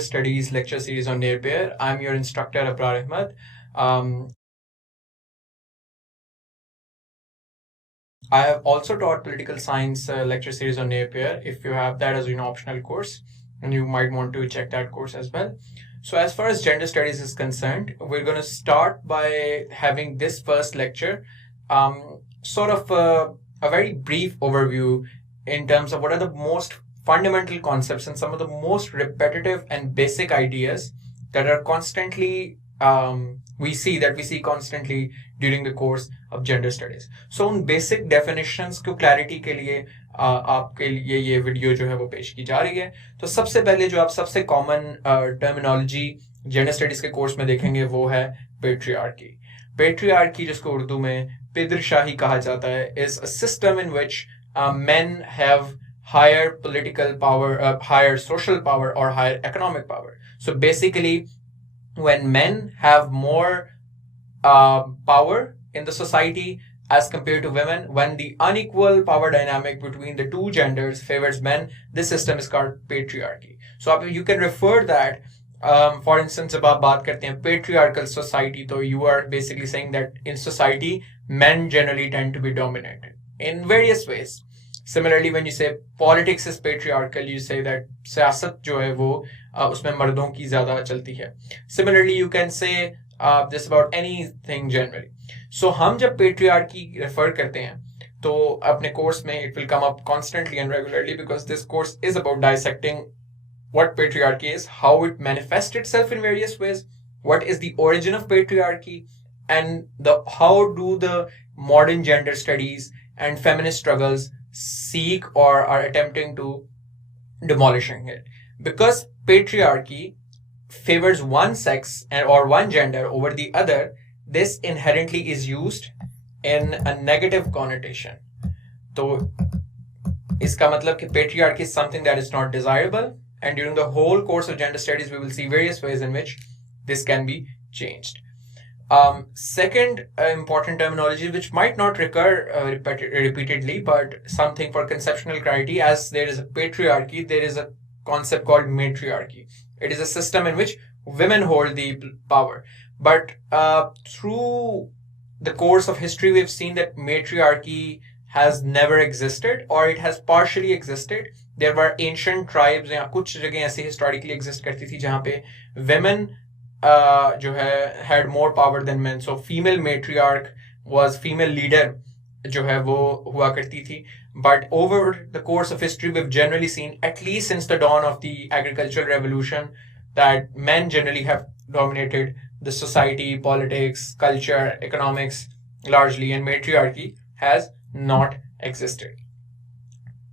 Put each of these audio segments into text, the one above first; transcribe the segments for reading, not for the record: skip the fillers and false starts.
Studies lecture series on Napier. I'm your instructor, Abrar Ahmed. I have also taught political science lecture series on Napier. If you have that as an optional course, and you might want to check that course as well. So as far as gender studies is concerned, we're going to start by having this first lecture, sort of a very brief overview in terms of what are the most fundamental concepts and some of the most repetitive and basic ideas that are constantly we see constantly during the course of gender studies. So उन basic definitions को clarity के लिए आपके लिए ये वीडियो जो है वो पेश की जा रही है. तो सबसे पहले जो आप सबसे कॉमन टर्मिनोलॉजी जेंडर स्टडीज के कोर्स में देखेंगे वो है पेट्रियार्की. पेट्रियार्की जिसको उर्दू में पिदरशाही कहा जाता है is a system in which men have higher political power, higher social power, or higher economic power. So basically, when men have more power in the society as compared to women, when the unequal power dynamic between the two genders favors men, this system is called patriarchy. So you can refer that, for instance, जब आप बात करते हैं patriarchal society, तो you are basically saying that in society, men generally tend to be dominated in various ways. Similarly, when you say politics is patriarchal, you say that सियासत जो है वो उसमें मर्दों की ज़्यादा चलती है. Similarly, you can say this about anything generally. So हम जब patriarchy refer करते हैं तो अपने कोर्स में it will come up constantly and regularly because this course is about dissecting what patriarchy is, how it manifests itself in various ways, what is the origin of patriarchy, and how do the modern gender studies and feminist struggles seek or are attempting to demolishing it. Because patriarchy favors one sex or one gender over the other, this inherently is used in a negative connotation. So इसका मतलब कि patriarchy is something that is not desirable, and during the whole course of gender studies we will see various ways in which this can be changed. Second important terminology which might not recur repeatedly, but something for conceptual clarity, as there is a patriarchy, there is a concept called matriarchy. It is a system in which women hold the power. But through the course of history, we've seen that matriarchy has never existed, or it has partially existed. There were ancient tribes, या कुछ जगह ऐसे historically exist करती थी जहाँ पे women जो है had more power than men. So female matriarch was female leader जो है वो हुआ करती थी. But over the course of history, we've generally seen, at least since the dawn of the agricultural revolution, that men generally have dominated the society, politics, culture, economics largely, and matriarchy has not existed.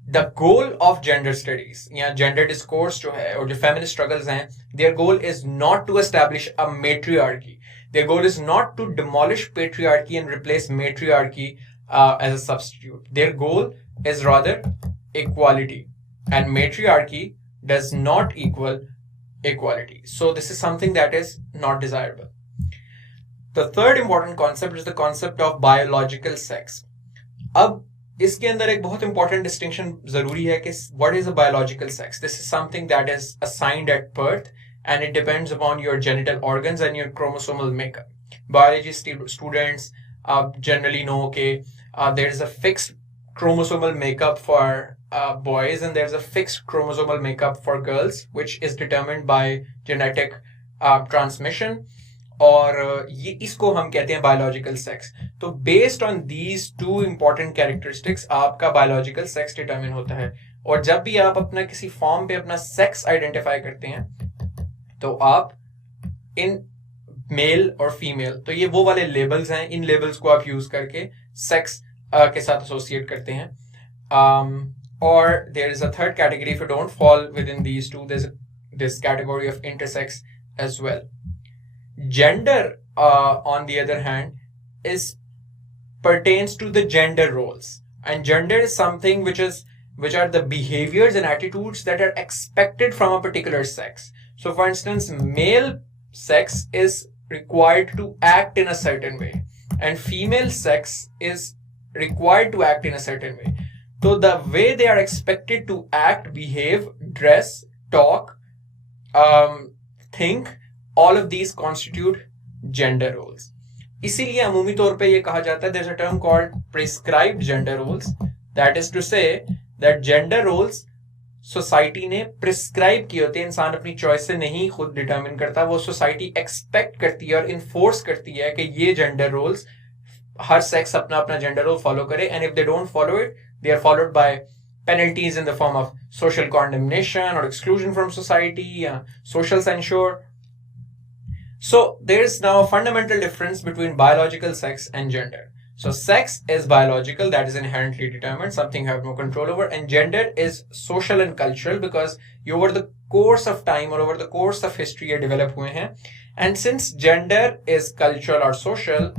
The goal of gender studies या gender discourse जो है और जो feminist struggles हैं, their goal is not to establish a matriarchy. Their goal is not to demolish patriarchy and replace matriarchy as a substitute. Their goal is rather equality, and matriarchy does not equal equality. So this is something that is not desirable. The third important concept is the concept of biological sex. अब इसके अंदर एक बहुत important distinction जरूरी है कि what is a biological sex? This is something that is assigned at birth and it depends upon your genital organs and your chromosomal makeup. Biology students generally know okay, there is a fixed chromosomal makeup for boys and there's a fixed chromosomal makeup for girls, which is determined by genetic transmission. और ये इसको हम कहते हैं biological sex. तो based on these two important characteristics आपका biological sex determine होता है. और जब भी आप अपना किसी फॉर्म पे अपना sex identify करते हैं तो आप इन मेल और फीमेल, तो ये वो वाले लेबल्स हैं, इन लेबल्स को आप यूज करके सेक्स के साथ एसोसिएट करते हैं. और there is a third category, if you don't fall within these two, there's this category of intersex as well. Gender, on the other hand, pertains to the gender roles, and gender is something which are the behaviors and attitudes that are expected from a particular sex. So, for instance, male sex is required to act in a certain way, and female sex is required to act in a certain way. So, the way they are expected to act, behave, dress, talk, think all of these constitute gender roles. इसीलिए अमूमी तौर पे ये कहा जाता है there's a term called prescribed gender roles. That is to say that gender roles society ने प्रिस्क्राइब किए होते हैं, इंसान अपनी चॉइस से नहीं खुद डिटरमिन करता, वो सोसाइटी एक्सपेक्ट करती है और इन्फोर्स करती है कि ये जेंडर रोल्स, हर सेक्स अपना अपना जेंडर रोल फॉलो करे, and if they don't follow it they are followed by penalties in the form of social condemnation or exclusion from society, social censure. So there is now a fundamental difference between biological sex and gender. So sex is biological, that is inherently determined, something you have no control over, and gender is social and cultural because you over the course of time or over the course of history ये develop हुए हैं. And since gender is cultural or social,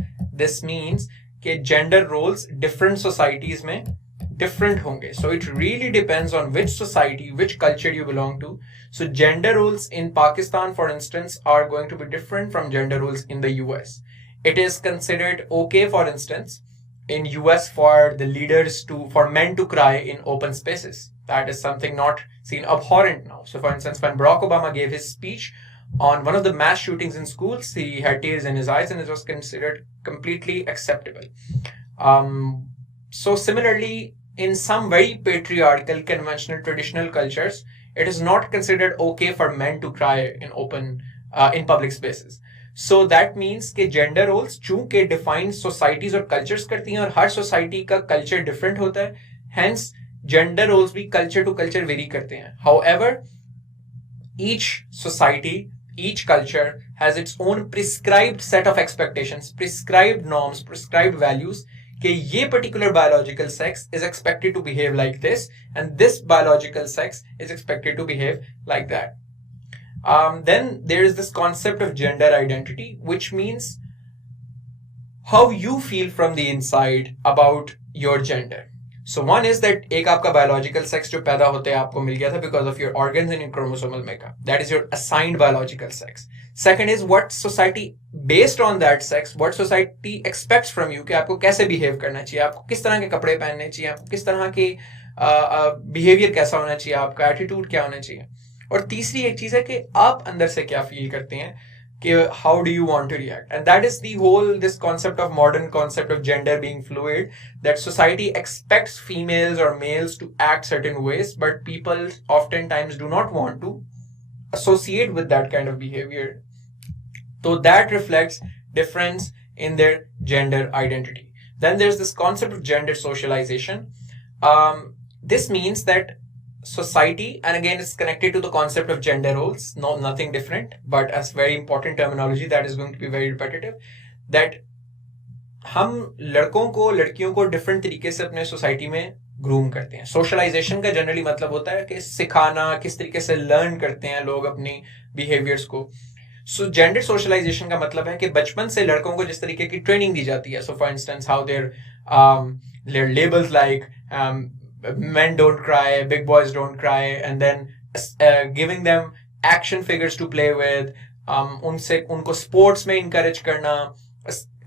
this means कि gender roles different societies में different होंगे. So it really depends on which society, which culture you belong to. So gender roles in Pakistan, for instance, are going to be different from gender roles in the US. It is considered okay, for instance, in US for the leaders for men to cry in open spaces. That is something not seen, abhorrent now. So for instance, when Barack Obama gave his speech on one of the mass shootings in schools, he had tears in his eyes and it was considered completely acceptable. So similarly, in some very patriarchal, conventional, traditional cultures, it is not considered okay for men to cry in public spaces. So that means कि gender roles चूंकि define societies और cultures करती हैं और हर society का culture different होता है, hence gender roles भी culture to culture vary करते हैं. However, each society, each culture has its own prescribed set of expectations, prescribed norms, prescribed values कि ये particular biological sex is expected to behave like this and this biological sex is expected to behave like that. Then there is this concept of gender identity, which means how you feel from the inside about your gender. So one is that एक आपका biological sex जो पैदा होते हैं आपको मिल गया था because of your organs and your chromosomal makeup. That is your assigned biological sex. Second is what society, based on that sex, what society expects from you कि आपको कैसे behave करना चाहिए, आपको किस तरह के कपड़े पहनने चाहिए, आपको किस तरह के behavior कैसा होना चाहिए, आपका attitude क्या होना चाहिए. और तीसरी एक चीज है कि आप अंदर से क्या feel करते हैं कि how do you want to react. And that is this concept of modern concept of gender being fluid, that society expects females or males to act certain ways, but people oftentimes do not want to associate with that kind of behavior. So that reflects difference in their gender identity. Then there's this concept of gender socialization. This means that society, and again it's connected to the concept of gender roles, nothing different, but as very important terminology that is going to be very repetitive, that हम लड़कों को लड़कियों को different तरीके से अपने सोसाइटी में ग्रूम करते हैं. सोशलाइजेशन का जनरली मतलब होता है कि सिखाना, किस तरीके से लर्न करते हैं लोग अपनी बिहेवियर्स को. सो जेंडर सोशलाइजेशन का मतलब है कि बचपन से लड़कों को जिस तरीके की ट्रेनिंग दी जाती है. So for instance how there labels like men don't cry, big boys don't cry, and then giving them action figures to play with, उनको sports में encourage करना,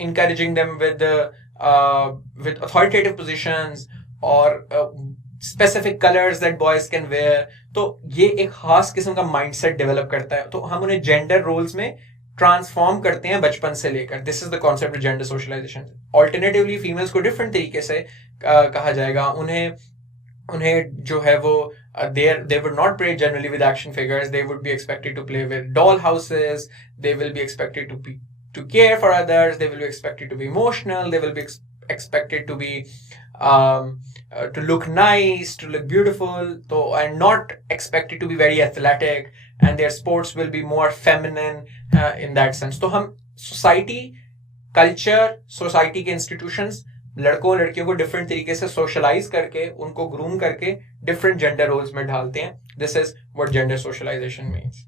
encouraging them with authoritative positions or specific colors that boys can wear. तो ये एक खास किस्म का mindset develop करता है. तो हम उन्हें gender roles में ट्रांसफॉर्म करते हैं बचपन से लेकर. This is the concept of gender socialisation. Alternatively females को डिफरेंट तरीके से कहा जाएगा. उन्हें जो है वो they would not play generally with action figures. They would be expected to play with doll houses. They will be expected to care for others. They will be expected to be emotional. They will be expected to be to look nice, to look beautiful, and not expected to be very athletic. And their sports will be more feminine in that sense. तो हम society, culture, society के institutions लड़कों लड़कियों को different तरीके से सोशलाइज करके उनको ग्रूम करके डिफरेंट जेंडर रोल्स में डालते हैं. This is what gender socialisation means.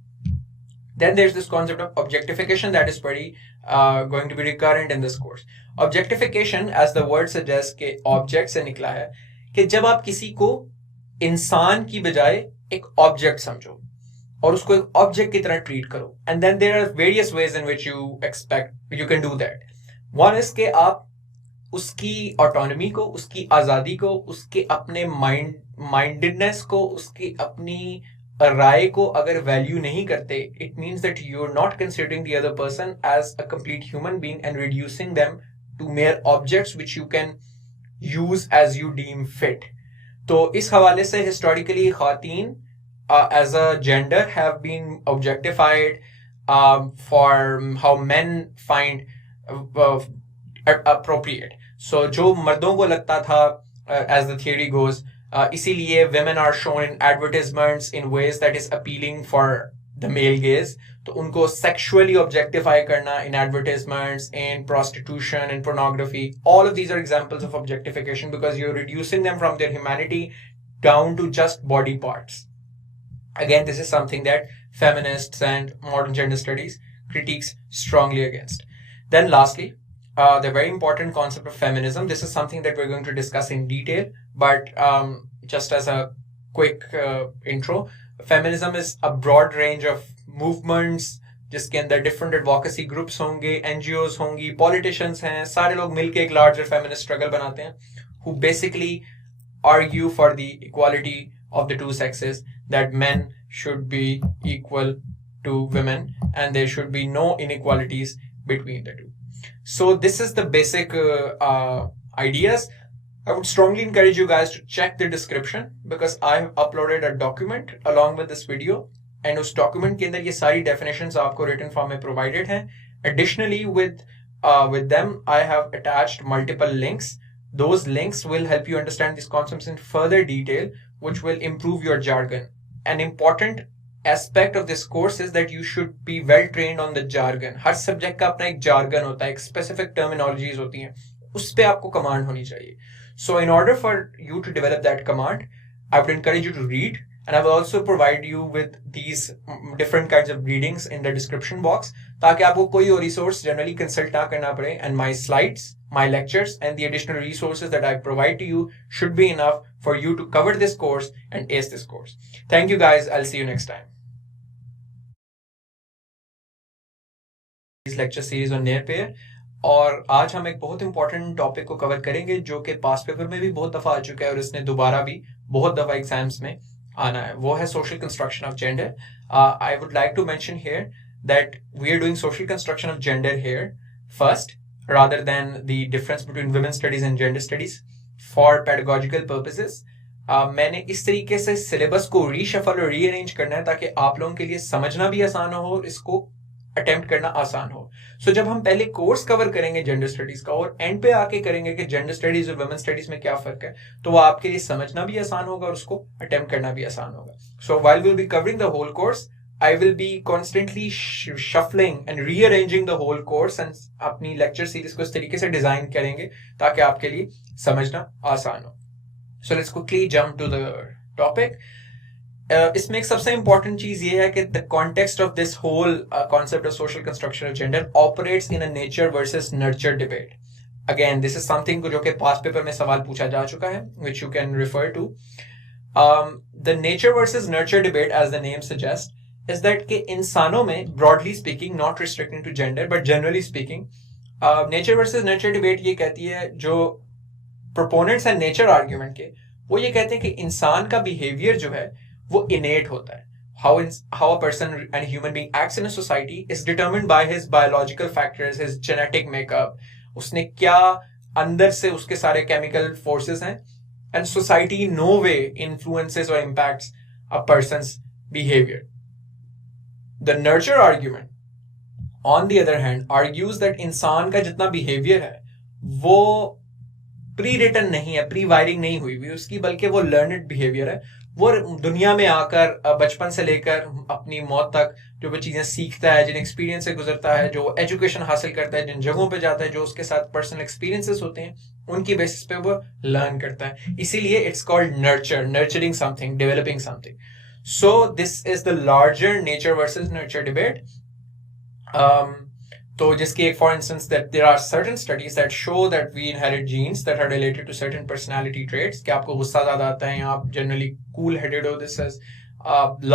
Then there's this concept of objectification that is very going to be recurrent in this course. Objectification, as the word suggests, के object से निकला है कि जब आप किसी को इंसान की बजाय एक ऑब्जेक्ट समझो और उसको एक ऑब्जेक्ट की तरह ट्रीट करो. And then there are various ways in which you can do that. One is कि आप उसकी ऑटोनॉमी को, उसकी आज़ादी को, उसके अपने माइंडेडनेस को, उसकी अपनी राय को अगर वैल्यू नहीं करते, it means that you are not considering the other person as a complete human being and reducing them to mere objects which you can use as you deem fit. तो इस हवाले से हिस्टोरिकली खातीन as a gender have been objectified for how men find appropriate. So जो मर्दों को लगता था as the theory goes, इसीलिए women are shown in advertisements in ways that is appealing for the male gaze. तो उनको sexually objectify करना in advertisements, in prostitution, in pornography, all of these are examples of objectification because you're reducing them from their humanity down to just body parts. Again, this is something that feminists and modern gender studies critiques strongly against. Then lastly, the very important concept of feminism. This is something that we're going to discuss in detail, but just as a quick intro, feminism is a broad range of movements जिसके अंदर different advocacy groups होंगे, NGOs होंगी, politicians हैं, सारे लोग मिलके एक larger feminist struggle बनाते हैं, who basically argue for the equality of the two sexes, that men should be equal to women and there should be no inequalities between the two. So this is the basic ideas. I would strongly encourage you guys to check the description because I have uploaded a document along with this video and उस document के अंदर ये सारी definitions आपको written form में provided हैं. Additionally, with them I have attached multiple links. Those links will help you understand these concepts in further detail, which will improve your jargon. An important aspect of this course is that you should be well trained on the jargon. हर subject का अपना एक jargon होता है, एक specific terminologies होती हैं, उस पे आपको command होनी चाहिए. So in order for you to develop that command, I would encourage you to read, and I will also provide you with these different kinds of readings in the description box ताकि आपको कोई और resource generally consult ना करना पड़े, and my slides, my lectures and the additional resources that I provide to you should be enough for you to cover this course and ace this course. Thank you guys. I'll see you next time. This lecture series on near pair, और आज हम एक बहुत important topic को कवर करेंगे जो कि पास पेपर में भी बहुत दफा आ चुका है और इसने दोबारा भी बहुत दफा एग्जाम्स में आना है. वो है social construction of gender. I would like to mention here that we are doing social construction of gender here first rather than the difference between women's studies and gender studies for pedagogical purposes. मैंने इस तरीके से सिलेबस को रीशफल और रीअरेंज करना है ताकि आप लोगों के लिए समझना भी आसान हो और इसको अटेम्प्ट करना आसान हो. सो जब हम पहले कोर्स कवर करेंगे जेंडर स्टडीज का और एंड पे आके करेंगे कि जेंडर स्टडीज और वुमेन स्टडीज में क्या फर्क है, तो वो आपके लिए समझना भी आसान होगा और उसको अटेम्प्ट करना भी आसान होगा. So while we will be covering the whole course, I will be constantly shuffling and rearranging the whole course and अपनी lecture series को इस तरीके से डिजाइन करेंगे ताकि आपके लिए समझना आसान हो. So let's quickly jump to the topic. इसमें एक सबसे important चीज ये है कि the context of this whole concept of social construction of gender operates in a nature versus nurture debate. Again, this is something जो कि past paper में सवाल पूछा जा चुका है, which you can refer to. The nature versus nurture debate, as the name suggests, is that कि इंसानों में broadly speaking, not restricting to gender but generally speaking, nature versus nurture debate ये कहती है, जो proponents हैं nature argument के, वो ये कहते हैं कि इंसान का behavior जो है वो innate होता है. How a person and human being acts in a society is determined by his biological factors, his genetic makeup, उसने क्या अंदर से उसके सारे chemical forces हैं, and society in no way influences or impacts a person's behavior. The nurture argument, on the other hand, argues that इंसान का जितना behavior है वो pre-written नहीं है, pre-wiring नहीं हुई हुई उसकी, बल्कि वो learned behavior है. वो दुनिया में आकर बचपन से लेकर अपनी मौत तक जो वो चीजें सीखता है, जिन एक्सपीरियंस से गुजरता है, जो एजुकेशन हासिल करता है, जिन जगहों पे जाता है, जो उसके साथ पर्सनल एक्सपीरियंसेस होते हैं, उनकी बेसिस पे वो लर्न करता है. इसीलिए it's called nurture, nurturing something, developing something. So this is the larger nature versus nurture debate. तो जिसकी एक for instance that there are certain studies that show that we inherit genes that are related to certain personality traits. कि आपको गुस्सा ज़्यादा आता है, आप generally cool-headed हो, this is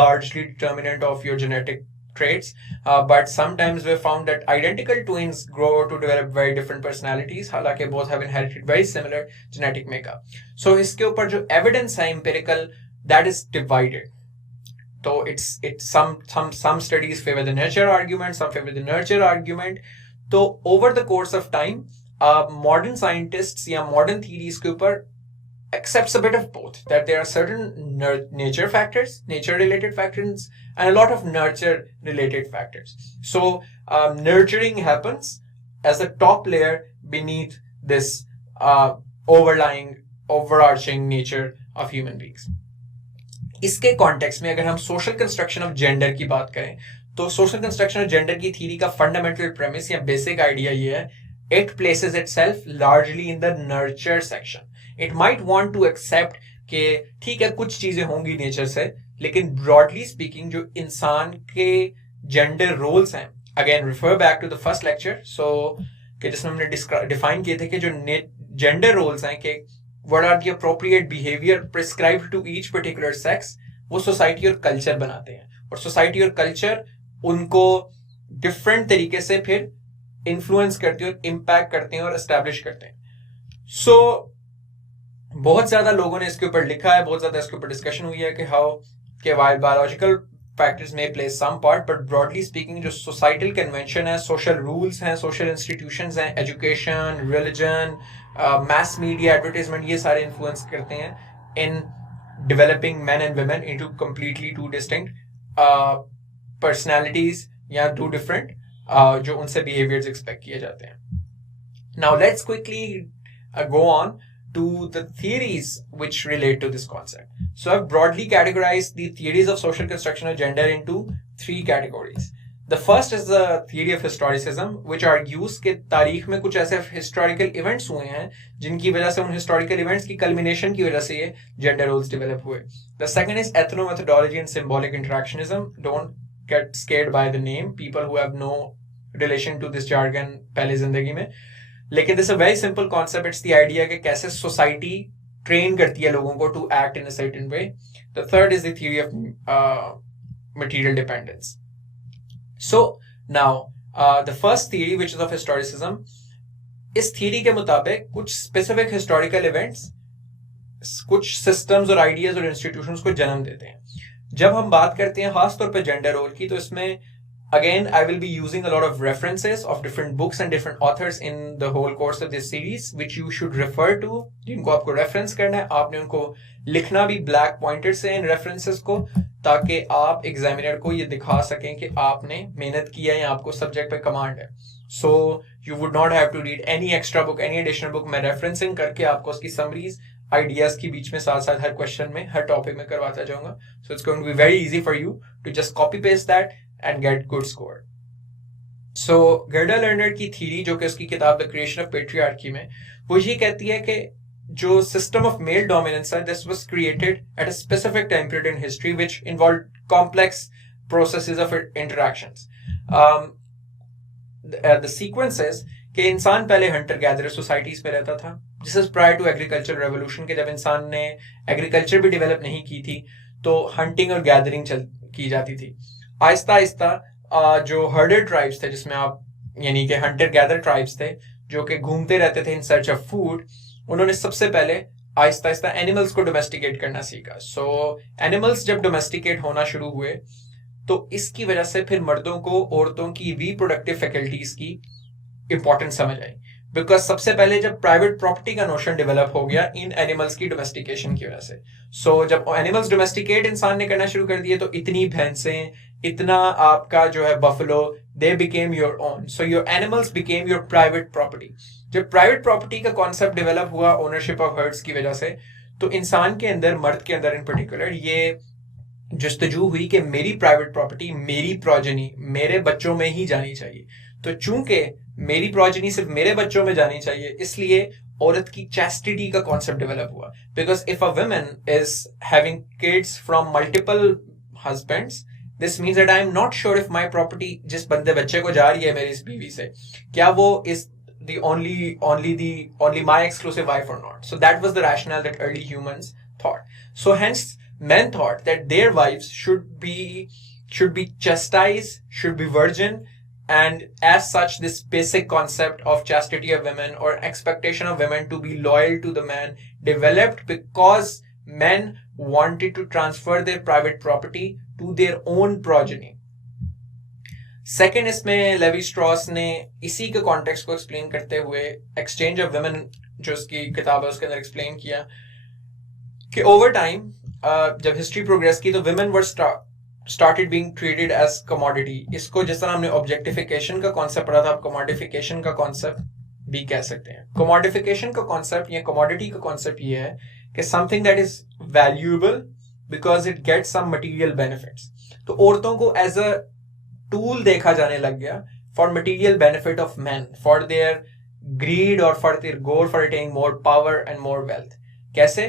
largely determinant of your genetic traits. But sometimes we found that identical twins grow to develop very different personalities. हालांकि both have inherited very similar genetic makeup. So इसके ऊपर जो evidence है empirical, that is divided. So it's some studies favor the nurture argument, some favor the nurture argument. तो over the course of time modern scientists या modern theories के ऊपर accepts a bit of both, that there are certain nature factors, nature related factors, and a lot of nurture related factors. So nurturing happens as a top layer beneath this overarching nature of human beings. इसके कॉन्टेक्स्ट में अगर हम social construction of gender की बात करें तो social construction of gender की theory का फंडामेंटल प्रेमिस या बेसिक आइडिया ये है, it places itself largely in the nurture section. It might want to accept कि ठीक है कुछ चीजें होंगी नेचर से, लेकिन ब्रॉडली स्पीकिंग जो इंसान के जेंडर रोल्स हैं, again refer back to the first lecture, so कि जिसमें हमने डिफाइन किए थे कि जो जेंडर रोल्स हैं कि what are the appropriate behavior prescribed to each particular sex, वो सोसाइटी और कल्चर बनाते हैं, और सोसाइटी और कल्चर उनको डिफरेंट तरीके से फिर इन्फ्लुएंस करते हैं और इम्पैक्ट करते हैं और एस्टैब्लिश करते हैं. सो बहुत ज्यादा लोगों ने इसके ऊपर लिखा है, बहुत ज्यादा इसके ऊपर डिस्कशन हुई है कि हाउ के while biological factors may play some part, but broadly speaking जो सोसाइटल कन्वेंशन है, सोशल रूल्स हैं, सोशल इंस्टीट्यूशंस हैं, education, religion, mass media, advertisement, ये सारे influence करते हैं in developing men and women into completely two distinct personalities या two different जो उनसे behaviors expect किए जाते हैं. Now let's quickly go on to the theories which relate to this concept. So I've broadly categorized the theories of social construction of gender into three categories. The first is the theory of historicism, which argues कि तारीख में कुछ ऐसे historical events हुए हैं जिनकी वजह से उन historical events की culmination की वजह से ये gender roles develop हुए. The second is ethnomethodology and symbolic interactionism. Don't get scared by the name. People who have no relation to this jargon पहले जिंदगी में. लेकिन this is a very simple concept. It's the idea कि कैसे society train करती है लोगों को to act in a certain way. The third is the theory of material dependence. So now the first theory, which is of historicism, इस theory के मुताबिक कुछ specific historical events कुछ systems और ideas और institutions को जन्म देते हैं. जब हम बात करते हैं खास तौर पे gender role की, तो इसमें again I will be using a lot of references of different books and different authors in the whole course of this series, which you should refer to. जिनको आपको reference करना है, आपने उनको लिखना भी black pointer से इन references को, ताकि आप एग्जामिनर को ये दिखा सकें कि आपने मेहनत किया है या आपको सब्जेक्ट पे कमांड है. So you would not have to read any extra book, any additional book. मैं रेफरेंसिंग करके आपको उसकी समरीज आइडियाज की बीच में साथ साथ हर क्वेश्चन में हर टॉपिक में करवाता जाऊंगा. So it's going to be very easy for you to just copy paste that and get good score. So Gerda Lerner की थ्योरी, जो कि उसकी किताब द क्रिएशन ऑफ पेट्रियार्की में, वो ये कहती है कि जो system of male dominance है, this was created at a specific time period in history which involved complex processes of interactions. The sequence is कि इंसान पहले hunter gatherer societies में रहता था. This is prior to agricultural revolution के जब इंसान ने agriculture भी develop नहीं की थी तो hunting और gathering की जाती थी. आहिस्ता आहिस्ता जो herder tribes थे, जिसमें आप यानी कि hunter gatherer tribes थे जो कि घूमते रहते थे in search of food, उन्होंने सबसे पहले आहिस्ता आहिस्ता एनिमल्स को डोमेस्टिकेट करना सीखा. सो एनिमल्स जब डोमेस्टिकेट होना शुरू हुए तो इसकी वजह से फिर मर्दों को औरतों की रिप्रोडक्टिव फैकल्टीज की इंपॉर्टेंस समझ आई, बिकॉज सबसे पहले जब प्राइवेट प्रॉपर्टी का नोशन डेवलप हो गया इन एनिमल्स की डोमेस्टिकेशन की वजह से. सो जब एनिमल्स डोमेस्टिकेट इंसान ने करना शुरू कर दिए तो इतनी भैंसें, इतना आपका जो है buffalo, they became your own. So your animals became your private property. जब प्राइवेट प्रॉपर्टी का कॉन्सेप्ट डेवलप हुआ ओनरशिप ऑफ हर्ड्स की वजह से, तो इंसान के अंदर, मर्द के अंदर इन पर्टिकुलर, ये जस्तजू हुई कि मेरी प्राइवेट प्रॉपर्टी, मेरी प्रोजेनी मेरे बच्चों में ही जानी चाहिए. तो चूंकि मेरी प्रोजेनी सिर्फ मेरे बच्चों में जानी चाहिए, इसलिए औरत की चैस्टिटी का कॉन्सेप्ट डेवलप हुआ. Because if a woman is having kids from multiple husbands, this means that I am not sure if my property जिस बंदे बच्चे को जा रही है मेरी इस बीवी से, क्या वो इस the only my exclusive wife or not. So that was the rationale that early humans thought. So hence men thought that their wives should be chastised, should be virgin, and as such this basic concept of chastity of women or expectation of women to be loyal to the man developed because men wanted to transfer their private property to their own progeny. Second, इसमें Levi Strauss ने इसी के कॉन्टेक्स्ट को एक्सप्लेन करते हुए exchange of women जो उसकी किताब है उसके अंदर एक्सप्लेन किया कि ओवर टाइम जब हिस्ट्री प्रोग्रेस की तो women were started being treated as commodity. इसको जिस तरह हमने ऑब्जेक्टिफिकेशन का कॉन्सेप्ट पढ़ा था, आप कमोडिफिकेशन का कॉन्सेप्ट भी कह सकते हैं. कमोडिफिकेशन का कॉन्सेप्ट या कमोडिटी का कॉन्सेप्ट ये है कि something that is valuable because it gets some material benefits. तो औरतों को एज अ टूल देखा जाने लग गया for material benefit of man, for their greed और for their goal for attaining more power and more wealth. कैसे?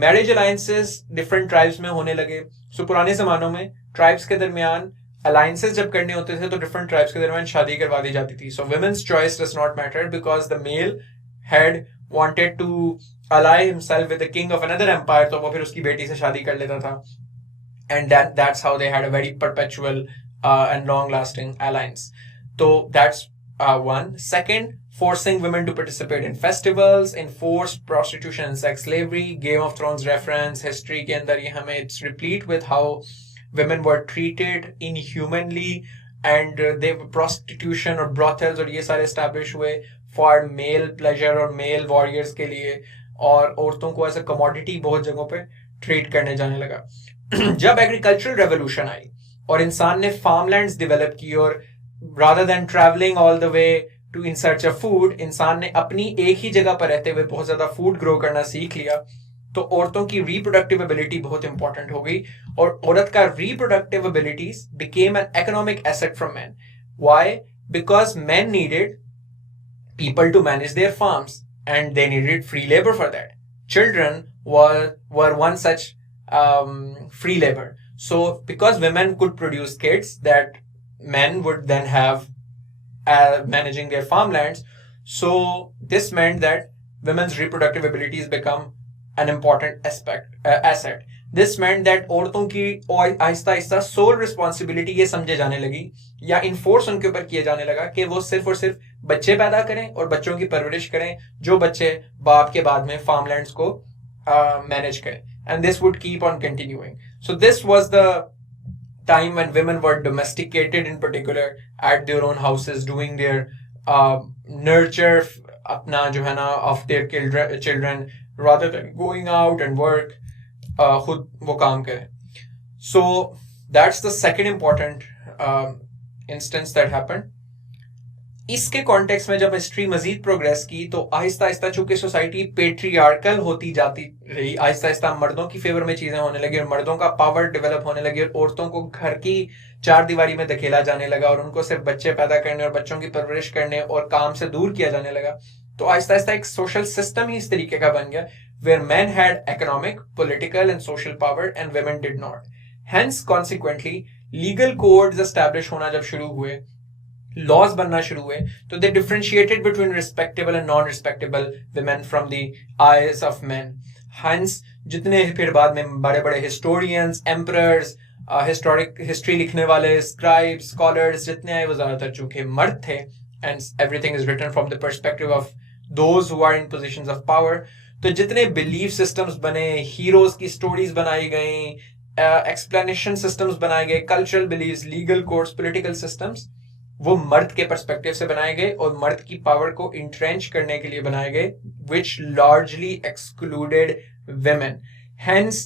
Marriage alliances different tribes में होने लगे. सो पुराने जमानों में ट्राइब्स के दरमियान अलायंसेस जब करने होते थे तो डिफरेंट ट्राइब्स के दरमियान शादी करवा दी जाती थी. So women's choice does not matter because the male had wanted to ally himself with the king of another empire, तो वो फिर उसकी बेटी से शादी कर लेता था. And that's how they had a very perpetual and long-lasting alliance. So that's one. Second, forcing women to participate in festivals, enforced prostitution and sex slavery. Game of Thrones reference, history के अंदर ये हमें it's replete with how women were treated inhumanly and they were prostitution और brothels और ये सारे establish हुए for male pleasure और male warriors के लिए, और औरतों को ऐसे commodity बहुत जगहों पे treat करने जाने लगा. जब agricultural revolution आई और इंसान ने फार्मलैंड्स डेवलप की और rather than traveling all the way to in search of food, इंसान ने अपनी एक ही जगह पर रहते हुए बहुत ज्यादा फूड ग्रो करना सीख लिया. तो औरतों की रिप्रोडक्टिव एबिलिटी बहुत इंपॉर्टेंट हो गई और औरत का reproductive abilities became an economic asset from men. Why? Because men needed people to manage their farms and they needed free labor for that. Children were one such free labor. So because women could produce kids that men would then have managing their farmlands, so this meant that women's reproductive abilities become an important asset. This meant that औरतों की आहिस्ता Aahista sole responsibility ये समझे जाने लगी या इन्फोर्स उनके ऊपर किया जाने लगा कि वो सिर्फ और सिर्फ बच्चे पैदा करें और बच्चों की परवरिश करें जो बच्चे बाप के बाद में फार्मलैंड्स को मैनेज करें. And this would keep on continuing. So this was the time when women were domesticated in particular at their own houses, doing their nurture अपना जो है ना of their children rather than going out and work, खुद वो काम करें. So that's the second important instance that happened. इसके कॉन्टेक्स्ट में जब हिस्ट्री मजीद प्रोग्रेस की तो आहिस्ता आहिस्ता चूंकि सोसाइटी पेट्रियार्कल होती जाती रही, आहिस्ता आहिस्ता मर्दों की फेवर में चीजें होने लगी और मर्दों का पावर डेवलप होने लगी और औरतों को घर की चार दीवारी में धकेला जाने लगा और उनको सिर्फ बच्चे पैदा करने और बच्चों की परवरिश करने और काम से दूर किया जाने लगा. तो आहिस्ता आहिस्ता एक सोशल सिस्टम ही इस तरीके का बन गया where man had economic, political and social power and women did not. Hence consequently legal codes establish होना जब शुरू हुए, लॉज बनना शुरू हुए, तो they differentiated between respectable and non respectable women from the eyes of men. Hence जितने फिर बाद में बड़े बड़े हिस्टोरियंस, एम्परर्स, हिस्ट्री लिखने वाले, स्क्राइब्स, स्कॉलर्स जितने आए वो ज्यादातर चूंकि मर्द थे and everything is written from the perspective of those who are in positions of power. तो जितने बिलीफ सिस्टम्स बने, हीरोज की स्टोरीज बनाई गई, एक्सप्लेनेशन सिस्टम्स बनाए गए, cultural believes, legal codes, political systems, वो मर्द के पर्सपेक्टिव से बनाए गए और मर्द की पावर को इंट्रेंच करने के लिए बनाए गए, which largely excluded women. Hence,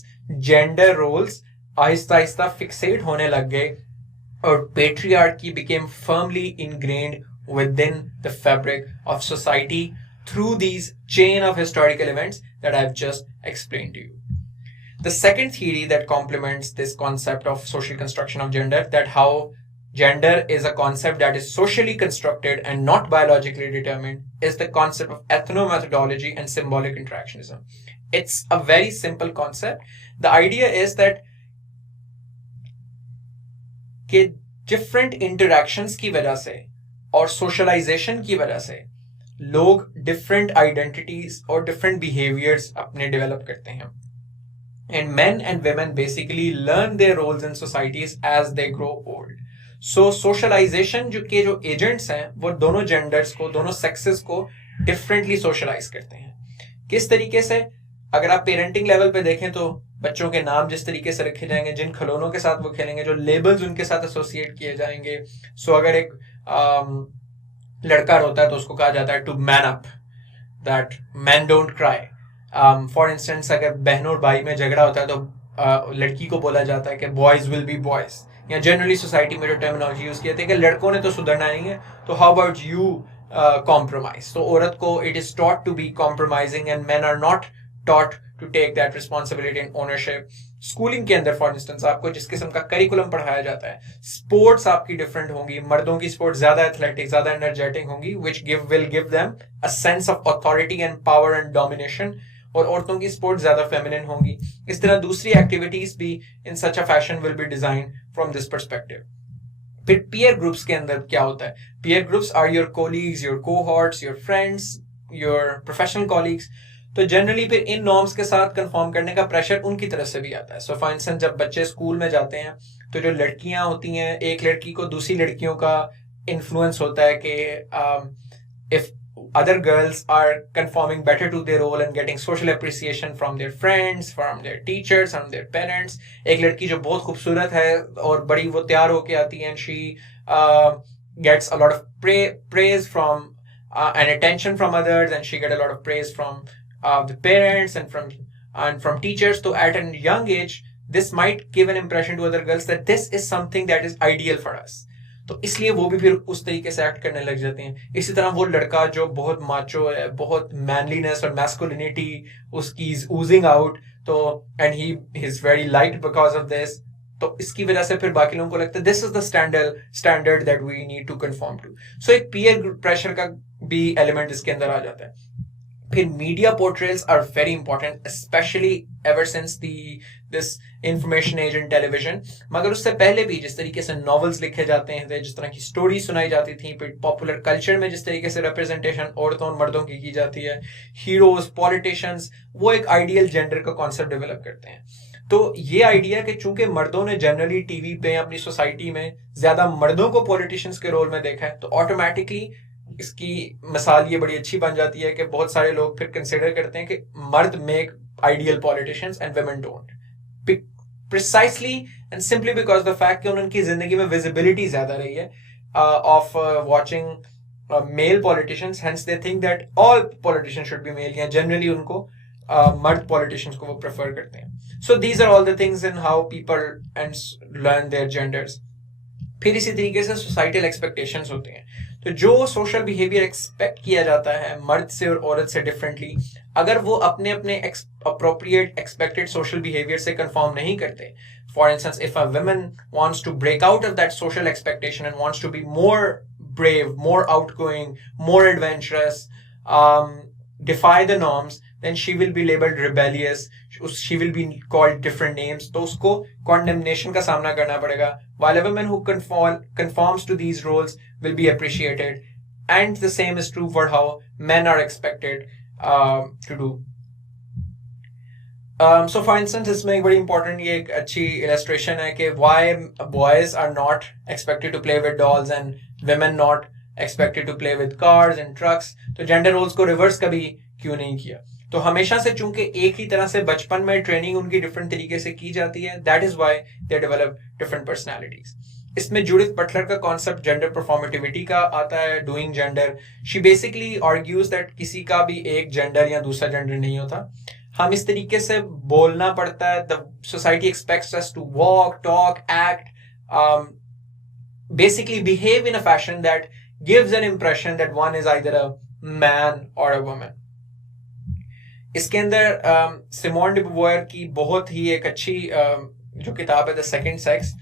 gender roles Aahista आहिस्ता फिक्सेट होने लग गए और patriarchy became firmly ingrained within the fabric of society through these chain of historical events that I've just explained to you. The second theory that complements this concept of social construction of gender, that how gender is a concept that is socially constructed and not biologically determined, is the concept of ethnomethodology and symbolic interactionism. It's a very simple concept. The idea is that कि different interactions की वजह से और socialization की वजह से लोग different identities और different behaviors अपने develop करते हैं. And men and women basically learn their roles in societies as they grow old. So socialization जो agents हैं वो दोनों genders को, दोनों sexes को differently socialize करते हैं. किस तरीके से? अगर आप parenting level पे देखें तो बच्चों के नाम जिस तरीके से रखे जाएंगे, जिन खिलौनों के साथ वो खेलेंगे, जो लेबल्स उनके साथ एसोसिएट किए जाएंगे. सो अगर एक लड़का रोता है तो उसको कहा जाता है to man up, that man don't cry. For instance अगर बहनों और भाई में झगड़ा होता है तो लड़की को बोला जाता है कि बॉयज विल बी बॉयज. या जनरली सोसाइटी में जो टर्मिनोलॉजी यूज की जाती है कि लड़कों ने तो सुधरना नहीं है, तो हाउ अबाउट यू कॉम्प्रोमाइज. तो औरत को it is taught to be compromising and man are not taught to take that responsibility and ownership. Schooling के अंदर फॉर इंस्टेंस आपको जिस किस्म का करिकुलम पढ़ाया जाता है, स्पोर्ट्स आपकी डिफरेंट होंगी. मर्दों की स्पोर्ट्स ज्यादा एथलेटिक, ज्यादा एनर्जेटिक होंगी, which will give them a sense of authority and power and domination. और औरतों की स्पोर्ट्स ज्यादा फेमिनिन होंगी. इस तरह दूसरी एक्टिविटीज भी in such a fashion will be design from this perspective. फिर पीयर ग्रुप्स के अंदर क्या होता है? Peer groups are your colleagues, your cohorts, your friends, your professional colleagues. तो जनरली फिर इन नॉर्म्स के साथ कंफॉर्म करने का प्रेशर उनकी तरफ से भी आता है. सो फॉर इंस्टेंस जब बच्चे स्कूल में जाते हैं तो जो लड़कियां होती हैं, एक लड़की को दूसरी लड़कियों का इन्फ्लुएंस होता है कि if other girls are conforming better to their role and getting social appreciation from their friends, from their teachers, from their parents. एक लड़की जो बहुत खूबसूरत है और बड़ी वो तैयार होके आती है, and she gets a lot of praise from and attention from others, and she get a lot of praise from the parents and from teachers. So at a young age this might give an impression to other girls that this is something that is ideal for us. तो इसलिए वो भी फिर उस तरीके से एक्ट करने लग जाते हैं. इसी तरह वो लड़का जो बहुत माचो है, बहुत मैनलीनेस और मैस्कुलिनिटी उसकी इज ऊजिंग आउट, तो and he is very light because of this. तो इसकी वजह से फिर बाकी लोगों को लगता है this is the standard that we need to conform to. So एक पीयर प्रेशर का भी एलिमेंट इसके अंदर आ जाता है. फिर media portrayals are very important, specially ever since this information age in television. मगर उससे पहले भी जिस तरीके से नॉवेल्स लिखे जाते हैं, जिस तरह की स्टोरी सुनाई जाती थी, फिर पॉपुलर कल्चर में जिस तरीके से रिप्रेजेंटेशन औरतों और मर्दों की जाती है, हीरोज, पॉलिटिशियंस, वो एक आइडियल जेंडर का कॉन्सेप्ट डेवलप करते हैं. तो ये आइडिया कि चूंकि मर्दों ने जनरली टीवी पे अपनी सोसाइटी में ज्यादा मर्दों को पॉलिटिशियंस के रोल में देखा है, तो ऑटोमेटिकली इसकी मिसाल ये बड़ी अच्छी बन जाती है कि बहुत सारे लोग फिर कंसिडर करते हैं कि मर्द make ideal politicians and women don't, precisely and simply because the fact कि उनकी जिंदगी में विजिबिलिटी ज्यादा रही है of watching male politicians. Hence they think that all politicians should be male, या जनरली उनको मर्द पॉलिटिशियंस को वो प्रेफर करते हैं. So these are all the things in how people and learn their genders. फिर इसी तरीके से सोसाइटल एक्सपेक्टेशंस होते हैं. तो जो सोशल बिहेवियर एक्सपेक्ट किया जाता है मर्द से और औरत से डिफरेंटली, अगर वो अपने अपने अप्रोप्रिएट एक्सपेक्टेड सोशल बिहेवियर से कंफॉर्म नहीं करते, for instance if a woman wants to break out of that social expectation and wants to be more brave, more outgoing, more adventurous, defy the norms, then she will be labeled rebellious, she will be called different names. तो उसको condemnation का सामना करना पड़ेगा. While a woman who conforms to these roles will be appreciated, and the same is true for how men are expected to do. So for instance इसमें एक बड़ी important ये एक अच्छी illustration है कि why boys are not expected to play with dolls and women not expected to play with cars and trucks. तो gender roles को reverse कभी क्यों नहीं किया? तो हमेशा से चूंकि एक ही तरह से बचपन में ट्रेनिंग उनकी डिफरेंट तरीके से की जाती है, that is why they develop different personalities. इसमें जूडिथ बटलर का कॉन्सेप्ट जेंडर परफॉर्मेटिविटी का आता है, doing gender. She basically argues that किसी का भी एक जेंडर या दूसरा जेंडर नहीं होता. हम इस तरीके से बोलना पड़ता है. The society expects us to walk, talk, act, basically behave in a fashion that gives an impression that one is either a man or a woman. इसके अंदर सिमोन डे बुवॉयर की बहुत ही एक अच्छी जो किताब है द सेकंड सेक्स,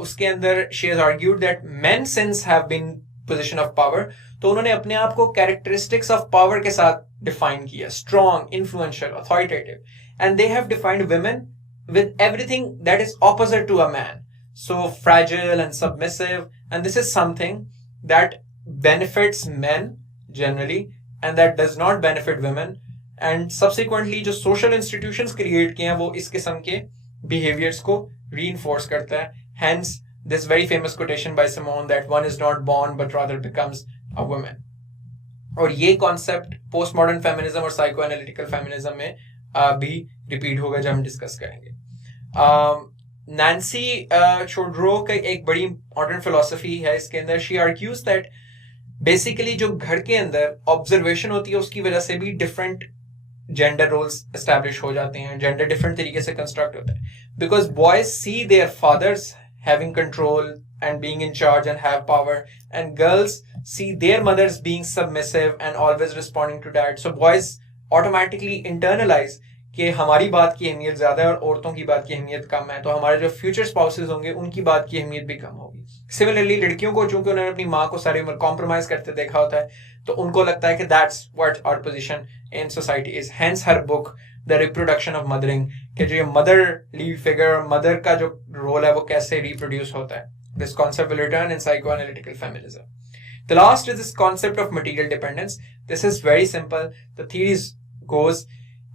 उसके अंदर she has argued that men since have been position of power. तो उन्होंने अपने आप को characteristics of power के साथ define किया, strong, influential, authoritative, and they have defined women with everything that is opposite to a man. So fragile and submissive, and this is something that benefits men generally and that does not benefit women. And subsequently जो social institutions create किए हैं वो इस किस्म के behaviors को reinforce करता है. Hence this very famous quotation by Simone that one is not born but rather becomes a woman. और ये concept postmodern feminism और psychoanalytical feminism में भी रिपीट होगा जब हम डिस्कस करेंगे. नैन्सी शोड्रो का एक बड़ी इंपॉर्टेंट फिलोसफी है इसके अंदर. शी आर्ग्यूज दैट बेसिकली जो घर के अंदर ऑब्जर्वेशन होती है उसकी वजह से भी डिफरेंट जेंडर रोल्स एस्टैब्लिश हो जाते हैं, जेंडर डिफरेंट तरीके से कंस्ट्रक्ट होता है. Because boys see their fathers having control and being in charge and have power, and girls see their mothers being submissive and always responding to dad. So boys automatically internalize कि हमारी बात की अहमियत ज्यादा है और औरतों की बात की अहमियत कम है, तो हमारे जो फ्यूचर स्पाउसेस होंगे उनकी बात की अहमियत भी कम होगी. सिमिलरली लड़कियों को चूंकि उन्होंने अपनी माँ को सारी उम्र कॉम्प्रोमाइज करते देखा होता है, तो उनको लगता है कि that's what our position in society is. Hence her book the reproduction of mothering, कि जो ये मदरली फिगर, मदर का जो रोल है वो कैसे रिप्रोड्यूस होता है. This concept will return in psychoanalytical feminism. The last is this concept of material dependence. This is very simple. The theory goes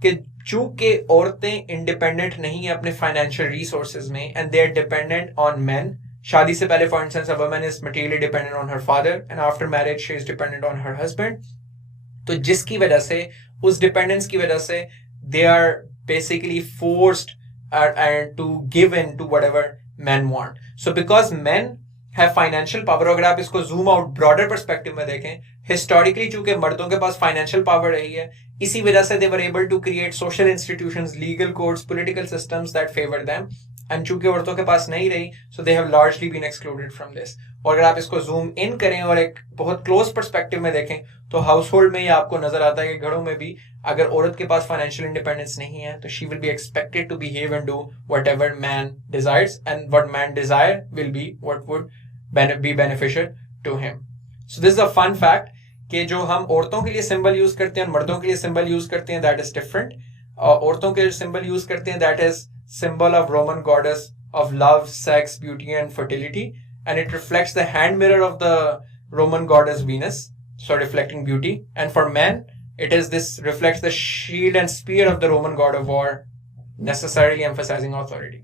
कि चूंकि औरतें इंडिपेंडेंट नहीं है अपने फाइनेंशियल रिसोर्सेज में, and they are dependent on men. शादी से पहले for instance a woman is materially dependent on her father and after marriage she is dependent on her husband. तो जिसकी वजह से, उस डिपेंडेंस की वजह से they are basically forced and to give in to whatever men want. So because men have financial power, अगर आप इसको zoom out broader perspective में देखें, historically चूंकि मर्दों के पास financial power रही है, इसी वजह से they were able to create social institutions, legal codes, political systems that favor them. And चूंकि औरतों के पास नहीं रही, so they have largely been excluded from this. और अगर आप इसको zoom in करें और एक बहुत close perspective में देखें, तो household में ही आपको नजर आता है कि घरों में भी अगर औरत के पास फाइनेंशियल इंडिपेंडेंस नहीं है, तो she will be expected to behave and do whatever man desires, and what man desire will be what would be beneficial to him. So this is a fun fact कि जो हम औरतों के लिए symbol use करते हैं और मर्दों के लिए सिंबल यूज करते हैं, दैट इज डिफरेंट. औरतों के सिंबल यूज करते हैं, that is symbol of Roman goddess of love, sex, beauty and fertility, and it reflects the hand mirror of the Roman goddess Venus, so reflecting beauty. And for men, it is this reflects the shield and spear of the Roman god of war, necessarily emphasizing authority.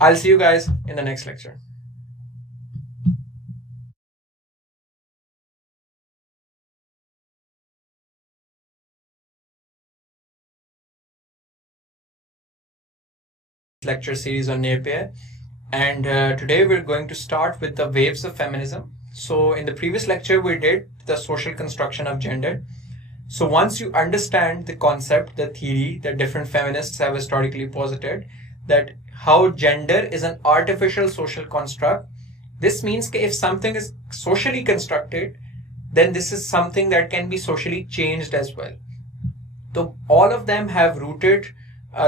I'll see you guys in the next lecture. Lecture series on Napier, and today we're going to start with the waves of feminism. So in the previous lecture we did the social construction of gender. So once you understand the concept, the theory that different feminists have historically posited, that how gender is an artificial social construct, this means that if something is socially constructed, then this is something that can be socially changed as well. So all of them have rooted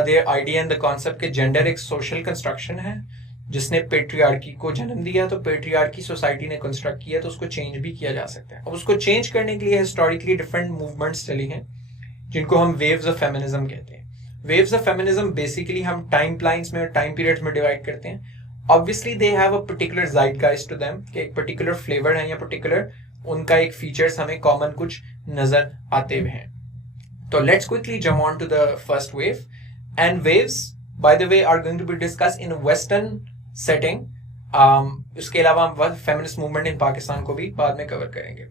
their idea in the concept that gender एक social construction है जिसने पेट्रियार्की को जन्म दिया. तो patriarchy society ने कंस्ट्रक्ट किया, तो उसको चेंज भी किया जा सकता है. अब उसको चेंज करने के लिए हिस्टोरिकली डिफरेंट मूवमेंट्स चली हैं जिनको हम वेव्स ऑफ फेमिनिज्म कहते हैं. वेव्स ऑफ फेमिनिज्म बेसिकली हम टाइम लाइंस में और टाइम पीरियड्स में डिवाइड करते हैं. Obviously they have a particular zeitgeist to them, कि एक पर्टिकुलर फ्लेवर है या पर्टिकुलर उनका एक फीचर्स हमें कॉमन कुछ नजर आते हुए हैं. तो let's quickly jump on to the first wave. And waves by the way are going to be discuss in western setting. उसके अलावा हम फेमिनिस्ट मूवमेंट इन पाकिस्तान को भी बाद में कवर करेंगे.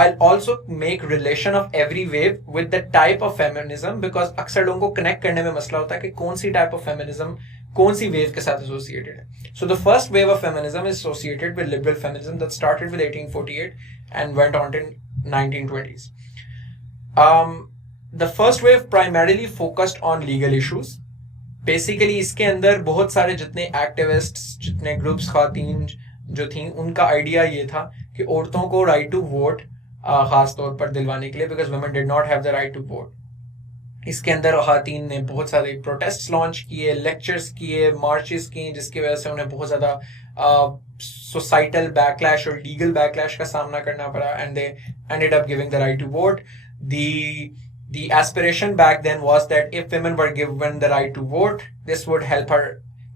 I'll also make relation of every wave with the type of feminism, because अक्सर लोगों को कनेक्ट करने में मसला होता है कि कौन सी टाइप ऑफ फेमिनिज्म कौन सी वेव के साथ एसोसिएटेड है. So the first wave of feminism is associated with liberal feminism that started with 1848 and went on to 1920s. The first wave primarily focused on legal issues. Basically इसके अंदर बहुत सारे जितने एक्टिविस्ट्स, जितने ग्रुप्स, खातीन जो थी, उनका आइडिया ये था कि औरतों को राइट टू वोट खास तौर पर दिलवाने के लिए, because women did not have the right to vote. इसके अंदर खातीन ने बहुत सारे प्रोटेस्ट लॉन्च किए, लेक्चर्स किए, मार्चेस किए, जिसकी वजह से उन्हें बहुत ज़्यादा सोसाइटल बैकलैश और लीगल बैकलैश का सामना करना पड़ा, and they ended up giving the right to vote. The aspiration back then was that if women were given the right to vote, this would help her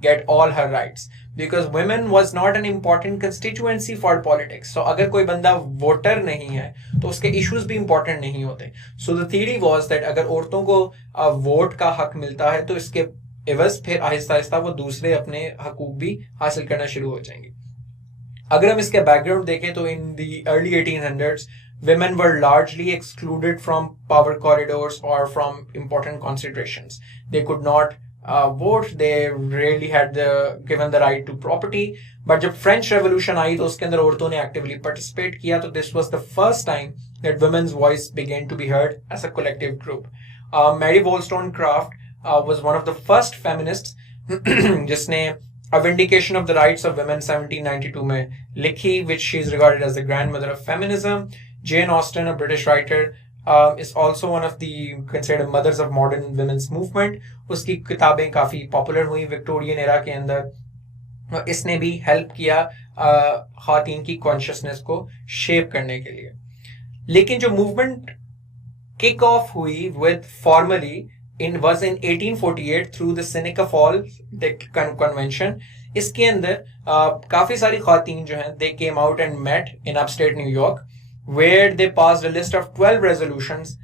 get all her rights, because women was not an important constituency for politics. So अगर कोई बंदा वोटर नहीं है तो उसके इश्यूज भी इंपॉर्टेंट नहीं होते. So the theory was that अगर औरतों को वोट का हक मिलता है तो इसके एवज फिर आहिस्ता आहिस्ता वो दूसरे अपने हकूक भी हासिल करना शुरू हो जाएंगे. अगर हम इसके बैकग्राउंड देखें तो in the early 1800s women were largely excluded from power corridors or from important considerations. They could not vote. They rarely had the given the right to property. But जब French Revolution आई तो उसके अंदर औरतों ने actively participate किया. तो this was the first time that women's voice began to be heard as a collective group. Mary Wollstonecraft was one of the first feminists जिसने A Vindication of the Rights of Women 1792 में लिखी, which she is regarded as the grandmother of feminism. Jane Austen, a British writer, is also one of the considered mothers of modern women's movement. उसकी किताबें काफ़ी पॉपुलर हुई Victorian era के अंदर. इसने भी हेल्प किया ख़वातीन की कॉन्शियसनेस को शेप करने के लिए. लेकिन जो मूवमेंट किक ऑफ हुई with formally was in 1848 through the Seneca Falls Convention. इसके अंदर काफ़ी सारी ख़वातीन जो हैं they came out and met in upstate New York where they passed a list of 12 resolutions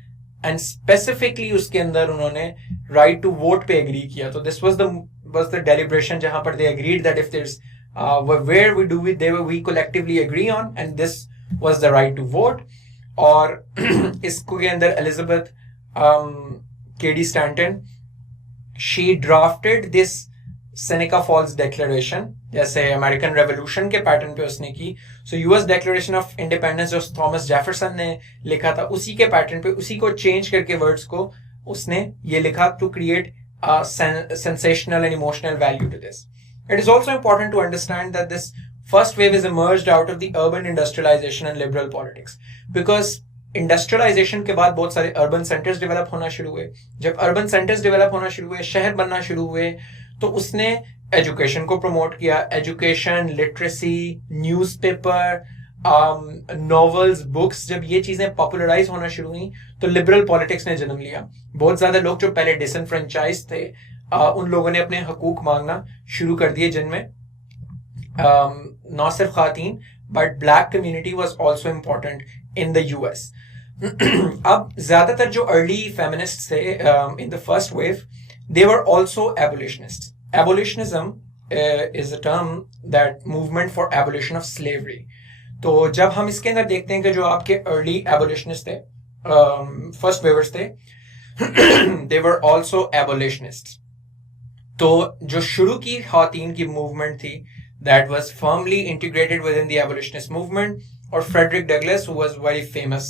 and specifically उसके अंदर उन्होंने right to vote पे agree किया. तो this was the deliberation जहाँ पर they agreed that if there's where we collectively agree on, and this was the right to vote. और इसके अंदर Elizabeth Cady Stanton, she drafted this Seneca Falls Declaration, जैसे American revolution के पैटर्न पे उसने की. So US declaration of independence जो Thomas Jefferson ने लिखा था उसी के पैटर्न पे, उसी को चेंज करके वर्ड्स को उसने ये लिखा to create sensational and emotional value to this. It is also important to understand that this first wave is emerged out of the urban industrialization and liberal politics, because industrialisation के बाद बहुत सारे अर्बन सेंटर्स डेवलप होना शुरू हुए. जब urban centres develop होना शुरू हुए, शहर बनना शुरू हुए, तो उसने एजुकेशन को प्रमोट किया. Education, literacy, newspaper, novels, books, जब ये चीज़ें पॉपुलराइज होना शुरू हुई तो लिबरल पॉलिटिक्स ने जन्म लिया. बहुत ज़्यादा लोग जो पहले डिसनफ्रेंचाइज थे उन लोगों ने अपने हकूक मांगना शुरू कर दिए, जिनमें न सिर्फ खातीन but black community was also important in the US. अब ज्यादातर जो अर्ली फेमिनिस्ट थे in the first wave, they were also abolitionist. Abolitionism is a term that movement for abolition of slavery. तो जब हम इसके अंदर देखते हैं कि जो आपके अर्ली एबोलिशनिस्ट थे, फर्स्ट वेवर्स थे, दे वर ऑल्सो एबोलिशनिस्ट. तो जो शुरू की ख़वातीन की मूवमेंट थी, that was firmly integrated with in the abolitionist movement. और Frederick Douglass, who was very famous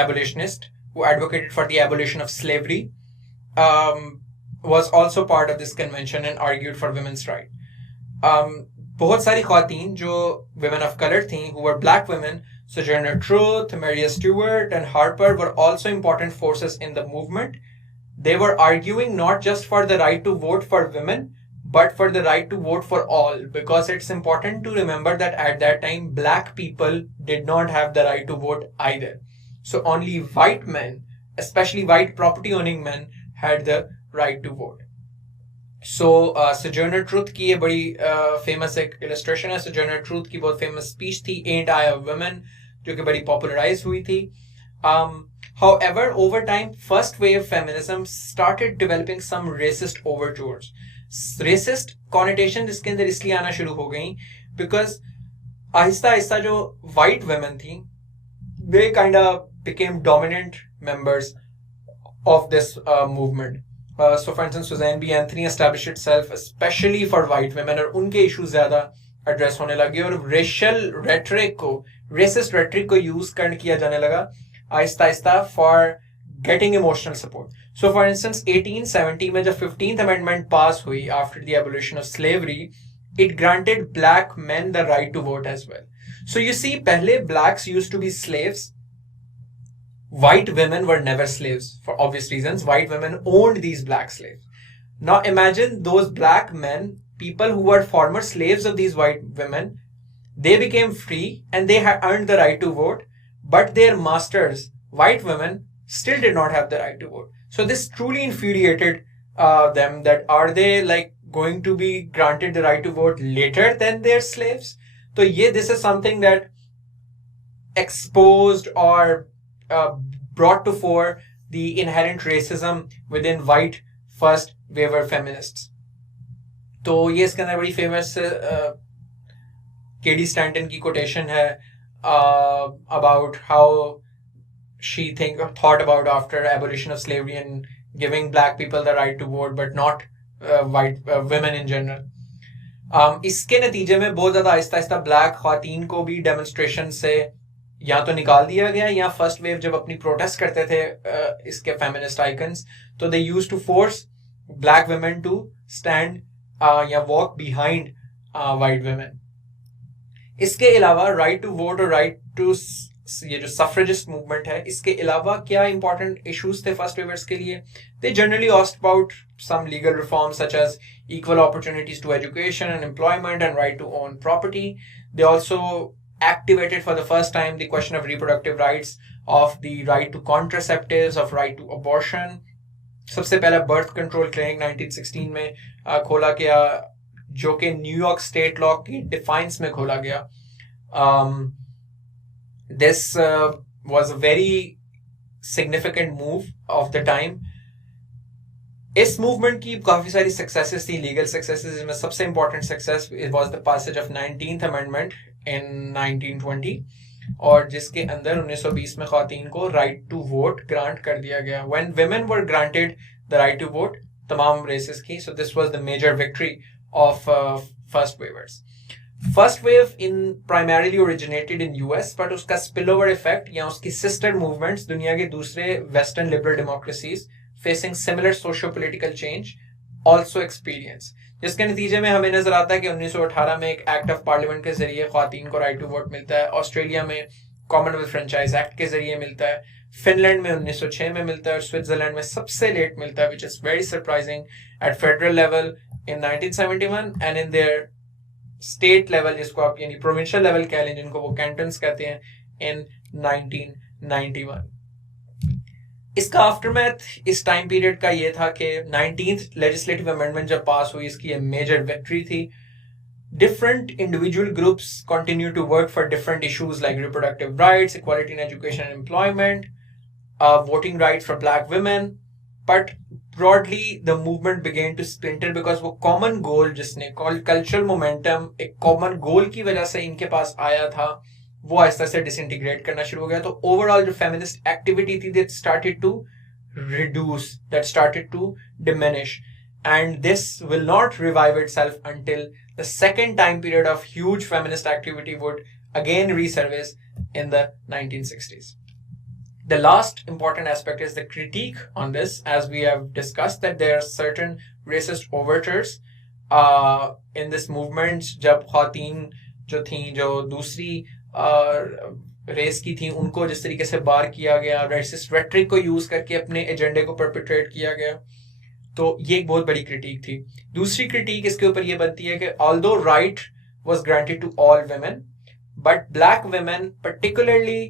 abolitionist who advocated for the abolition of slavery, was also part of this convention and argued for women's right. बहुत सारी ख़वातीन जो women of color थी, who were black women, Sojourner Truth, Maria Stewart and Harper, were also important forces in the movement. They were arguing not just for the right to vote for women, but for the right to vote for all, because it's important to remember that at that time black people did not have the right to vote either. So only white men, especially white property owning men, had the right to vote. So Sojourner Truth की ये बड़ी famous एक illustration है. Sojourner Truth की बहुत famous speech थी, Ain't I a Woman, जो कि बड़ी popularized हुई थी. However, over time, first wave feminism started developing some racist overtures. Racist connotation इसके अंदर इसलिए आना शुरू हो गई बिकॉज आहिस्ता आहिस्ता जो वाइट वेमेन थी, they kind of became dominant members of this movement. So for instance Susan B Anthony established itself specially for white women, और उनके इशूज ज्यादा एड्रेस होने लगे और रेशियल रेटरिक को, रेसिस्ट रेटरिक को यूज किया जाने लगा आहिस्ता आहिस्ता for getting emotional support. So for instance 1870 में जब 15th amendment pass हुई after the abolition of slavery, it granted black men the right to vote as well. So you see, पहले blacks used to be slaves. White women were never slaves for obvious reasons. White women owned these black slaves. Now imagine those black men, people who were former slaves of these white women, they became free and they had earned the right to vote, but their masters, white women, still did not have the right to vote. So this truly infuriated them, that are they like going to be granted the right to vote later than their slaves? So yeah, this is something that exposed or brought to fore the inherent racism within white first wave feminists. तो ये इसके अंदर बड़ी famous KD Stanton की कोटेशन है, about how she thought about after abolition of slavery and giving black people the right to vote, but not white women in general. इसके नतीजे में बहुत ज़्यादा आहिस्ता आहिस्ता ब्लैक ख़वातीन को भी डेमोन्स्ट्रेशन से या तो निकाल दिया गया, या फर्स्ट वेव जब अपनी प्रोटेस्ट करते थे इसके फेमिनिस्ट आइकन्स, तो they used to force black women to stand या वॉक बिहाइंड वाइट वुमेन. इसके अलावा राइट टू वोट और राइट टू, ये जो सफरेजिस्ट मूवमेंट है, इसके अलावा क्या इंपॉर्टेंट इश्यूज थे फर्स्ट वेवर्स के लिए? They generally asked about some legal reforms such as equal opportunities to education and employment and right to own property. They also activated for the first time the question of reproductive rights, of the right to contraceptives, of right to abortion. सबसे पहला birth control clinic 1916 में खोला गया, जो कि New York state law की डिफाइंस में खोला गया. This was a very significant move of the time. इस मूवमेंट की काफी सारी सक्सेसेस थी, लीगल सक्सेसेस, जिसमें सबसे important success was the passage of 19th amendment in 1920, और जिसके अंदर 1920 में ख़वातीन को राइट टू वोट ग्रांट कर दिया गया. When women were granted the right to vote, तमाम रेसेस की, so this was the major victory of first wavers. First wave in primarily originated in US, but उसका स्पिल ओवर इफेक्ट या उसकी sister movements दुनिया के दूसरे western liberal democracies facing similar socio-political change also experience, जिसके नतीजे में हमें नजर आता है कि 1918 में एक एक्ट ऑफ पार्लियामेंट के जरिए ख़वातीन को राइट टू वोट मिलता है. ऑस्ट्रेलिया में कॉमनवेल्थ फ्रेंचाइज एक्ट के जरिए मिलता है. फिनलैंड में 1906 में मिलता है, और स्विट्जरलैंड में सबसे लेट मिलता है, which is very surprising. At federal level in 1971 and in their state level, जिसको आप यानी प्रोविंशियल लेवल कह लें, जिनको वो कैंटन्स कहते हैं, इन 1991. इसका आफ्टरमैथ इस टाइम पीरियड का ये था कि 19th लेजिस्लेटिव अमेंडमेंट जब पास हुई, इसकी मेजर विक्ट्री थी. Different individual groups continue to work for different issues like reproductive rights, equality in education and employment, voting rights for black women, but broadly the movement began to splinter because वो common goal, जिसने cultural momentum एक common goal की वजह से इनके पास आया था, वो आहिस्ता से डिसइंटीग्रेट करना शुरू हो गया. तो ओवरऑल जो फेमिनिस्ट एक्टिविटी थी, that started to reduce, that started to diminish, and this will not revive itself until the second time period of huge feminist activity would again resurface in the 1960s. The last important aspect is the critique on this, as we have discussed that there are certain racist overtures in this movement. जब ख़वातीन जो थी, जो दूसरी रेस की थी, उनको जिस तरीके से बार किया गया, रेसिस्ट रेटरिक को यूज करके अपने एजेंडे को परपेट्रेट किया गया, तो ये एक बहुत बड़ी क्रिटिक थी. दूसरी क्रिटिक इसके ऊपर ये बनती है कि although right was granted to all women, but black women particularly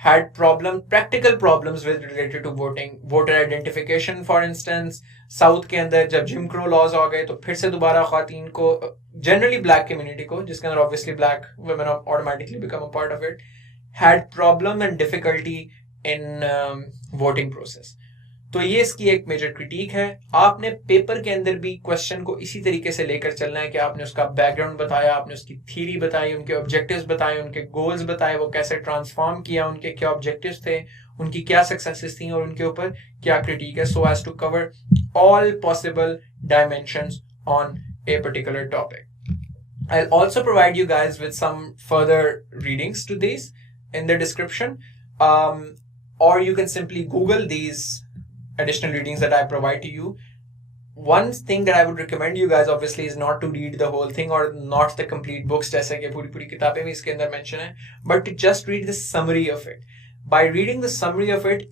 had practical problems with related to voter identification. for instance, south के अंदर जब जिम क्रो लॉज आ गए, तो फिर से दोबारा ख़वातीन को, जनरली ब्लैक कम्युनिटी को, जिसके अंदर obviously black women automatically become a part of it, had problem and difficulty in voting process. तो ये इसकी एक मेजर क्रिटिक है. आपने पेपर के अंदर भी क्वेश्चन को इसी तरीके से लेकर चलना है कि आपने उसका बैकग्राउंड बताया, आपने उसकी थ्योरी बताई, उनके ऑब्जेक्टिव्स बताए, उनके गोल्स बताए, वो कैसे ट्रांसफॉर्म किया, उनके क्या ऑब्जेक्टिव्स थे, उनकी क्या सक्सेसेस थी, और उनके ऊपर क्या क्रिटिक है, so as to cover all possible dimensions on a particular topic. I'll also provide you guys with some further readings to these in the description, or you can simply Google these additional readings that I provide to you. One thing that I would recommend you guys obviously is not to read the whole thing or not the complete books, जैसे कि पूरी किताबें भी इसके अंदर mention है, but to just read the summary of it. By reading the summary of it,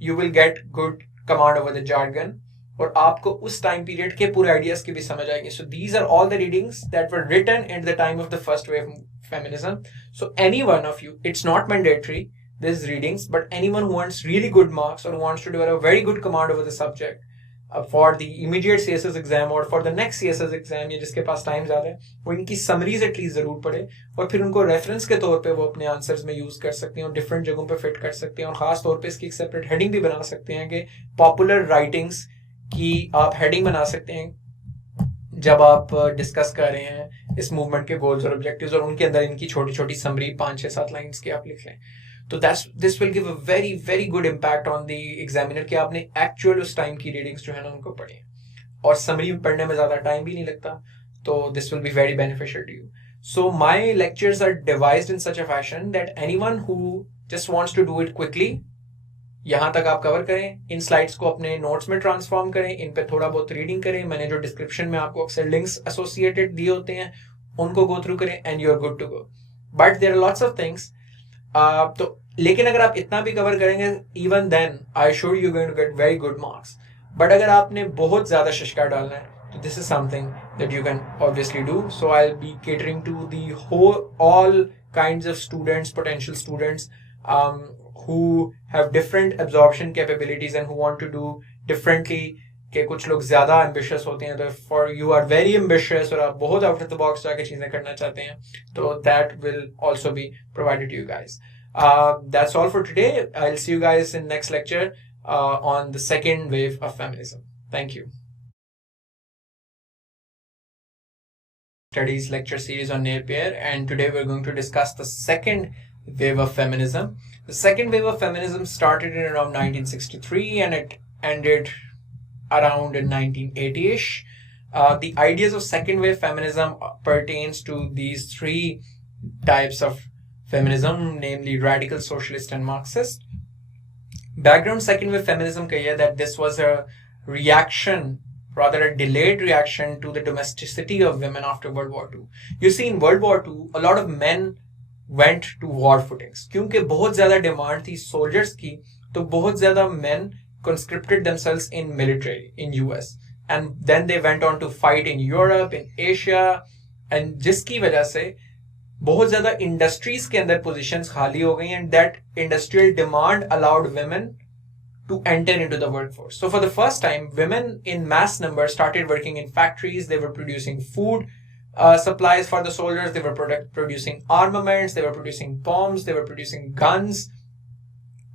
you will get good command over the jargon, और आपको उस टाइम पीरियड के पूरे आइडियाज की भी समझ आएंगे. So these are all the readings that were written in the time of the first wave feminism. So any one of you, it's not mandatory these readings, but anyone who wants really good marks or wants to develop a very good command over the subject for the immediate CSS exam or for the next CSS exam, या जिसके पास टाइम ज्यादा है, वो इनकी summaries at least जरूर पढ़े, और फिर उनको रेफरेंस के तौर पे वो अपने आंसर्स में यूज कर सकते हैं और डिफरेंट जगहों पे फिट कर सकते हैं. और खास तौर पे इसकी एक सेपरेट हेडिंग भी बना सकते हैं कि पॉपुलर राइटिंग्स की आप हेडिंग बना सकते हैं जब आप डिस्कस कर रहे हैं इस मूवमेंट के गोल्स और ऑब्जेक्टिव्स, और उनके अंदर इनकी छोटी छोटी समरी 5-6-7 लाइंस की आप लिख लें, तो this will give a very very good impact on the examiner कि आपने एक्चुअल उस टाइम की रीडिंग्स जो है ना उनको पढ़ी, और समरी में पढ़ने में ज़्यादा टाइम भी नहीं लगता, तो this will be very beneficial to you. So my lectures are devised in such a fashion that anyone who just wants to do it quickly, यहाँ तक आप कवर करें, इन स्लाइड्स को अपने नोट्स में ट्रांसफॉर्म करें, इन पे थोड़ा बहुत रीडिंग करें, मैंने जो डिस्क्रिप्शन में आपको अक्सर लिंक्स एसोसिएटेड दिए होते हैं उनको गो थ्रू करें, and you are good to go. But there are lots of things. तो लेकिन अगर आप इतना भी कवर करेंगे, even then I sure you going to get very good marks. But अगर आपने बहुत ज़्यादा शिश्का डालना है, so this is something that you can obviously do. So I'll be catering to the all kinds of students, potential students, who have different absorption capabilities and who want to do differently. कि कुछ लोग ज़्यादा ambitious होते हैं, तो for you are very ambitious और आप बहुत out of the box जाके चीज़ें करना चाहते हैं, तो that will also be provided to you guys. That's all for today. I'll see you guys in next lecture on the second wave of feminism. Thank you. Studies lecture series on Napier, and today we're going to discuss the second wave of feminism. The second wave of feminism started in around 1963 and it ended around in 1980ish. The ideas of second wave feminism pertains to these three types of feminism, namely radical, socialist and Marxist. Background second wave feminism का ये that this was a reaction, rather a delayed reaction to the domesticity of women after World War II. You see, in World War II, a lot of men went to war footings. क्योंकि बहुत ज़्यादा demand थी soldiers की, तो बहुत ज़्यादा men conscripted themselves in military in US. And then they went on to fight in Europe, in Asia, and जिसकी वजह से बहुत ज़्यादा industries के अंदर positions खाली हो गई, and that industrial demand allowed women to enter into the workforce. So for the first time, women in mass numbers started working in factories. They were producing food supplies for the soldiers. They were producing armaments. They were producing bombs. They were producing guns.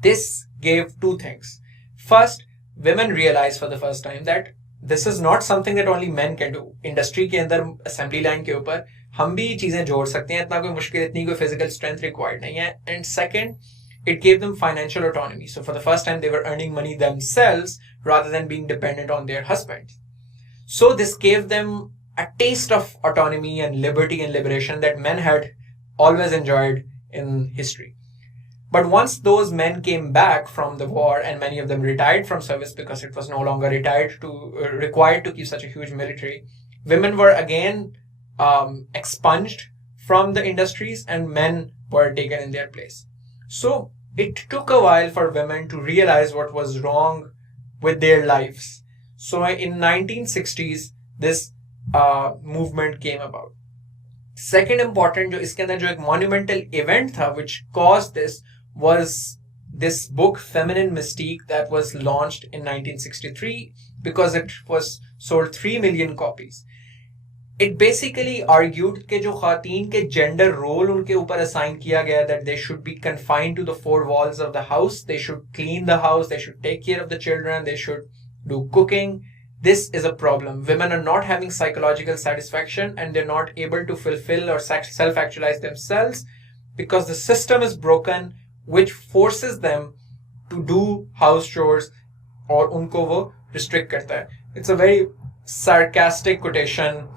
This gave two things. First, women realized for the first time that this is not something that only men can do. Industry के अंदर assembly line के ऊपर हम भी चीजें जोड़ सकते हैं, इतना कोई मुश्किल, इतनी कोई physical strength required नहीं है. And second, it gave them financial autonomy. So for the first time, they were earning money themselves rather than being dependent on their husbands. So this gave them a taste of autonomy and liberty and liberation that men had always enjoyed in history. But once those men came back from the war, and many of them retired from service because it was no longer required to keep such a huge military, women were again expunged from the industries and men were taken in their place. So it took a while for women to realize what was wrong with their lives. So in 1960s, this movement came about. Second important जो इसके अंदर जो एक monumental event था which caused this was this book Feminine Mystique that was launched in 1963 because it was sold 3 million copies. It basically argued कि जो ख़ातीन के gender role उनके ऊपर assign किया गया, that they should be confined to the four walls of the house, they should clean the house, they should take care of the children, they should do cooking. This is a problem. Women are not having psychological satisfaction and they're not able to fulfill or self-actualize themselves because the system is broken, which forces them to do house chores और उनको वो restrict करता है. It's a very sarcastic quotation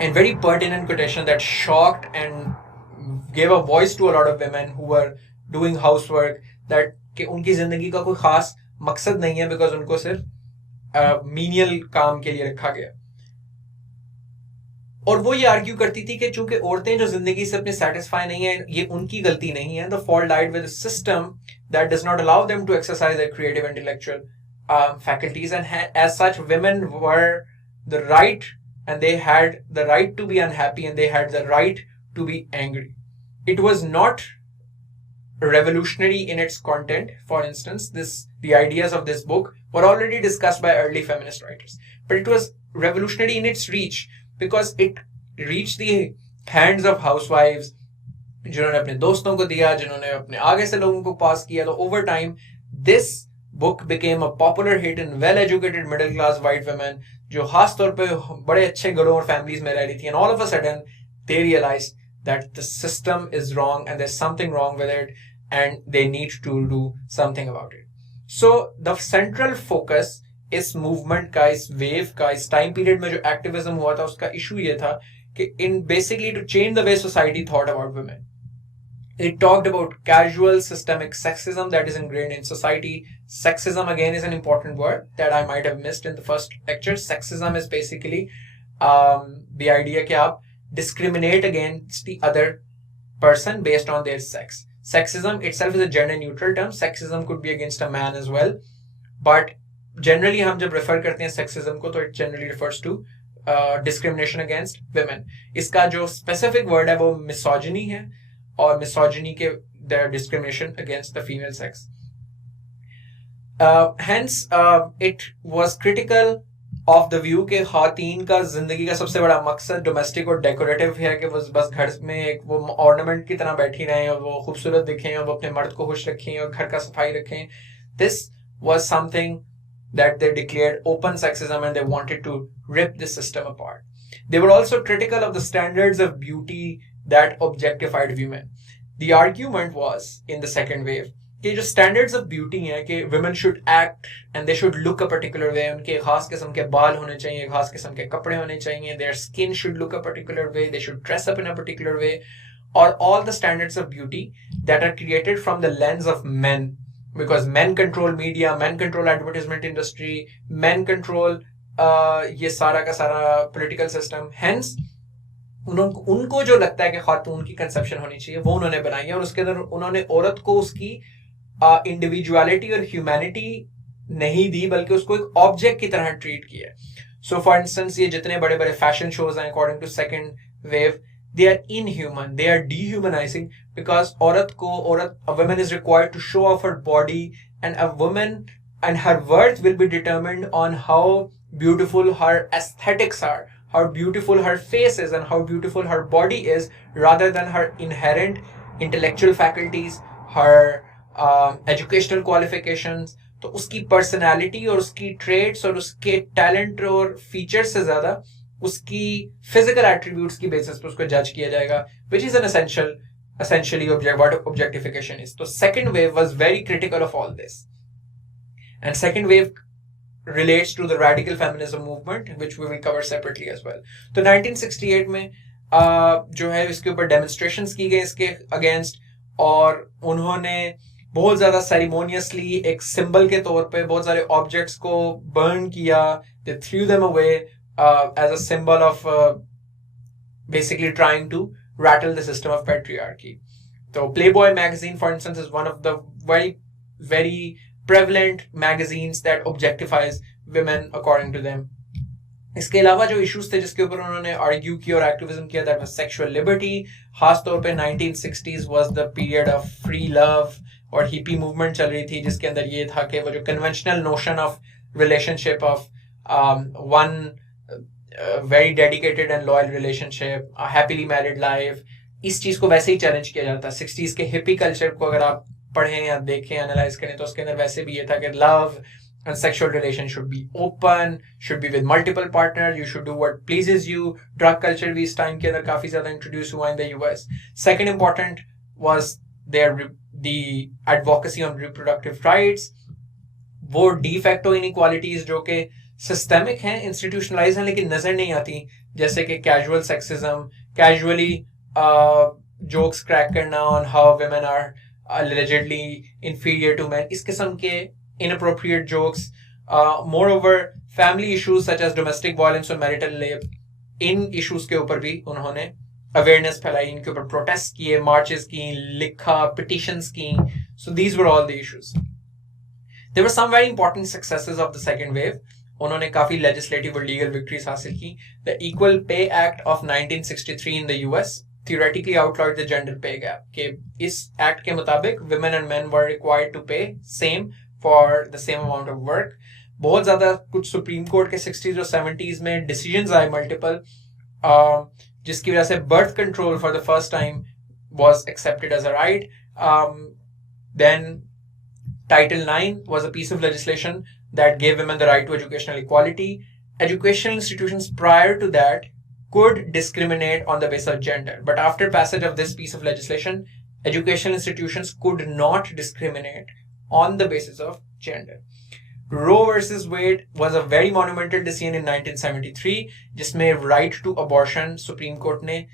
and very pertinent quotation that shocked and gave a voice to a lot of women who were doing housework, that कि उनकी जिंदगी का कोई खास मकसद नहीं है because उनको सिर्फ menial काम के लिए रखा गया. और वो ये आर्ग्यू करती थी कि चूंकि औरतें जो जिंदगी से अपने सेटिस्फाई नहीं है, ये उनकी गलती नहीं है. The fault lied with a system that does not allow them to exercise their creative intellectual faculties, and as such women were the right, and they had the right to be unhappy, and they had the right to be angry. It was not revolutionary in its content. For instance, the ideas of this book were already discussed by early feminist writers, but it was revolutionary in its reach because it reached the hands of housewives जिन्होंने अपने दोस्तों को दिया, जिन्होंने अपने आगे से लोगों को पास किया. तो over time this book became a popular hit in well-educated middle-class white women जो खास तौर पे बड़े अच्छे घरों और फैमिलीज में रह रही थी, and all of a sudden they realized that the system is wrong and there's something wrong with it and they need to do something about it. So the central focus इस मूवमेंट का, इस वेव का, इस टाइम पीरियड में जो एक्टिविज्म हुआ था उसका इशू ये था कि in basically to change the way society thought about women. It talked about casual systemic sexism that is ingrained in society. Sexism again is an important word that I might have missed in the first lecture. Sexism is basically the idea कि आप discriminate against the other person based on their sex. Sexism itself is a gender neutral term. Sexism could be against a man as well, but generally हम जब refer करते हैं sexism को तो it generally refers to discrimination against women. इसका जो specific word है वो misogyny है, और misogyny के the discrimination against the female sex. Hence it was critical of the view कि खातीन का जिंदगी का सबसे बड़ा मकसद डोमेस्टिक और डेकोरेटिव है कि वो बस घर में एक वो ऑर्नामेंट की तरह बैठी रहें और वो खूबसूरत दिखें और वो अपने मर्द को खुश रखें और घर का सफाई रखें. This was something that they declared open sexism and they wanted to rip this system apart. They were also critical of the standards of beauty that objectified women. The argument was in the second wave कि जो standards of beauty हैं कि women should act and they should look a particular way, उनके खास किस्म के बाल होने चाहिए, खास किस्म के कपड़े होने चाहिए, their skin should look a particular way, they should dress up in a particular way, or all the standards of beauty that are created from the lens of men, because men control media, men control advertisement industry, men control ये सारा का सारा political system. Hence उनको जो लगता है कि खातून की कंसेप्शन होनी चाहिए वो उन्होंने बनाई है, और उसके अंदर उन्होंने औरत को उसकी इंडिविजुअलिटी और ह्यूमैनिटी नहीं दी बल्कि उसको एक ऑब्जेक्ट की तरह ट्रीट किया. सो फॉर इंस्टेंस ये जितने बड़े बड़े फैशन शोज हैं according to second wave, they are inhuman, they are dehumanizing, because a woman is required to show off her body, and a woman and her worth will be determined on how beautiful her aesthetics are, how beautiful her face is, and how beautiful her body is, rather than her inherent intellectual faculties, her educational qualifications. तो उसकी personality और उसकी traits और उसके talent और features से ज़्यादा उसकी physical attributes की basis पर उसको judge किया जाएगा, which is an essentially what objectification is. So second wave was very critical of all this, and second wave relates to the radical feminism movement, which we will cover separately as well. तो 1968 में जो है इसके ऊपर demonstrations की गई इसके against, और उन्होंने बहुत ज़्यादा ceremoniously एक symbol के तौर पे बहुत सारे objects को burn किया. They threw them away as a symbol of basically trying to rattle the system of patriarchy. So Playboy magazine, for instance, is one of the very, very prevalent magazines that objectifies women according to them. इसके अलावा जो issues थे जिसके ऊपर उन्होंने argue किया और activism किया, that was sexual liberty. खास तौर पे 1960s was the period of free love, और hippie movement चल रही थी जिसके अंदर ये था कि वो जो conventional notion of relationship of one very dedicated and loyal relationship, a happily married life, इस चीज को वैसे ही चैलेंज किया जाता है. 60s के हिप्पी कल्चर को अगर आप पढ़ें या देखें, एनालाइज करें, तो उसके अंदर वैसे भी ये था कि love and sexual relation should be open, should be with multiple partners, you should do what pleases you. Drug culture भी इस टाइम के अंदर काफी ज्यादा इंट्रोड्यूस हुआ in the US. Second important was the advocacy on reproductive rights. वो de facto inequalities जो कि सिस्टेमिक हैं, इंस्टीट्यूशनलाइज हैं, लेकिन नजर नहीं आती, जैसे कि casual sexism, casually jokes crack करना on how women are allegedly inferior to men, इस किस्म के inappropriate jokes. Moreover, family issues such as domestic violence और marital rape, इन issues के ऊपर भी उन्होंने awareness फैलाई, इनके ऊपर protest किए, marches की, लिखा, petitions की. So these were all the issues. There were some very important successes of the second wave. उन्होंने काफी legislative और legal victories हासिल की. The Equal Pay Act of 1963 in the US theoretically outlawed the gender pay gap. कि इस act के मुताबिक women and men were required to pay same for the same amount of work. बहुत ज़्यादा कुछ Supreme Court के 60s और 70s में decisions आए multiple, जिसकी वजह से birth control for the first time was accepted as a right. Then Title IX was a piece of legislation that gave women the right to educational equality, educational institutions prior to that could discriminate on the basis of gender. But after passage of this piece of legislation, educational institutions could not discriminate on the basis of gender. Roe versus Wade was a very monumental decision in 1973, जिसमें right to abortion Supreme Court ने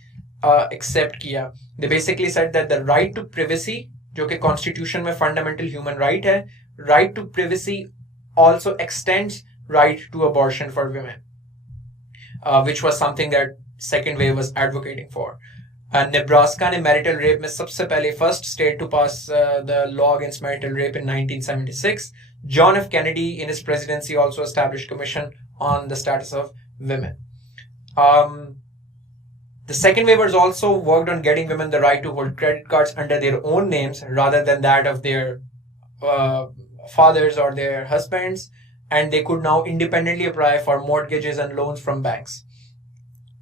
accept किया. They basically said that the right to privacy, जो कि Constitution में fundamental human right है, right to privacy also extends right to abortion for women, which was something that second wave was advocating for. Nebraska ने marital rape में सबसे पहले first state to pass the law against marital rape in 1976. John F. Kennedy in his presidency also established commission on the status of women. The second waivers also worked on getting women the right to hold credit cards under their own names rather than that of their fathers or their husbands, and they could now independently apply for mortgages and loans from banks.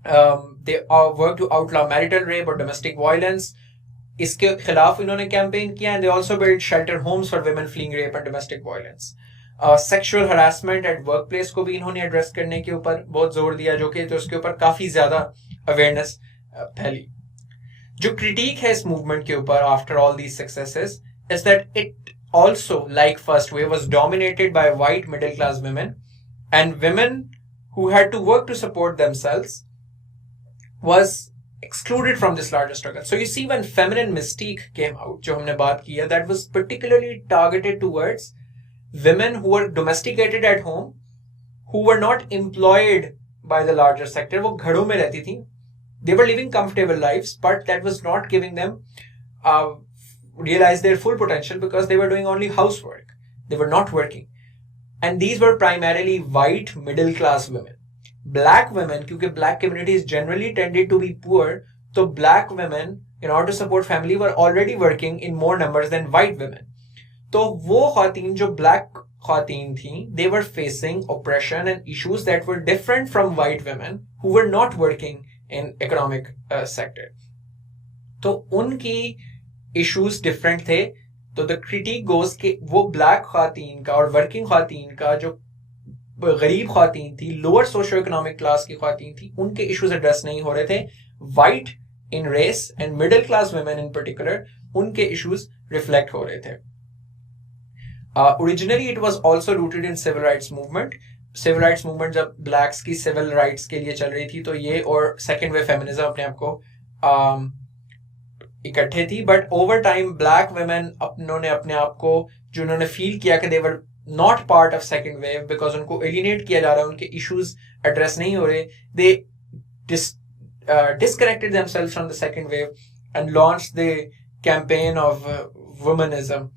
They worked to outlaw marital rape or domestic violence. इसके खिलाफ इन्होंने कैंपेन किया, and they also built shelter homes for women fleeing rape and domestic violence. Sexual harassment at workplace को भी इन्होंने एड्रेस करने के ऊपर बहुत जोर दिया, जो कि तो उसके ऊपर काफी ज्यादा अवेयरनेस फैली. जो क्रिटिक है इस मूवमेंट के ऊपर after all these successes is that it also, like first wave, was dominated by white middle class women, and women who had to work to support themselves was excluded from this larger struggle. So you see, when feminine mystique came out, जो हमने बात की है, that was particularly targeted towards women who were domesticated at home, who were not employed by the larger sector. वो घरों में रहती थी. They were living comfortable lives, but that was not giving them realize their full potential because they were doing only housework. They were not working. And these were primarily white middle class women. Black women, क्योंकि black communities generally tended to be poor, so black women, in order to support family, were already working in more numbers than white women. तो वो ख़वातीन जो black ख़वातीन थी, they were facing oppression and issues that were different from white women who were not working in economic sector. तो उनकी issues different थे. तो the critique goes कि वो black ख़वातीन का और working ख़वातीन का जो गरीब ख़वातीन थी, lower socio-economic class की ख़वातीन थी, उनके issues address नहीं हो रहे थे. White in race and middle class women in particular, उनके issues reflect हो रहे थे. Originally it was also rooted in civil rights movement. Civil rights movement जब blacks की civil rights के लिए चल रही थी, तो ये और second wave feminism अपने आप को इकट्ठे थी. But over time black women उन्होंने अपने आप को, जो उन्होंने फील किया कि they were not part of second wave because उनको एलिनेट किया जा रहा है, उनके इश्यूज एड्रेस नहीं हो रहे, दे disconnected themselves from the second wave and launched the campaign of womanism,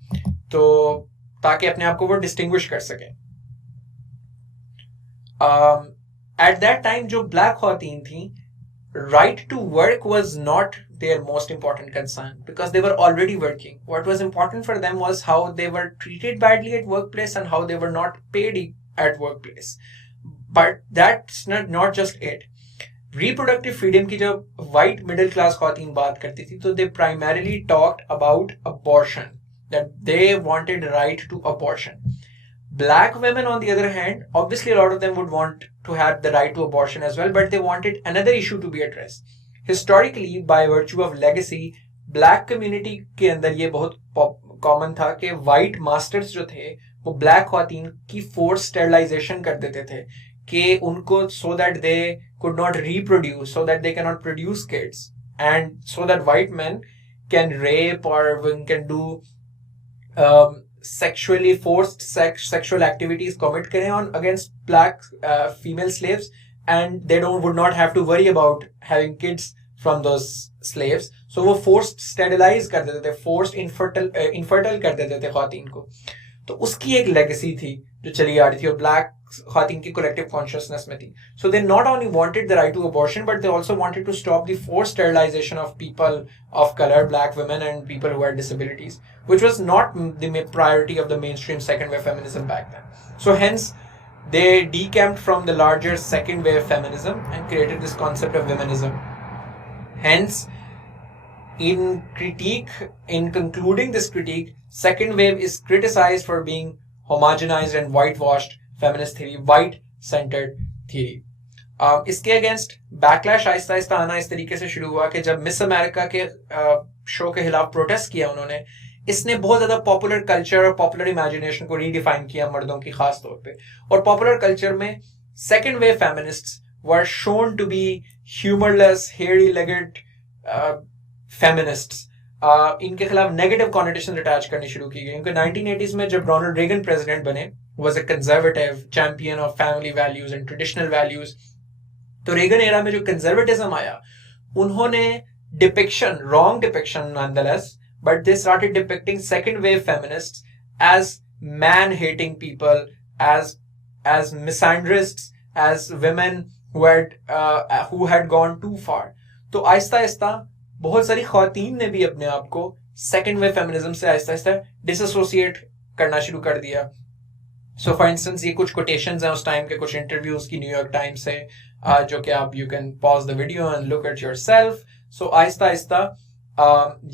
तो ताकि अपने आप को वो डिस्टिंग्विश कर सकें. At that time जो ब्लैक ख़वातीन थी, right to work was not their most important concern because they were already working. What was important for them was how they were treated badly at workplace and how they were not paid at workplace. But that's not just it. Reproductive freedom की जब white middle class ख़वातीन बात करती थी, तो they primarily talked about abortion, that they wanted right to abortion. Black women, on the other hand, obviously a lot of them would want to have the right to abortion as well, but they wanted another issue to be addressed. Historically, by virtue of legacy, black community के अंदर ये बहुत common था कि white masters जो थे, वो black ख़वातीन की forced sterilization कर देते थे कि उनको, so that they could not reproduce, so that they cannot produce kids, and so that white men can rape or can do sexually forced sexual activities commit करें on against black female slaves, and they would not have to worry about having kids from those slaves. So वो forced sterilize कर देते थे, forced infertile कर देते थे ख़वातीन को. तो उसकी एक legacy थी जो चली आ रही थी और black ख़वातीन की collective consciousness में थी. So they not only wanted the right to abortion, but they also wanted to stop the forced sterilization of people of color, black women and people who had disabilities, which was not the priority of the mainstream second wave feminism back then. So hence they decamped from the larger second wave feminism and created this concept of womanism. Hence, in concluding this critique, second wave is criticized for being homogenized and whitewashed feminist theory, white-centered theory. इसके against backlash Aahista आहिस्ता आना इस तरीके से शुरू हुआ कि जब miss America के शो के खिलाफ प्रोटेस्ट किया उन्होंने, इसने बहुत ज्यादा पॉपुलर कल्चर और पॉपुलर इमेजिनेशन को रीडिफाइन किया मर्दों की खास तौर पे. और पॉपुलर कल्चर में second wave feminists were shown to be humourless, hairy legged feminists. इनके खिलाफ नेगेटिव कॉनोटेशन अटैच करनी शुरू की गई. क्योंकि 1980s में जब रोनाल्ड रेगन प्रेसिडेंट बने, was a conservative champion of family values and traditional values. तो रेगन एरा में जो कंजर्वेटिज्म आया, उन्होंने depiction, wrong depiction nonetheless, but they started depicting second wave feminists as man hating people, as misandrists, as women who had gone too far. तो आहिस्ता आहिस्ता बहुत सारी ख्वातीन ने भी अपने आप को सेकेंड वेव फेमिनिज्म से आहिस्ता आहिस्ता डिसोसिएट करना शुरू कर दिया. सो फॉर इंस्टेंस ये कुछ कोटेशंस हैं उस टाइम के, कुछ इंटरव्यूज की न्यूयॉर्क टाइम्स से, जो कि आप you can pause the video and look at yourself. So आहिस्ता आहिस्ता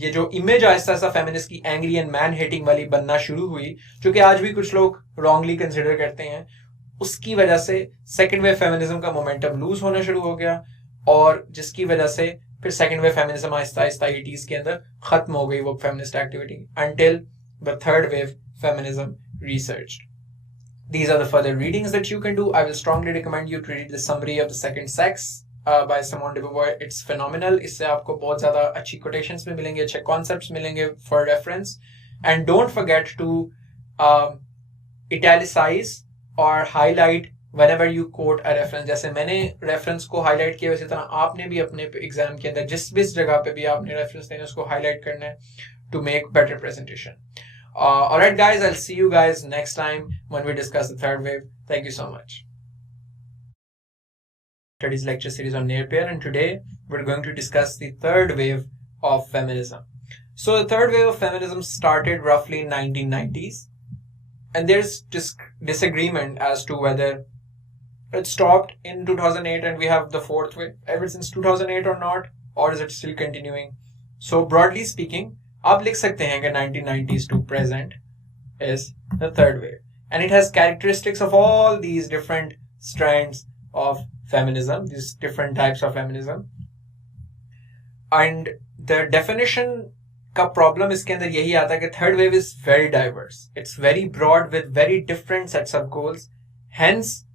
ये जो इमेज आहिस्ता आहिस्ता फेमिनिस्ट की एंग्री एंड मैन हेटिंग वाली बनना शुरू हुई, जो कि आज भी कुछ लोग रॉन्गली कंसिडर करते हैं, उसकी वजह से सेकेंड वेव फेमिनिज्म का मोमेंटम लूज होना शुरू हो गया. और जिसकी वजह से फिर second wave feminism Aahista Aahista 80s के अंदर खत्म हो गई वो feminist activity, until the third wave feminism researched. These are the further readings that you can do. I will strongly recommend you to read the summary of the second sex by Simone de Beauvoir. It's phenomenal. इससे आपको बहुत ज़्यादा अच्छी quotations भी मिलेंगे, अच्छे concepts मिलेंगे for reference. And don't forget to italicize or highlight whenever you quote a reference. जैसे मैंने reference को highlight किया, वैसे तरह आपने भी अपने एग्जाम के अंदर जिस भी जगह पे भी आपने reference देना है उसको highlight करना है to make better presentation. Alright guys, I'll see you guys next time when we discuss the third wave. Thank you so much. Studies lecture series on Napier, and today we're going to discuss the third wave of feminism. So the third wave of feminism started roughly in 1990s, and there's disagreement as to whether it stopped in 2008 and we have the fourth wave ever since 2008 or not, or is it still continuing? So broadly speaking, आप लिख सकते हैं कि 1990s to present is the third wave, and it has characteristics of all these different strands of feminism, these different types of feminism. And the definition का problem इसके अंदर यही आता है कि third wave is very diverse. It's very broad with very different sets of goals. Hence,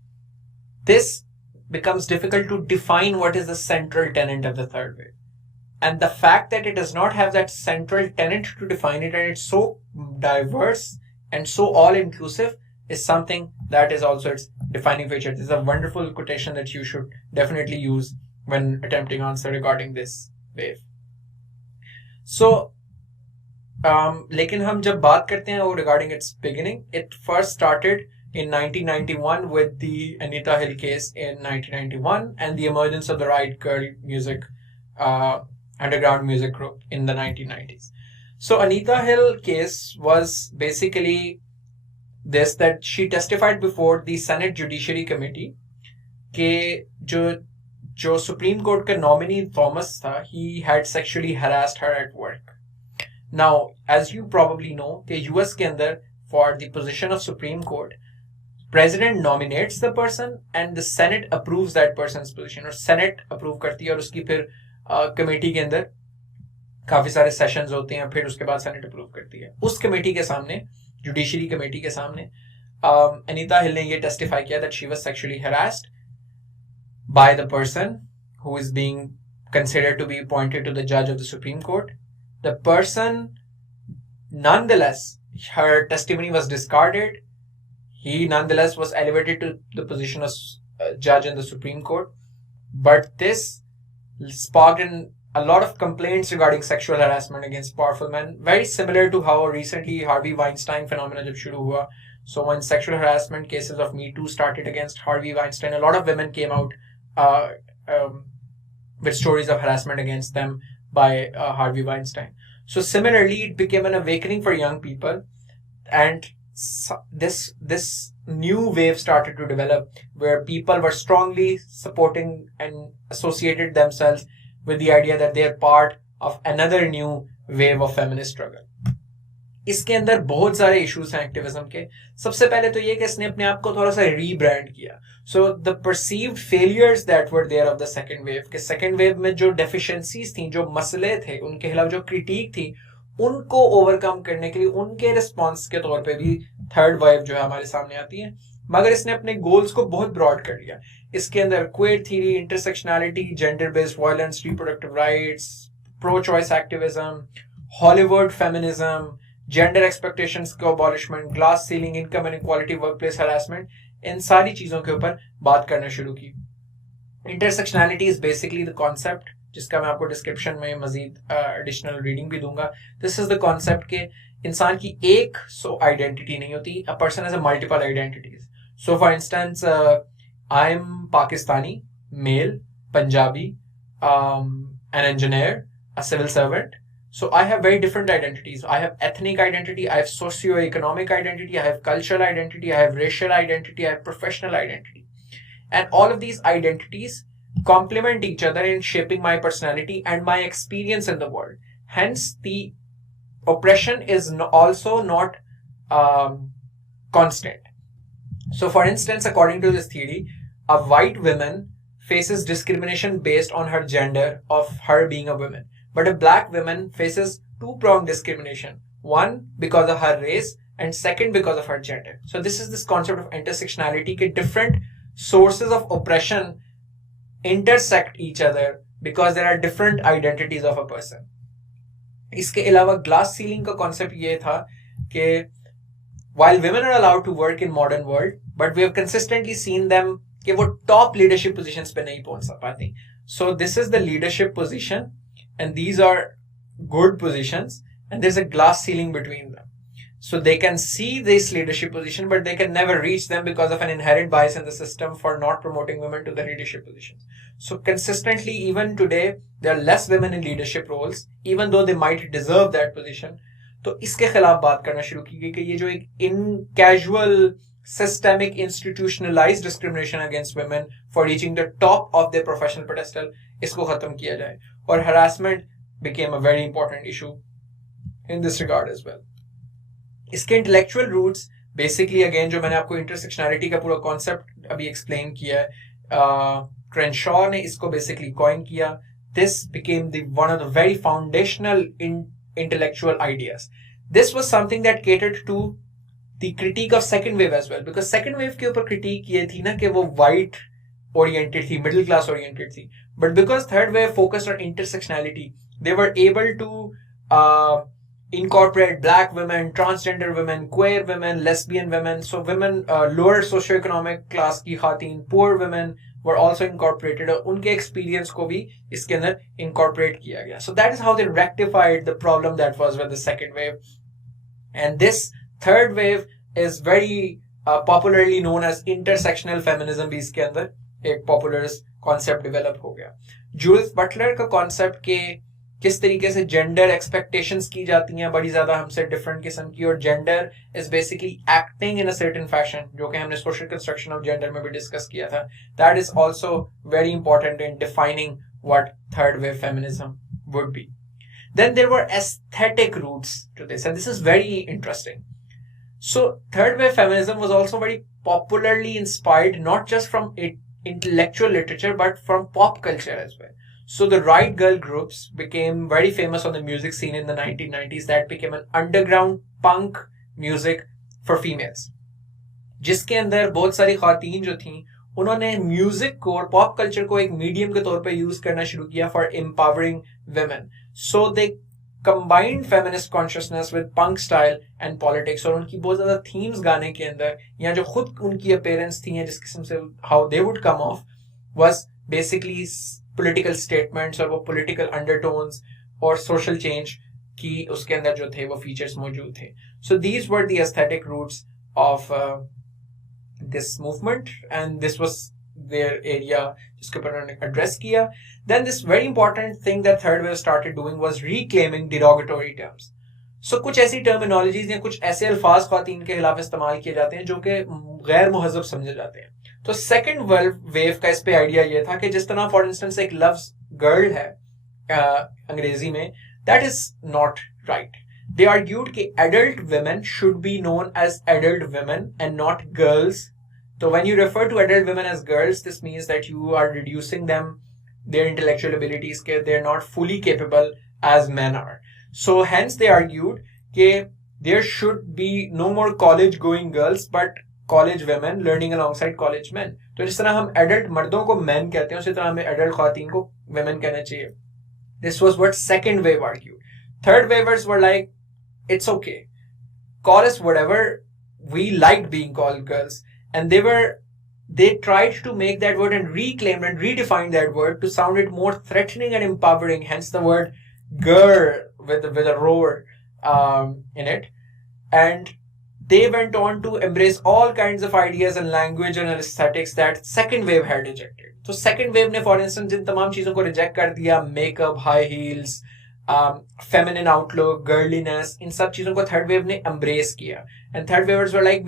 this becomes difficult to define what is the central tenet of the third wave. And the fact that it does not have that central tenet to define it, and it's so diverse and so all-inclusive, is something that is also its defining feature. This is a wonderful quotation that you should definitely use when attempting answer regarding this wave. So, लेकिन हम जब बात करते हैं regarding its beginning, it first started in 1991 with the Anita Hill case in 1991 and the emergence of the Riot Girl music underground music group in the 1990s. So Anita Hill case was basically this, that she testified before the Senate Judiciary Committee कि जो Supreme Court का nominee Thomas था, he had sexually harassed her at work. Now, as you probably know, कि US के अंदर for the position of Supreme Court, President nominates the person and the Senate approves that person's position, और Senate approve करती है और उसकी फिर कमेटी के अंदर काफी सारे सेशंस होते हैं, फिर उसके बाद सेनेट अप्रूव करती है. उस कमेटी के सामने, जुडिशरी कमेटी के सामने, अनीता हिल ने ये टेस्टिफाई किया that she was sexually harassed by the person who is being considered to be appointed to the judge of the Supreme Court. The person, nonetheless, her testimony was discarded. He nonetheless was elevated to the position of judge in the Supreme Court. But this sparked in a lot of complaints regarding sexual harassment against powerful men, very similar to how recently Harvey Weinstein phenomena jab shuru hua. So when sexual harassment cases of Me Too started against Harvey Weinstein, a lot of women came out with stories of harassment against them by Harvey Weinstein. So similarly, it became an awakening for young people, and this new wave started to develop where people were strongly supporting and associated themselves with the idea that they are part of another new wave of feminist struggle. इसके अंदर बहुत सारे इश्यूज हैं एक्टिविज्म के. सबसे पहले तो ये कि इसने अपने आप को थोड़ा सा रीब्रांड किया. So the perceived failures that were there of the second wave, के सेकंड वेव में जो डेफिशिएंसीज थी, जो मसले थे, उनके खिलाफ जो क्रिटिक थी, उनको ओवरकम करने के लिए उनके रिस्पॉन्स के तौर पे भी थर्ड वेव जो है हमारे सामने आती है. मगर इसने अपने गोल्स को बहुत ब्रॉड कर लिया. इसके अंदर queer theory, intersectionality, gender based violence, reproductive rights, pro choice activism, Hollywood feminism, gender expectations को abolishment, glass ceiling, income inequality, workplace harassment, इन सारी चीजों के ऊपर बात करना शुरू की. Intersectionality is basically the concept, जिसका मैं आपको डिस्क्रिप्शन में मजीद एडिशनल रीडिंग भी दूंगा. दिस इज द कॉन्सेप्ट के इंसान की एक आइडेंटिटी नहीं होती. A person has a multiple identities. So for instance, I am Pakistani, male, Punjabi, an engineer, a civil servant. So I have very different identities. I have ethnic identity, I have socio-economic identity, I have cultural identity, I have racial identity, I have professional identity. And all of these identities complement each other in shaping my personality and my experience in the world. Hence, the oppression is also not constant. So for instance, according to this theory, a white woman faces discrimination based on her gender of her being a woman. But a black woman faces two-pronged discrimination. One, because of her race, and second, because of her gender. So this is this concept of intersectionality, that different sources of oppression intersect each other because there are different identities of a person. इसके अलावा glass ceiling का कॉन्सेप्ट ये था कि while women are allowed to work in modern world, but we have consistently seen them कि वो top leadership positions पे नहीं पहुंच पाती. सो this is the leadership position and these are good positions, and there's a glass ceiling between them. So they can see this leadership position, but they can never reach them because of an inherent bias in the system for not promoting women to the leadership positions. So consistently, even today, there are less women in leadership roles, even though they might deserve that position. तो इसके खिलाफ बात करना शुरू की गई कि ये जो एक इन casual systemic institutionalized discrimination against women for reaching the top of their professional pedestal, इसको खत्म किया जाए. और harassment became a very important issue in this regard as well. इसके intellectual roots basically again जो मैंने आपको intersectionality का पूरा concept अभी explain किया है, Crenshaw ने इसको basically coin किया. This became one of the very foundational intellectual ideas. This was something that catered to the critique of second wave as well, because second wave के ऊपर critique ये थी ना कि वो white oriented थी, middle class oriented थी, but because third wave focused on intersectionality, they were able to incorporate black women, transgender women, queer women, lesbian women. So women, lower socioeconomic class की खातीन, poor women were also incorporated. उनके experience को भी इसके अंदर incorporate किया गया. So that is how they rectified the problem that was with the second wave. And this third wave is very popularly known as intersectional feminism. भी इसके अंदर एक popular concept develop हो गया. Judith Butler का concept के किस तरीके से gender expectations की जाती हैं बड़ी ज़्यादा हमसे different किस्म की, और gender is basically acting in a certain fashion, जो कि हमने social construction of gender में भी discuss किया था. That is also very important in defining what third wave feminism would be. Then there were aesthetic roots to this, and this is very interesting. So third wave feminism was also very popularly inspired not just from intellectual literature but from pop culture as well. So the Riot Girl groups became very famous on the music scene in the 1990s. That became an underground punk music for females, जिसके अंदर बहुत सारी खातीन जो थीं उन्होंने म्यूजिक को और पॉप कल्चर को एक मीडियम के तौर पे यूज करना शुरू किया for empowering women. So they combined feminist consciousness with punk style and politics. और उनकी बहुत ज़्यादा themes गाने के अंदर या जो खुद उनकी appearance थी या जिस किस्म से how they would come off was basically political statements और वो political undertones और social change की उसके अंदर जो थे वो features मौजूद थे. So these were the aesthetic roots of this movement, and this was their area जिसके ऊपर उन्होंने address किया. Then this very important thing that third wave started doing was reclaiming derogatory terms. So कुछ ऐसी terminologies या कुछ ऐसे अल्फाज ख़वातीन के खिलाफ इस्तेमाल किए जाते हैं जो कि गैर मुहज़्ज़ब समझे जाते हैं. तो second wave का इस पे आइडिया ये था कि जिस तरह फॉर इंस्टेंस एक लफ्ज गर्ल है अंग्रेजी में, that is not right. They argued that adult women should be known as adult women and not girls. So when you refer to adult women as girls, this means that you are reducing them, their intellectual abilities, they're not fully capable as men are. So hence they argued that there should be no more college going girls but college women learning alongside college men. तो जिस तरह हम adult मर्दों को men कहते हैं उसी तरह हमें adult ख़वातीन को women कहना चाहिए. This was what second wave argued. Third wavers were like, it's okay, call us whatever, we liked being called girls. And they tried to make that word and reclaim and redefine that word to sound it more threatening and empowering, hence the word girl with a roar in it. And they went on to embrace all kinds of ideas and language and aesthetics that second wave had rejected. So second wave ने for instance जिन तमाम चीजों को reject कर दिया, makeup, high heels, feminine outlook, girliness, इन सब चीजों को third wave ने embrace किया. And third wavers were like,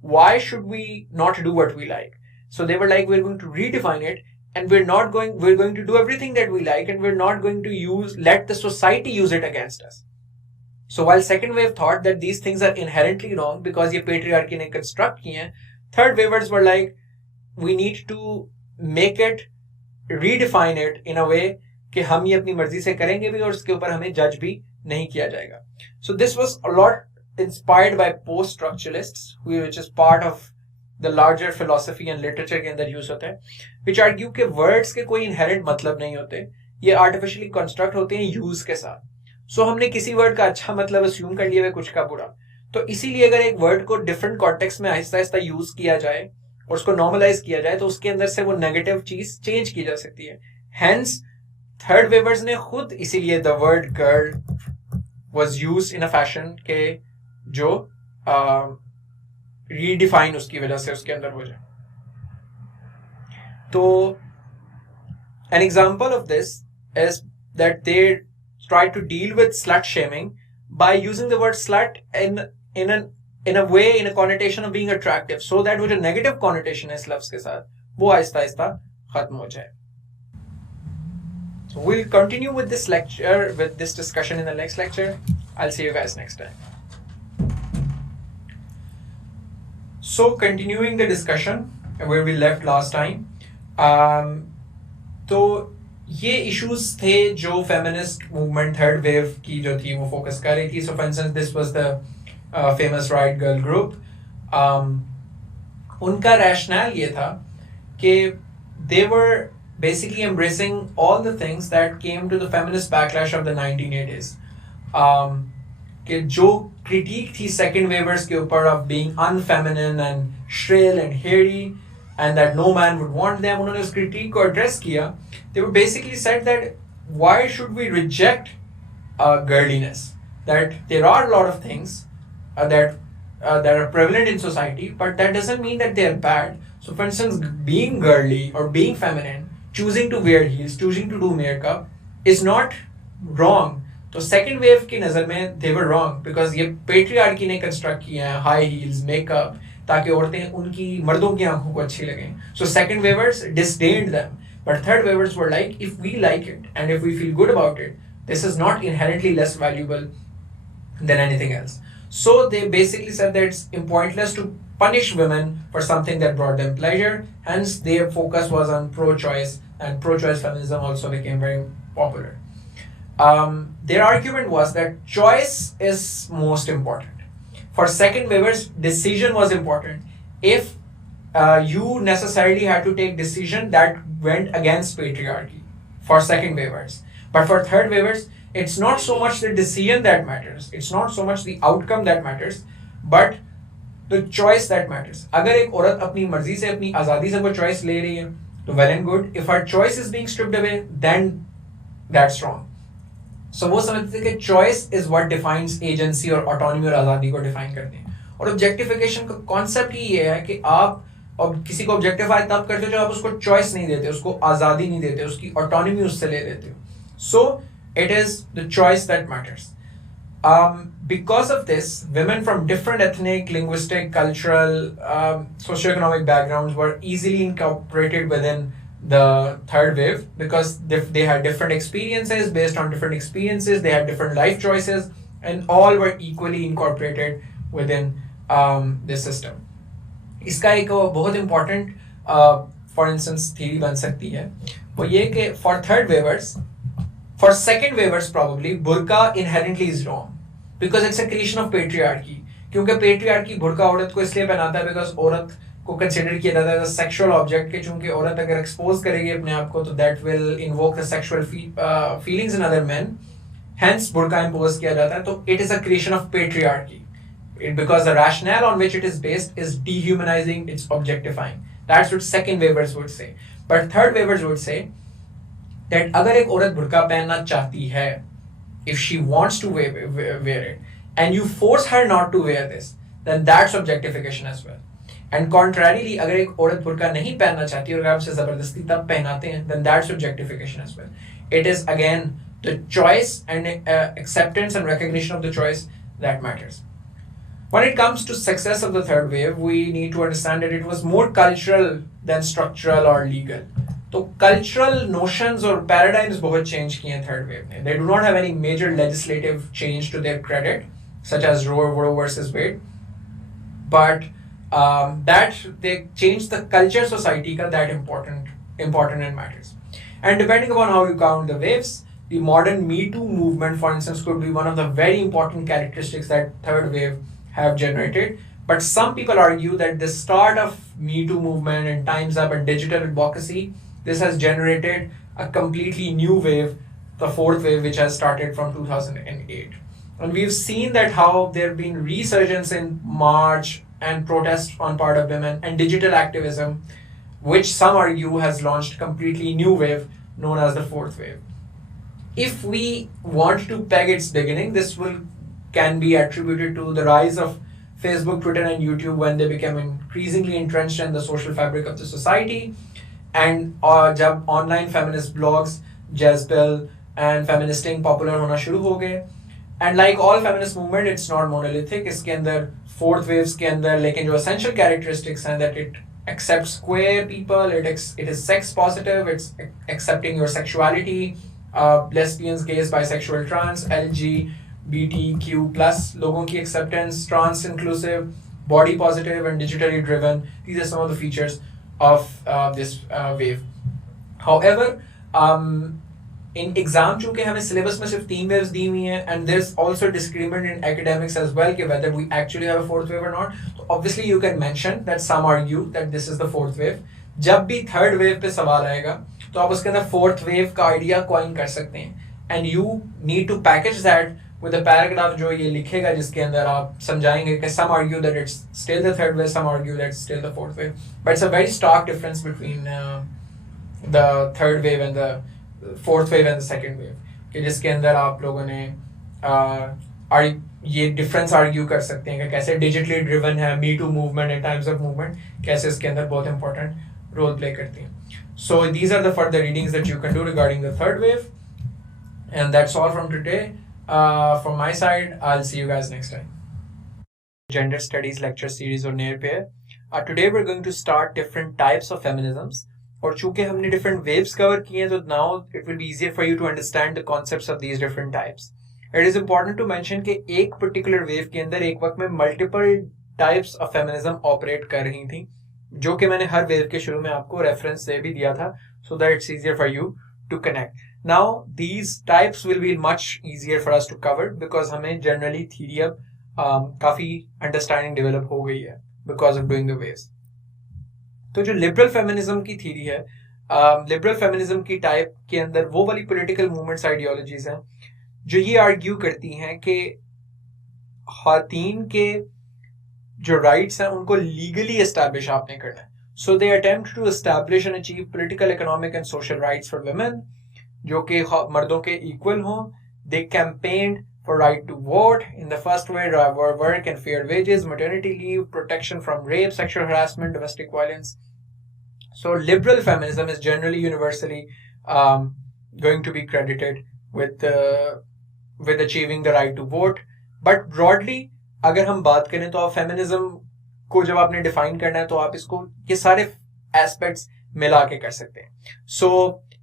why should we not do what we like? So they were like, we're going to redefine it, and we're going to do everything that we like, and we're not going to let the society use it against us. So while second wave thought that these things are inherently wrong because ये patriarchy ने construct किए हैं, third wavers were like, we need to make it, redefine it in a way कि हम ये अपनी मर्जी से करेंगे भी और उसके ऊपर हमें जज भी नहीं किया जाएगा. So this was a lot inspired by post-structuralists, which is part of the larger philosophy and literature के अंदर use होता है, which argue कि words के कोई inherent मतलब नहीं होते, ये artificially construct होते हैं use के साथ. So हमने किसी word का अच्छा मतलब assume कर लिया है कुछ का बुरा. तो इसीलिए अगर एक word को different context में आहिस्ता आहिस्ता use किया जाए और उसको normalize किया जाए तो उसके अंदर से वो negative चीज change की जा सकती है. Hence third wavers ने खुद इसीलिए the word girl was used in a fashion के जो redefine उसकी वजह से उसके अंदर हो जाए. तो an example of this is that they try to deal with slut shaming by using the word slut in a way, in a connotation of being attractive, so that वो जो negative connotation है इस लफ्ज के साथ वो आहिस्ता आहिस्ता खत्म हो जाए. So we'll continue with this lecture, with this discussion in the next lecture. I'll see you guys next time. So continuing the discussion where we left last time, तो ये issues थे जो feminist movement third wave की जो थी वो focus कर रही थी. So for instance, this was the famous Riot Girl group. उनका rationale ये था कि they were basically embracing all the things that came to the feminist backlash of the 1980s. कि जो critique थी second wavers के ऊपर of being unfeminine and shrill and hairy and that no man would want them, उन्होंने उस critique को address किया. They were basically said that why should we reject girliness? That there are a lot of things that are prevalent in society, but that doesn't mean that they are bad. So for instance, being girly or being feminine, choosing to wear heels, choosing to do makeup is not wrong. तो second wave की नज़र में they were wrong because ये patriarchy ने construct किया है high heels, makeup, ताकि औरतें उनकी मर्दों की आंखों को अच्छी लगें. So second wavers disdained them, but third wavers were like, if we like it and if we feel good about it, this is not inherently less valuable than anything else. So they basically said that it's pointless to punish women for something that brought them pleasure. Hence their focus was on pro-choice, and pro-choice feminism also became very popular. Their argument was that choice is most important. For second wavers, decision was important. If you necessarily had to take decision that went against patriarchy for second wavers. But for third wavers, it's not so much the decision that matters. It's not so much the outcome that matters, but the choice that matters. अगर एक औरत अपनी मर्जी से अपनी आज़ादी से वो choice ले रही है, तो well and good. If her choice is being stripped away, then that's wrong. So वो समझते थे कि choice is what defines agency और autonomy और आज़ादी को define करते हैं. और objectification का concept ही ये है कि आप अब किसी को objectify तब करते हो जब आप उसको choice नहीं देते, उसको आज़ादी नहीं देते, उसकी autonomy उससे ले लेते हो. So it is the choice that matters. Because of this, women from different ethnic, linguistic, cultural, socioeconomic backgrounds were easily incorporated within the third wave because they had different experiences. Based on different experiences, they had different life choices, and all were equally incorporated within this system. इसका एक बहुत important for instance theory बन सकती है, वो ये कि for third waivers, for second waivers probably burqa inherently is wrong because it's a creation of patriarchy. क्योंकि patriarchy burqa औरत को इसलिए पहनाता है because औरत को कंसिडर किया जाता है एज अ सेक्सुअल ऑब्जेक्ट के, चूंकि औरत अगर एक्सपोज करेगी अपने आप को तो that will invoke the sexual feelings in other men, hence बुर्का इंपोज किया जाता है. तो it is a creation of patriarchy because the rationale on which it is based is dehumanizing, it's objectifying. That's what second waivers would say. But third waivers would say that अगर एक औरत बुर्का पहनना चाहती है, if she wants to wear it and you force her not to wear this, then that's objectification as well. And contrarily, अगर एक औरत बुर्का नहीं पहनना चाहती और आप उसे जबरदस्ती तब पहनाते हैं, then that's objectification as well. It is again the choice and acceptance and recognition of the choice that matters. When it comes to success of the third wave, we need to understand that it was more cultural than structural or legal. तो cultural notions और paradigms बहुत change किए हैं third wave ने. They do not have any major legislative change to their credit, such as Roe versus Wade, but that they changed the culture society का that important and matters. And depending upon how you count the waves, the modern Me Too movement, for instance, could be one of the very important characteristics that third wave have generated. But some people argue that the start of Me Too movement and Time's Up and digital advocacy, this has generated a completely new wave, the fourth wave, which has started from 2008. And we've seen that how there have been resurgence in march and protest on part of women and digital activism, which some argue has launched completely new wave known as the fourth wave. If we want to peg its beginning, this can be attributed to the rise of Facebook, Twitter, and YouTube when they became increasingly entrenched in the social fabric of the society. And जब online feminist blogs, Jezebel and feministing popular होना शुरू हो गए. And like all feminist movement, it's not monolithic. इसके अंदर fourth waves के अंदर लेकिन जो essential characteristics हैं, that it accepts queer people, it is sex positive, it's accepting your sexuality, lesbians, gays, bisexual, trans, LGBTQ plus लोगों की acceptance, trans inclusive, body positive and digitally driven. These are some of the features of this wave. However, in exam चूंकि हमें syllabus में सिर्फ 3 waves दी हुई हैं, and there's also disagreement in academics as well कि whether we actually have a fourth wave or not. So obviously you can mention that some argue that this is the fourth wave. जब भी third wave पे सवाल आएगा तो आप उसके अंदर fourth wave का idea coin कर सकते हैं, and you need to package that with a paragraph जो ये लिखेगा जिसके अंदर आप समझाएंगे कि some argue that it's still the third wave, some argue that it's still the fourth wave. But it's a very stark difference between the third wave and the fourth wave and the second wave, कि जिसके अंदर आप लोगों ने ये difference argue कर सकते हैं कि कैसे डिजिटली ड्रिवन है Me Too movement and times of movement कैसे इसके अंदर बहुत इंपॉर्टेंट रोल प्ले करती हैं. So these are the further readings that you can do regarding the third wave, and that's all from today. From my side, I'll see you guys next time. Gender Studies lecture series on near pair. Today we're going to start different types of feminisms. और चूंकि हमने different waves cover किए हैं, तो now it will be easier for you to understand the concepts of these different types. It is important to mention कि एक particular wave के अंदर एक वक्त में multiple types of feminism operate कर रही थी, जो कि मैंने हर wave के शुरू में आपको reference दे भी दिया था, so that it's easier for you to connect. Now these types will be much easier for us to cover because हमें generally theory अब काफी understanding develop हो गई है because of doing the waves. तो जो लिबरल फेमिनिज्म की थ्योरी है, लिबरल फेमिनिज्म की टाइप के अंदर वो वाली पॉलिटिकल मूवमेंट्स आइडियोलॉजीज हैं जो ये आर्ग्यू करती हैं कि खातन के जो राइट्स हैं उनको लीगली एस्टैब्लिश आपने करना है. So they attempt to establish and achieve political, economic and social rights for women जो कि मर्दों के इक्वल हों. They campaigned for right to vote. In the first wave were work and fair wages, maternity leave, protection from rape, sexual harassment, domestic violence. So liberal feminism is generally universally going to be credited with achieving the right to vote. But broadly अगर हम बात करें तो आप feminism को जब आपने define करना है तो आप इसको ये सारे aspects मिला के कर सकते हैं. So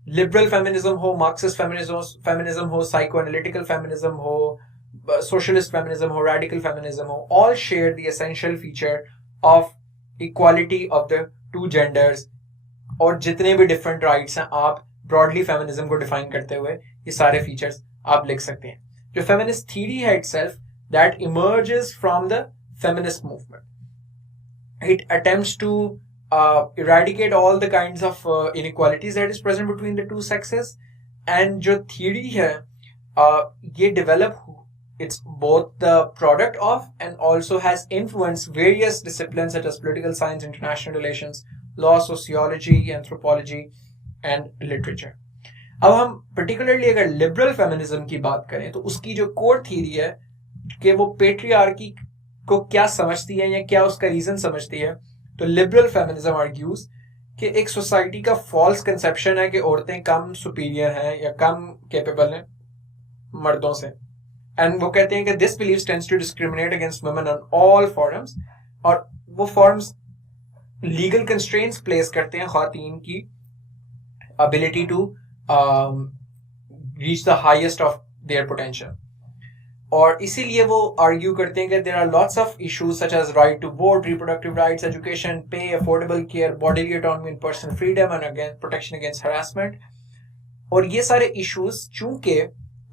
लिबरल फेमिनिज्म हो, मार्क्सिस्ट फेमिनिज्म हो, साइकोएनालिटिकल फेमिनिज्म हो, socialist feminism हो, radical feminism हो, all share the essential feature of equality of the two genders. और जितने भी different rights हैं, आप broadly feminism को define करते हुए ये सारे features आप लिख सकते हैं. जो feminist theory है itself, that emerges from the feminist movement. It attempts to eradicate all the kinds of inequalities that is present between the two sexes. And जो theory है, ये develop, it's both the product of and also has influenced various disciplines such as political science, international relations, law, sociology, anthropology, and literature. अब हम particularly अगर liberal feminism की बात करें तो उसकी जो core theory है कि वो patriarchy को क्या समझती है या क्या उसका reason समझती है, तो liberal feminism argues कि एक सोसाइटी का false conception है कि औरतें कम superior हैं या कम capable हैं मर्दों से. And वो कहते हैं कि this belief tends to discriminate against women on all forums, और वो forms legal constraints place करते हैं ख़वातीन की ability to reach the highest of their potential. और इसीलिए वो argue करते हैं कि there are lots of issues such as right to vote, reproductive rights, education, pay, affordable care, bodily autonomy and personal freedom, and again protection against harassment. और ये सारे issues चूंकि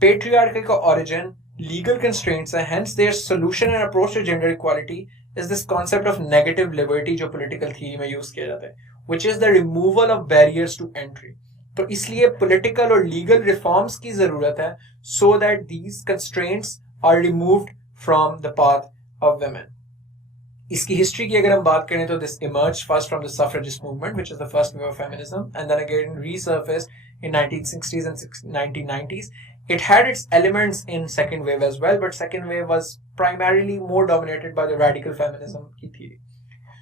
patriarchy का origin legal constraints है, hence their solution and approach to gender equality is this concept of negative liberty जो political theory में use किया जाता है, which is the removal of barriers to entry. तो इसलिए political और legal reforms की ज़रूरत है so that these constraints are removed from the path of women. इसकी history की अगर हम बात करें तो this emerged first from the suffragist movement, which is the first wave of feminism, and then again resurfaced in 1960s and 1990s. It had its elements in second wave as well, but second wave was primarily more dominated by the radical feminism की theory.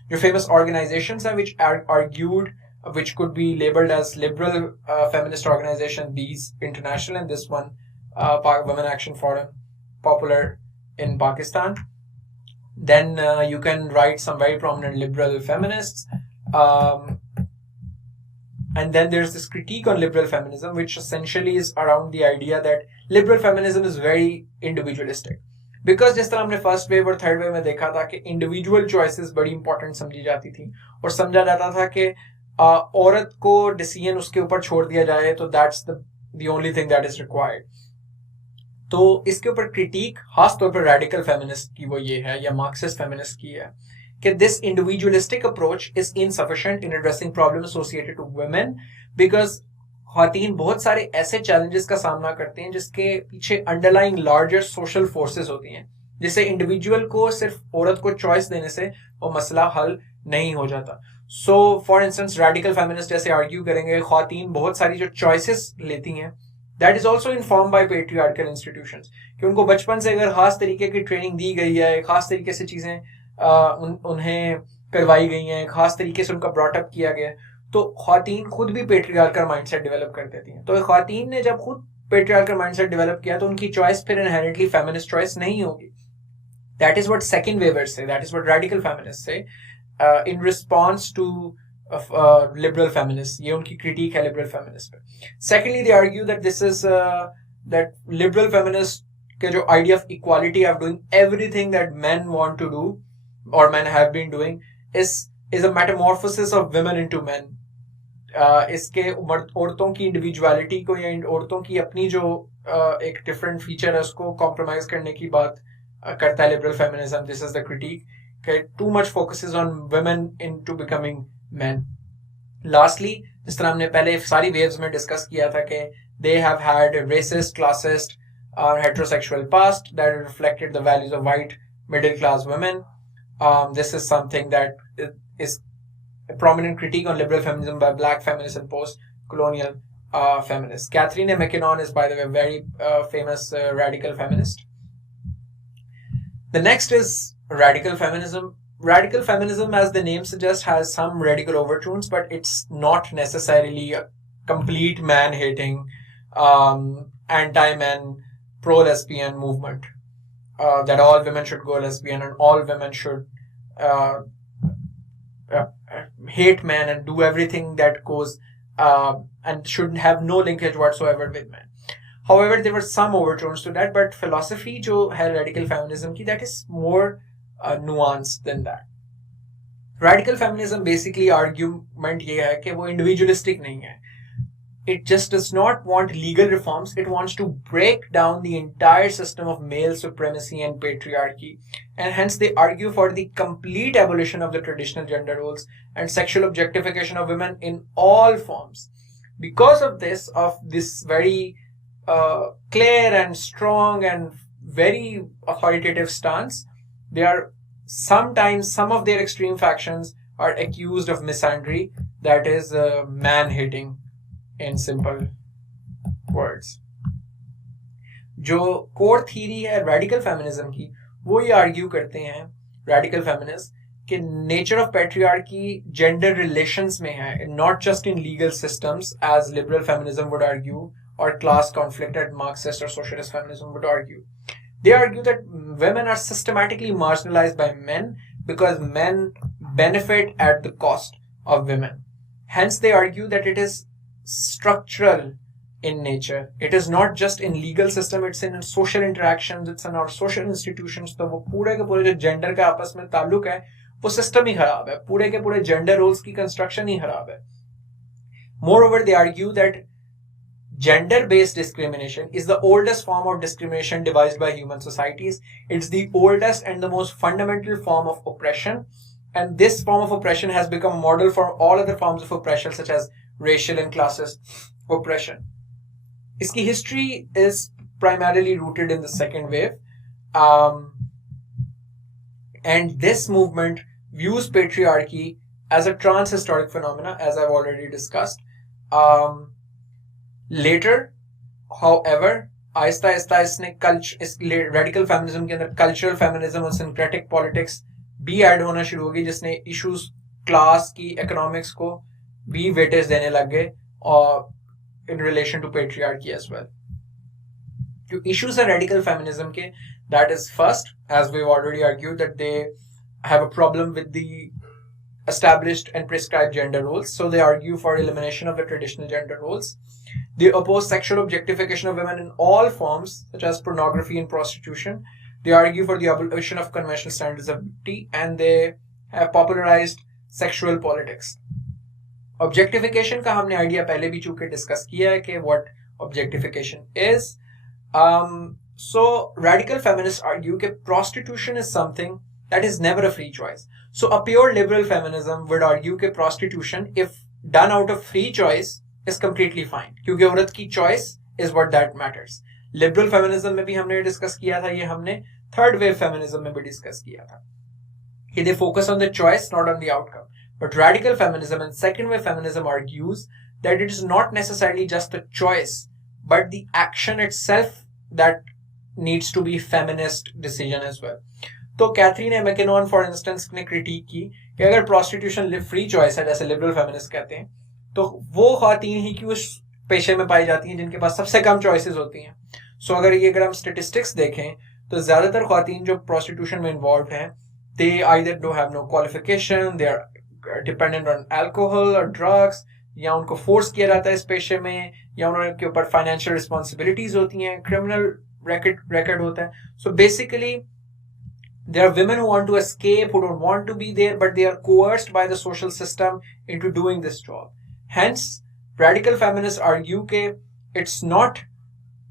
जो famous organizations हैं which argued, which could be labeled as liberal feminist organization, these International and this one, Women Action Forum, popular in Pakistan. Then you can write some very prominent liberal feminists. And then there's this critique on liberal feminism, which essentially is around the idea that liberal feminism is very individualistic. Because जिस तरह हमने first wave और third wave में देखा था कि individual choices बड़ी इंपॉर्टेंट समझी जाती थी और समझा जाता था कि औरत को डिसीजन उसके ऊपर छोड़ दिया जाए तो that's the only thing that is required. तो इसके ऊपर क्रिटिक खास तौर पर रेडिकल फेमिनिस्ट की वो ये है या मार्क्सिस्ट फेमिनिस्ट की है कि this individualistic approach is insufficient in addressing problems associated to women because ख़वातीन बहुत सारे ऐसे challenges का सामना करते हैं जिसके पीछे underlying larger social forces होती हैं, जिससे individual को सिर्फ औरत को choice देने से वो मसला हल नहीं हो जाता. So for instance radical feminists जैसे argue करेंगे ख़वातीन बहुत सारी जो choices लेती हैं that is also informed by patriarchal institutions कि उनको बचपन से अगर खास तरीके की ट्रेनिंग दी गई है, खास तरीके से चीज़ें उन्हें करवाई गई हैं, खास तरीके से उनका ब्रॉटअप किया गया है, तो ख़वातीन खुद भी पेट्रियार्कल माइंडसेट डेवलप कर देती हैं. तो ख़वातीन ने जब खुद पेट्रियार्कल माइंडसेट डेवलप किया तो उनकी चॉइस फिर इनहेरेंटली फेमिनिस्ट चॉइस नहीं होगी. That is what second wavers say, that is what radical feminist say in response to liberal feminist. ये उनकी क्रिटिक है लिबरल फेमिनिस्ट पे. Secondly they argue that this is that liberal feminist के जो idea of equality of doing everything that men want to do or men have been doing is a metamorphosis of women into men. इसके औरतों की इंडिविजुअलिटी को या औरतों की अपनी जो एक डिफरेंट फीचर है उसको कॉम्प्रोमाइज करने की बात करता है liberal feminism. This is the critique कि too much focuses on women into becoming man. Lastly जिस तरह हमने पहले सारी वेव्स में डिस्कस किया था कि they have had racist, classist और heterosexual past that reflected the values of white middle class women. This is something that is a prominent critique on liberal feminism by black feminists and post-colonial feminists. Catherine McKinnon is, by the way, a very famous radical feminist. The next is radical feminism. Radical feminism, as the name suggests, has some radical overtones, but it's not necessarily a complete man-hating, anti-men, pro-lesbian movement. That all women should go lesbian and all women should hate men and do everything that goes and should have no linkage whatsoever with men. However, there were some overtones to that, but philosophy जो है radical feminism की, that is more nuanced than that. Radical feminism basically argument ये है कि वो individualistic नहीं है. It just does not want legal reforms. It wants to break down the entire system of male supremacy and patriarchy. And hence they argue for the complete abolition of the traditional gender roles and sexual objectification of women in all forms. Because of this very clear and strong and very authoritative stance, they are sometimes, some of their extreme factions are accused of misandry, that is man-hating. In simple words, जो core theory है radical feminism की, वो ये argue करते हैं radical feminist कि nature of patriarchy gender relations में है, not just in legal systems as liberal feminism would argue और क्लास कॉन्फ्लिक्ट एट मार्क्सिस्ट और socialist feminism would argue. They argue that women are systematically marginalized by men because men benefit at the cost of women. Hence they argue that it is structural in nature. It is not just in legal system, it's in social interactions, it's in our social institutions. तो वो पूरे के पूरे जो जेंडर का आपस में ताल्लुक है वो सिस्टम ही खराब है, पूरे के पूरे जेंडर रोल्स की कंस्ट्रक्शन ही खराब है. Moreover, they argue that gender-based discrimination is the oldest form of discrimination devised by human societies. It's the oldest and the most fundamental form of oppression, and this form of oppression has become a model for all other forms of oppression such as racial and classist oppression. Iski history is primarily rooted in the second wave, and this movement views patriarchy as a trans-historic phenomena, as I've already discussed. Later, however, Aahista आहिस्ता इसने इस radical feminism के अंदर cultural feminism और syncretic politics भी ऐड होना शुरू होगी, जिसने इश्यूज क्लास की, इकोनॉमिक्स को भी वेटेज देने लग गए और in relation to patriarchy as well. जो इश्यूज है रेडिकल फेमिनिज्म के, that is first, as we already argued, that they have a problem with the established and prescribed gender roles, so they argue for elimination of the traditional gender roles. They oppose sexual objectification of women in all forms, such as pornography and prostitution. They argue for the abolition of conventional standards of beauty, and they have popularized sexual politics. Objectification का हमने आइडिया पहले भी चूंकि डिस्कस किया है कि what objectification is. So radical feminists argue that prostitution is something that is never a free choice. So a pure liberal feminism would argue that prostitution, if done out of free choice, is completely fine. क्योंकि औरत की choice is what that matters. Liberal feminism में भी हमने डिस्कस किया था, ये हमने third wave feminism में भी डिस्कस किया था. They focus on the choice, not on the outcome. But radical feminism and second wave feminism argues that it is not necessarily just the choice, but the action itself that needs to be feminist decision as well. तो कैथरीन मैकेनॉन for instance ने क्रिटिक की कि अगर prostitution free choice है, जैसे liberal feminist कहते हैं, तो वो खातन ही क्यों उस पेशे में पाई जाती हैं जिनके पास सबसे कम चॉइसेस होती हैं. सो अगर हम स्टेटिस्टिक्स देखें तो ज्यादातर खातन जो प्रोस्टिट्यूशन में इन्वॉल्व हैं, they either do have no qualification, they are dependent on alcohol और ड्रग्स, या उनको फोर्स किया जाता है इस पेशे में, या उनके ऊपर फाइनेंशियल रिस्पॉन्सिबिलिटीज होती हैं, क्रिमिनल record होता है. So basically there are women who want to escape, who don't want to be there, but they are coerced by the social system into doing this job. Hence, radical feminists argue that it's not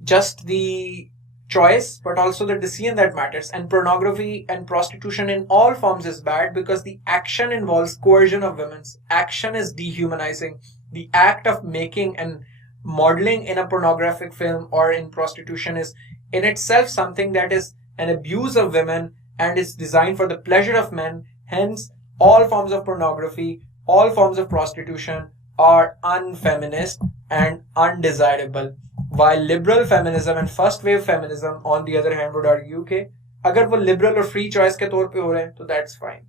just the choice, but also the decision that matters. And pornography and prostitution in all forms is bad because the action involves coercion of women. Action is dehumanizing. The act of making and modeling in a pornographic film or in prostitution is in itself something that is an abuse of women and is designed for the pleasure of men. Hence, all forms of pornography, all forms of prostitution are unfeminist and undesirable. While liberal feminism and first wave feminism, on the other hand, would argue कि अगर वो liberal और free choice के तौर पे हो रहे हैं तो that's fine.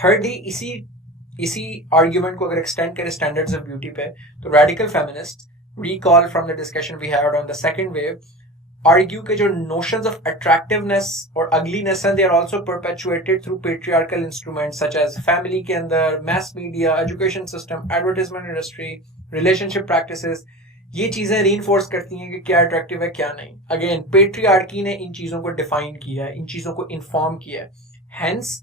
Thirdly, इसी argument को अगर extend करें standards of beauty पे, तो radical feminists, recall from the discussion we had on the second wave, argue कि जो notions of attractiveness or ugliness हैं, they are also perpetuated through patriarchal instruments such as family के अंदर, mass media, education system, advertisement industry, relationship practices. ये चीजें रीइंफोर्स करती हैं कि क्या अट्रैक्टिव है क्या नहीं. अगेन पेट्रियार्की ने इन चीजों को डिफाइन किया है, इन चीजों को इन्फॉर्म किया है. Hence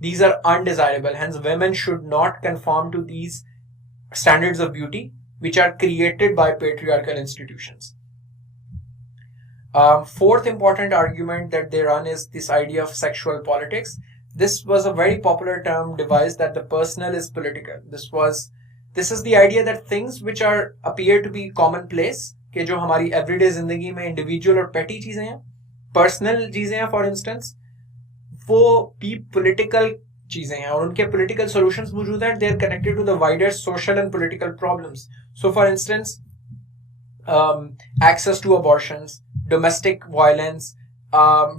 these are undesirable. Hence women should not conform to these standards of beauty which are created by patriarchal institutions. Fourth important argument that they run is this idea of sexual politics. This was a very popular term devised that the personal is political. This is the idea that things which are appear to be commonplace, कि जो हमारी everyday जिंदगी में individual और petty चीजें हैं, personal चीजें हैं, for instance, वो भी political चीजें हैं और उनके political solutions मौजूद हैं. They are connected to the wider social and political problems. So, for instance, access to abortions, domestic violence,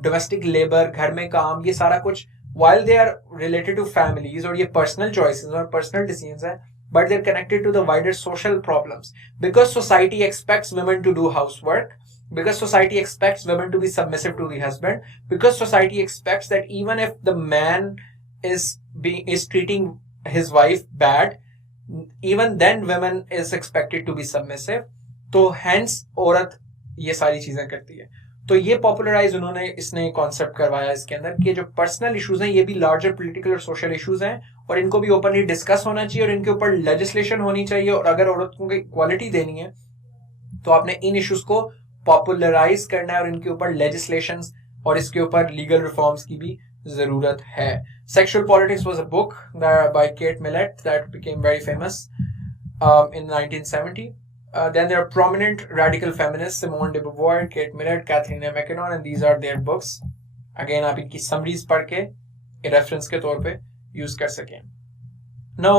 domestic labor, घर में काम, ये सारा कुछ, while they are related to families और ये personal choices और personal decisions हैं, but they're connected to the wider social problems because society expects women to do housework, because society expects women to be submissive to the husband, because society expects that even if the man is treating his wife bad, even then women is expected to be submissive. तो hence औरत ये सारी चीजें करती है. तो ये पॉपुलराइज इसने कॉन्सेप्ट करवाया इसके अंदर कि जो पर्सनल इश्यूज हैं ये भी लार्जर पॉलिटिकल और सोशल इश्यूज हैं और इनको भी ओपनली डिस्कस होना चाहिए और इनके ऊपर लेजिस्लेशन होनी चाहिए. और अगर औरतों को इक्वालिटी देनी है तो आपने इन इश्यूज को पॉपुलराइज करना है और इनके ऊपर लेजिस्लेशन और इसके ऊपर लीगल रिफॉर्म्स की भी जरूरत है. Sexual Politics was a book by Kate Millett that became very famous in 1970. Then there are prominent radical feminists, Simone de Beauvoir, Kate Millett, Catherine McKinnon, and these are their books. Again, आप इनकी summaries पढ़ के reference के तौर पे use कर सकें. Now,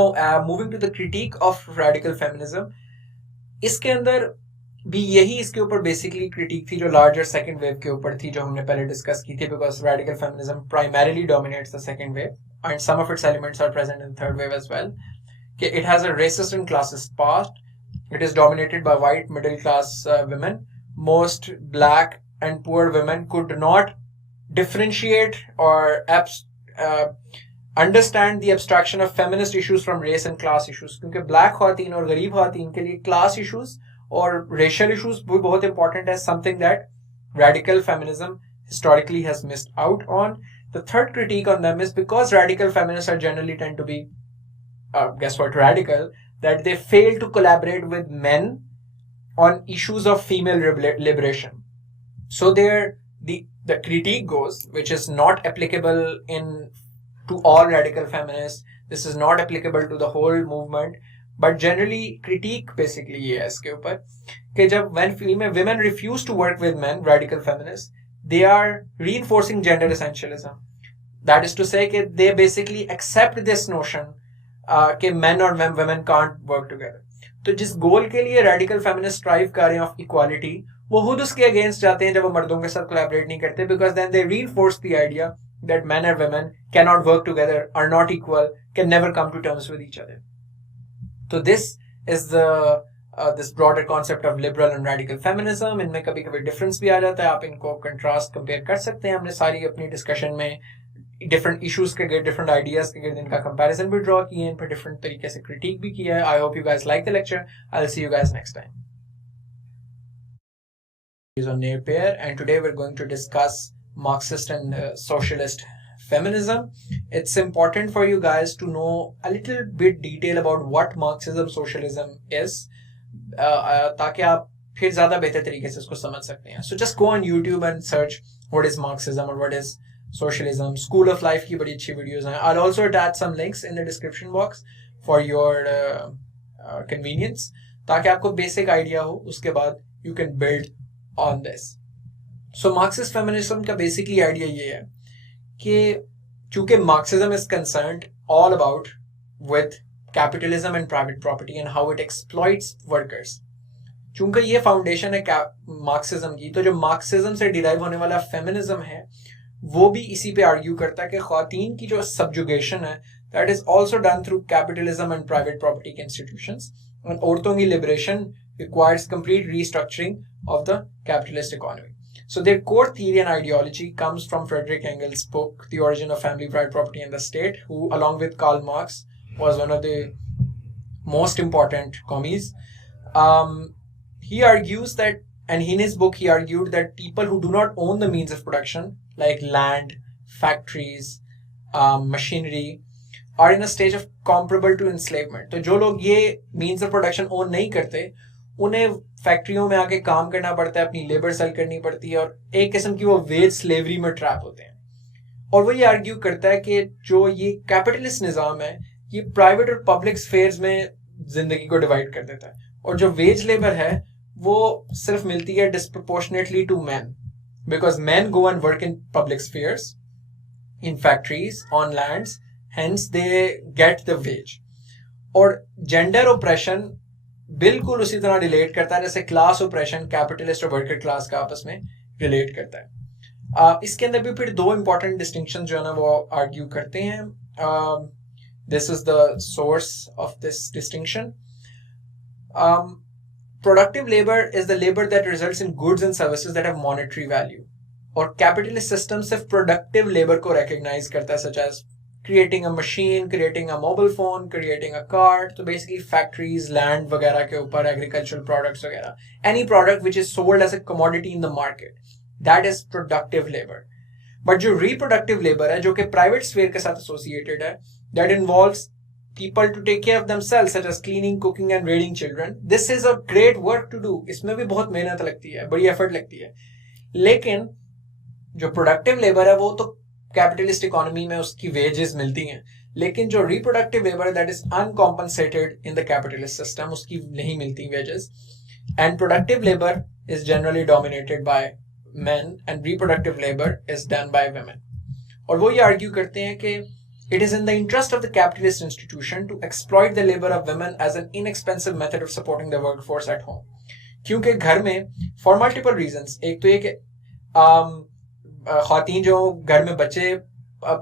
moving to the critique of radical feminism, इसके अंदर भी यही इसके ऊपर basically critique थी जो larger second wave के ऊपर थी जो हमने पहले discuss की थी, because radical feminism primarily dominates the second wave and some of its elements are present in the third wave as well. It has a racist and classist past. It is dominated by white middle class women. Most black and poor women could not differentiate or understand the abstraction of feminist issues from race and class issues. क्योंकि black ख़वातीन और गरीब ख़वातीन के लिए class issues और racial issues भी बहुत important है, something that radical feminism historically has missed out on. The third critique on them is because radical feminists are generally tend to be, guess what, radical, that they fail to collaborate with men on issues of female liberation. So the critique goes, which is not applicable to all radical feminists. This is not applicable to the whole movement. But generally, critique basically ये है इसके ऊपर कि जब when women refuse to work with men, radical feminists, they are reinforcing gender essentialism. That is to say कि they basically accept this notion कि men और women can't work together. तो जिस गोल के लिए radical feminists strive कर रहे हैं of equality, वो खुद उसके against जाते हैं जब वो मर्दों के साथ collaborate नहीं करते, because then they reinforce the idea that men and women cannot work together, are not equal, can never come to terms with each other. So this is the this broader concept of liberal and radical feminism. इनमें कभी कभी difference भी आ जाता है, आप इनको contrast compare कर सकते हैं. हमने सारी अपनी discussion में different issues के गिर्द, different ideas के गिर्द इनका comparison भी draw किए हैं, इन पर different तरीके से critique भी किया है. I hope you guys like the lecture. I'll see you guys next time. On Napier, and today we're going to discuss Marxist and socialist feminism. It's important for you guys to know a little bit detail about what Marxism, socialism is, ताकि आप फिर ज़्यादा बेहतर तरीके से इसको समझ सकते हैं. So just go on YouTube and search what is Marxism or what is socialism. School of Life की बड़ी अच्छी videos हैं. I'll also attach some links in the description box for your convenience, ताकि आपको basic idea हो. उसके बाद you can build on this. So Marxist feminism का basically idea ये है कि चूंकि Marxism is concerned all about with capitalism and private property and how it exploits workers. चूंकि ये foundation है Marxism की, तो जो Marxism से derive होने वाला feminism है वो भी इसी पे argue करता है कि ख़वातीन की जो subjugation है that is also done through capitalism and private property institutions, and औरतों की liberation requires complete restructuring of the capitalist economy. So their core theory and ideology comes from Friedrich Engels' book, The Origin of Family, Private Property and the State, who along with Karl Marx was one of the most important commies. He argues that, and in his book, he argued that people who do not own the means of production, like land, factories, machinery, are in a stage of comparable to enslavement. तो जो लोग ये means of production own नहीं करते, उन्हें फैक्ट्रियों में आके काम करना पड़ता है, अपनी लेबर सेल करनी पड़ती है, और एक किस्म की वो वेज स्लेवरी में ट्रैप होते हैं. और वो ये आर्ग्यू करता है कि जो ये कैपिटलिस्ट निज़ाम है, ये प्राइवेट और पब्लिक स्फेयर्स में जिंदगी को डिवाइड कर देता है, और जो वेज लेबर है वो सिर्फ मिलती है disproportionately to man, because man go and work in public spheres, in factories, on lands, hence they get the wage. और जेंडर ओप्रेशन बिल्कुल उसी तरह रिलेट करता है जैसे क्लास ओप्रेशन कैपिटलिस्ट और वर्कर क्लास का आपस में रिलेट करता है. इसके अंदर भी फिर दो इंपॉर्टेंट डिस्टिंक्शन जो है ना वो आर्ग्यू करते हैं. This is the source of this distinction. Productive labor is the labor that results in goods and services that have monetary value. और capitalist system सिर्फ productive labor को recognize करता है, such as creating a machine, creating a mobile phone, creating a car. तो basically factories, land वगैरह के ऊपर, agricultural products वगैरह, any product which is sold as a commodity in the market, that is productive labor. But जो reproductive labor है, जो कि private sphere के साथ associated है, that involves people to take care of themselves, such as cleaning, cooking and raising children. This is a great work to do. इसमें भी बहुत मेहनत लगती है, बड़ी एफर्ट लगती है. लेकिन जो प्रोडक्टिव लेबर है वो तो कैपिटलिस्ट इकोनॉमी में उसकी वेजेस मिलती हैं, लेकिन जो रिप्रोडक्टिव लेबर है that is uncompensated in the capitalist system, उसकी नहीं मिलती wages. And productive labour is generally dominated by men and reproductive labor is done by women. और वो ये आर्ग्यू करते हैं कि it is in the interest of the capitalist institution to exploit the labor of women as an inexpensive method of supporting the workforce at home. क्योंकि घर में for multiple reasons, एक तो ये कि ख़वातीन जो घर में बच्चे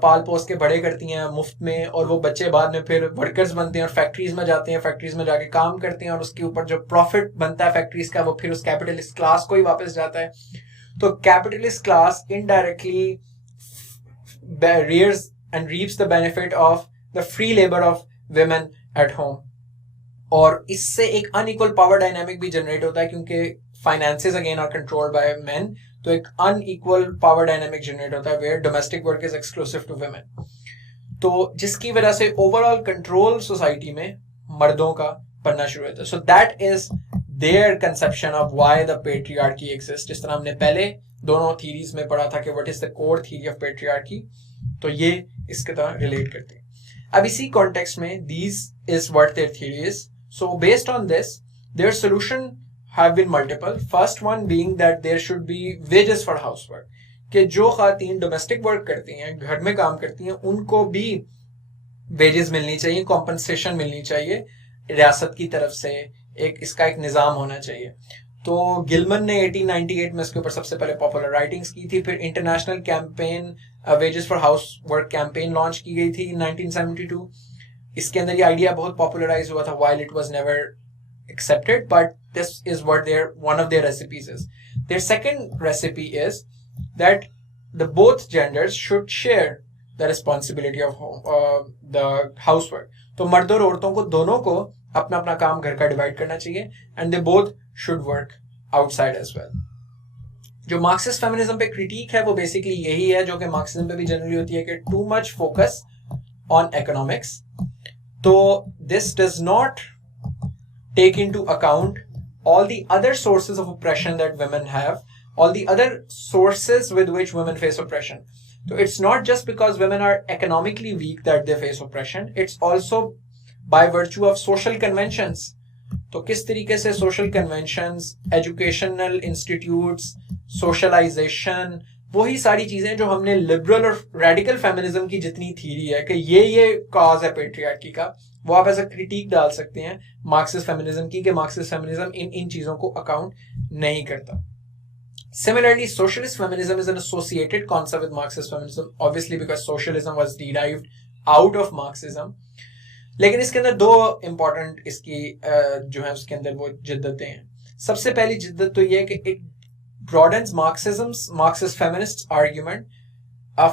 पाल पोस के बड़े करती हैं मुफ्त में, और वो बच्चे बाद में फिर वर्कर्स बनते हैं और फैक्ट्रीज में जाते हैं, फैक्ट्रीज में जाके काम करते हैं, और उसके ऊपर जो प्रॉफिट बनता है फैक्ट्रीज का वो फिर उस कैपिटलिस्ट क्लास को ही वापस जाता है. तो capitalist class indirectly rears and reaps the benefit of the free labor of women at home. और इससे एक अनइक्वल पावर डायनामिक भी जनरेट होता है, क्योंकि finances again are controlled by men, तो एक अनइक्वल पावर डायनामिक जनरेट होता है where domestic work is exclusive to women. तो जिसकी वजह से ओवरऑल कंट्रोल सोसाइटी में मर्दों का पड़ना शुरू होता है. So that is their conception of why the patriarchy exist. जिस तरह हमने पहले दोनों थीरीज में पढ़ा था कि what is the core theory of patriarchy, तो ये इसके तरह रिलेट करते हैं. अब इसी कॉन्टेक्स्ट में these is what their theory is. So based on this their solution have been multiple. First one being that there should be wages for housework, कि जो खातीन डोमेस्टिक वर्क करती हैं, घर में काम करती हैं, उनको भी वेजेस मिलनी चाहिए, कॉम्पनसेशन मिलनी चाहिए रियासत की तरफ से, एक इसका एक निज़ाम होना चाहिए. तो गिलमन ने 1898 में इसके ऊपर सबसे पहले पॉपुलर राइटिंग्स की थी. फिर international campaign wages for house work campaign launch की गई थी 1972. इसके अंदर ये आइडिया बहुत पॉपुलराइज हुआ था, while it was never accepted, but this is what one of their recipes is. Their second recipe is that the both genders should share the responsibility of the housework. तो मर्द और औरतों को दोनों को अपना अपना काम घर का डिवाइड करना चाहिए, and they both should work outside as well. जो मार्क्सिस्ट फेमिनिज्म पे क्रिटिक है वो बेसिकली यही है जो कि मार्क्सिज्म पे भी जनरली होती है, कि too much focus on economics. तो this does not take into account all the other sources of oppression that women have, all the other sources with which women face oppression. So it's not just because women are economically weak that they face oppression, it's also by virtue of social conventions. तो किस तरीके से social conventions, educational institutes, socialization, वही सारी चीजें जो हमने लिबरल और रेडिकल फेमिनिज्म की जितनी थीरी है कि ये कॉज है पेट्रियार्की का, वो आप ऐसा क्रिटिक डाल सकते हैं मार्क्सिस्ट फेमिनिज्म की, कि मार्क्सिस्ट फेमिनिज्म इन चीजों को अकाउंट नहीं करता. Similarly, socialist feminism is an associated concept with Marxist feminism, obviously because socialism was derived out of Marxism. लेकिन इसके अंदर दो इम्पोर्टेंट इसकी जो है उसके अंदर वो जिद्दतें हैं. सबसे पहली जिद्दत तो ये है कि it broadens Marxist feminist argument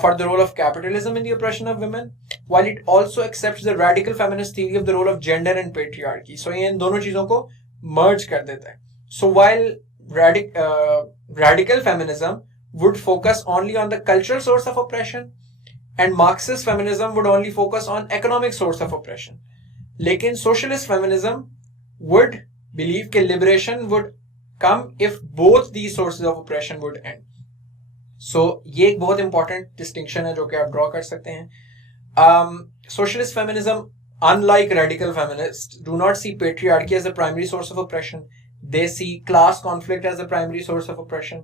for the role of capitalism in the oppression of women, while it also accepts the radical feminist theory of the role of gender and patriarchy. So ये इन दोनों चीजों को मर्ज कर देता है. So while radical feminism would focus only on the cultural source of oppression, and Marxist feminism would only focus on economic source of oppression. लेकिन socialist feminism would believe that liberation would come if both these sources of oppression would end. So ये एक बहुत important distinction है जो कि आप draw कर सकते हैं. Socialist feminism, unlike radical feminists, do not see patriarchy as the primary source of oppression. They see class conflict as the primary source of oppression.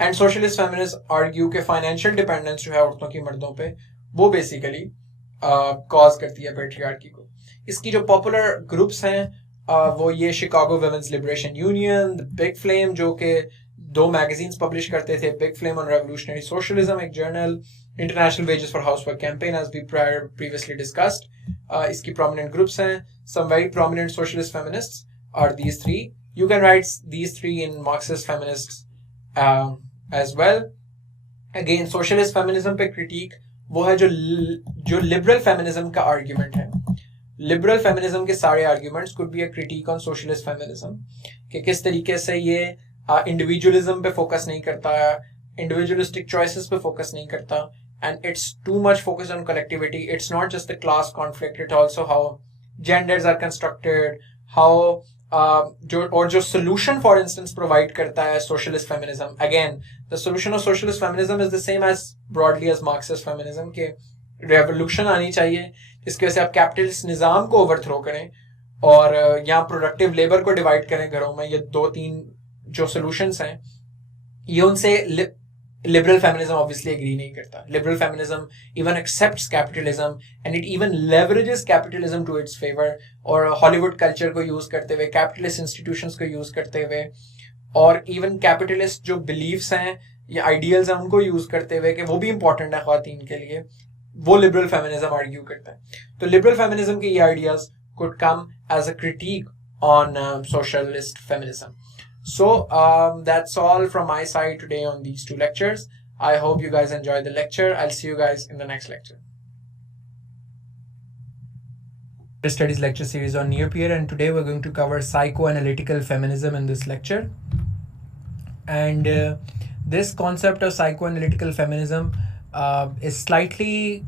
And socialist feminists argue कि financial dependence जो है औरतों की मर्दों पे वो basically cause करती है patriarchy को. इसकी जो popular groups हैं वो ये Chicago Women's Liberation Union, The Big Flame जो कि 2 magazines publish करते थे, Big Flame on Revolutionary Socialism एक journal, International Wages for Housework Campaign as we previously discussed. इसकी prominent groups हैं. Some very prominent socialist feminists are these 3. You can write these 3 in Marxist feminists as well. Again, socialist feminism पे critique वो है जो liberal feminism का argument है. Liberal feminism के सारे arguments could be a critique on socialist feminism कि किस तरीके से ये individualism पे focus नहीं करता, individualistic choices पे focus नहीं करता, and it's too much focused on collectivity. It's not just the class conflict, it's also how genders are constructed, how जो solution for instance provide करता है socialist feminism. Again, the solution of socialist feminism is the same as broadly as Marxist feminism कि revolution आनी चाहिए जिसकी वजह से आप capitalist निज़ाम को overthrow करें और यहाँ productive labor को divide करें घरों में. ये 2-3 जो solutions हैं ये उनसे liberal feminism obviously agree नहीं करता. Liberal feminism even accepts capitalism and it even leverages capitalism to its favor और Hollywood culture को use करते हुए, capitalist institutions को use करते हुए और even capitalist जो beliefs हैं या ideals हैं उनको use करते हुए कि वो भी important है ख़वातीन के लिए, वो liberal feminism argue करता है. तो liberal feminism के ये ideas could come as a critique on socialist feminism. So that's all from my side today on these 2 lectures. I hope you guys enjoyed the lecture. I'll see you guys in the next lecture. Studies lecture series on near peer, and today we're going to cover psychoanalytical feminism in this lecture. And this concept of psychoanalytical feminism is slightly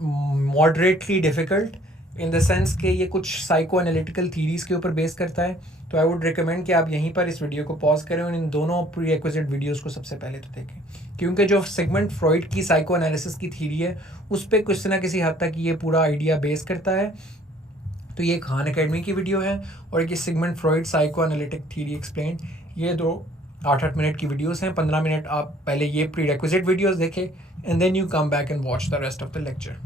moderately difficult in the sense कि ये कुछ psychoanalytical theories के ऊपर बेस करता है. तो I would recommend कि आप यहीं पर इस वीडियो को पॉज करें और इन दोनों प्री रिक्विजिट वीडियोज़ को सबसे पहले तो देखें, क्योंकि जो सिगमंड फ्रॉइड की साइको एनालिसिस की थ्योरी है उस पर कुछ ना किसी हद तक ये पूरा आइडिया बेस करता है. तो ये खान एकेडमी की वीडियो है और ये Sigmund Freud psycho analytic theory explain, ये 2 8-8 मिनट की वीडियोज़ हैं. 15 मिनट आप पहले ये प्री रिक्विजिट वीडियोज़ देखें and then you come back and watch the rest of the lecture.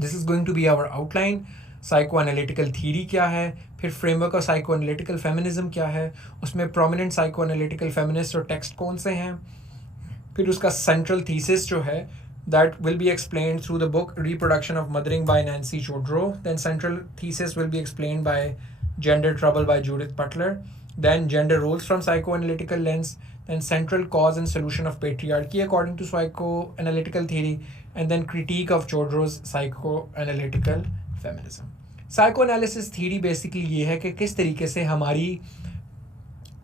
This is going to be our outline. Psychoanalytical theory क्या है, फिर framework of psycho analytical feminism क्या है, उसमें प्रोमिनेंट साइको एनालिटिकल फेमिनिस्ट और text कौन से हैं, फिर उसका सेंट्रल थीसिस जो है that will be explained through the book Reproduction of Mothering by Nancy Chodrow. Then central thesis will be explained by Gender Trouble by Judith Butler. Then gender roles from psychoanalytical lens. Then central cause and solution of patriarchy according to psychoanalytical theory. And then critique of Chodrow's psychoanalytical feminism. Psychoanalysis theory basically ये है कि किस तरीके से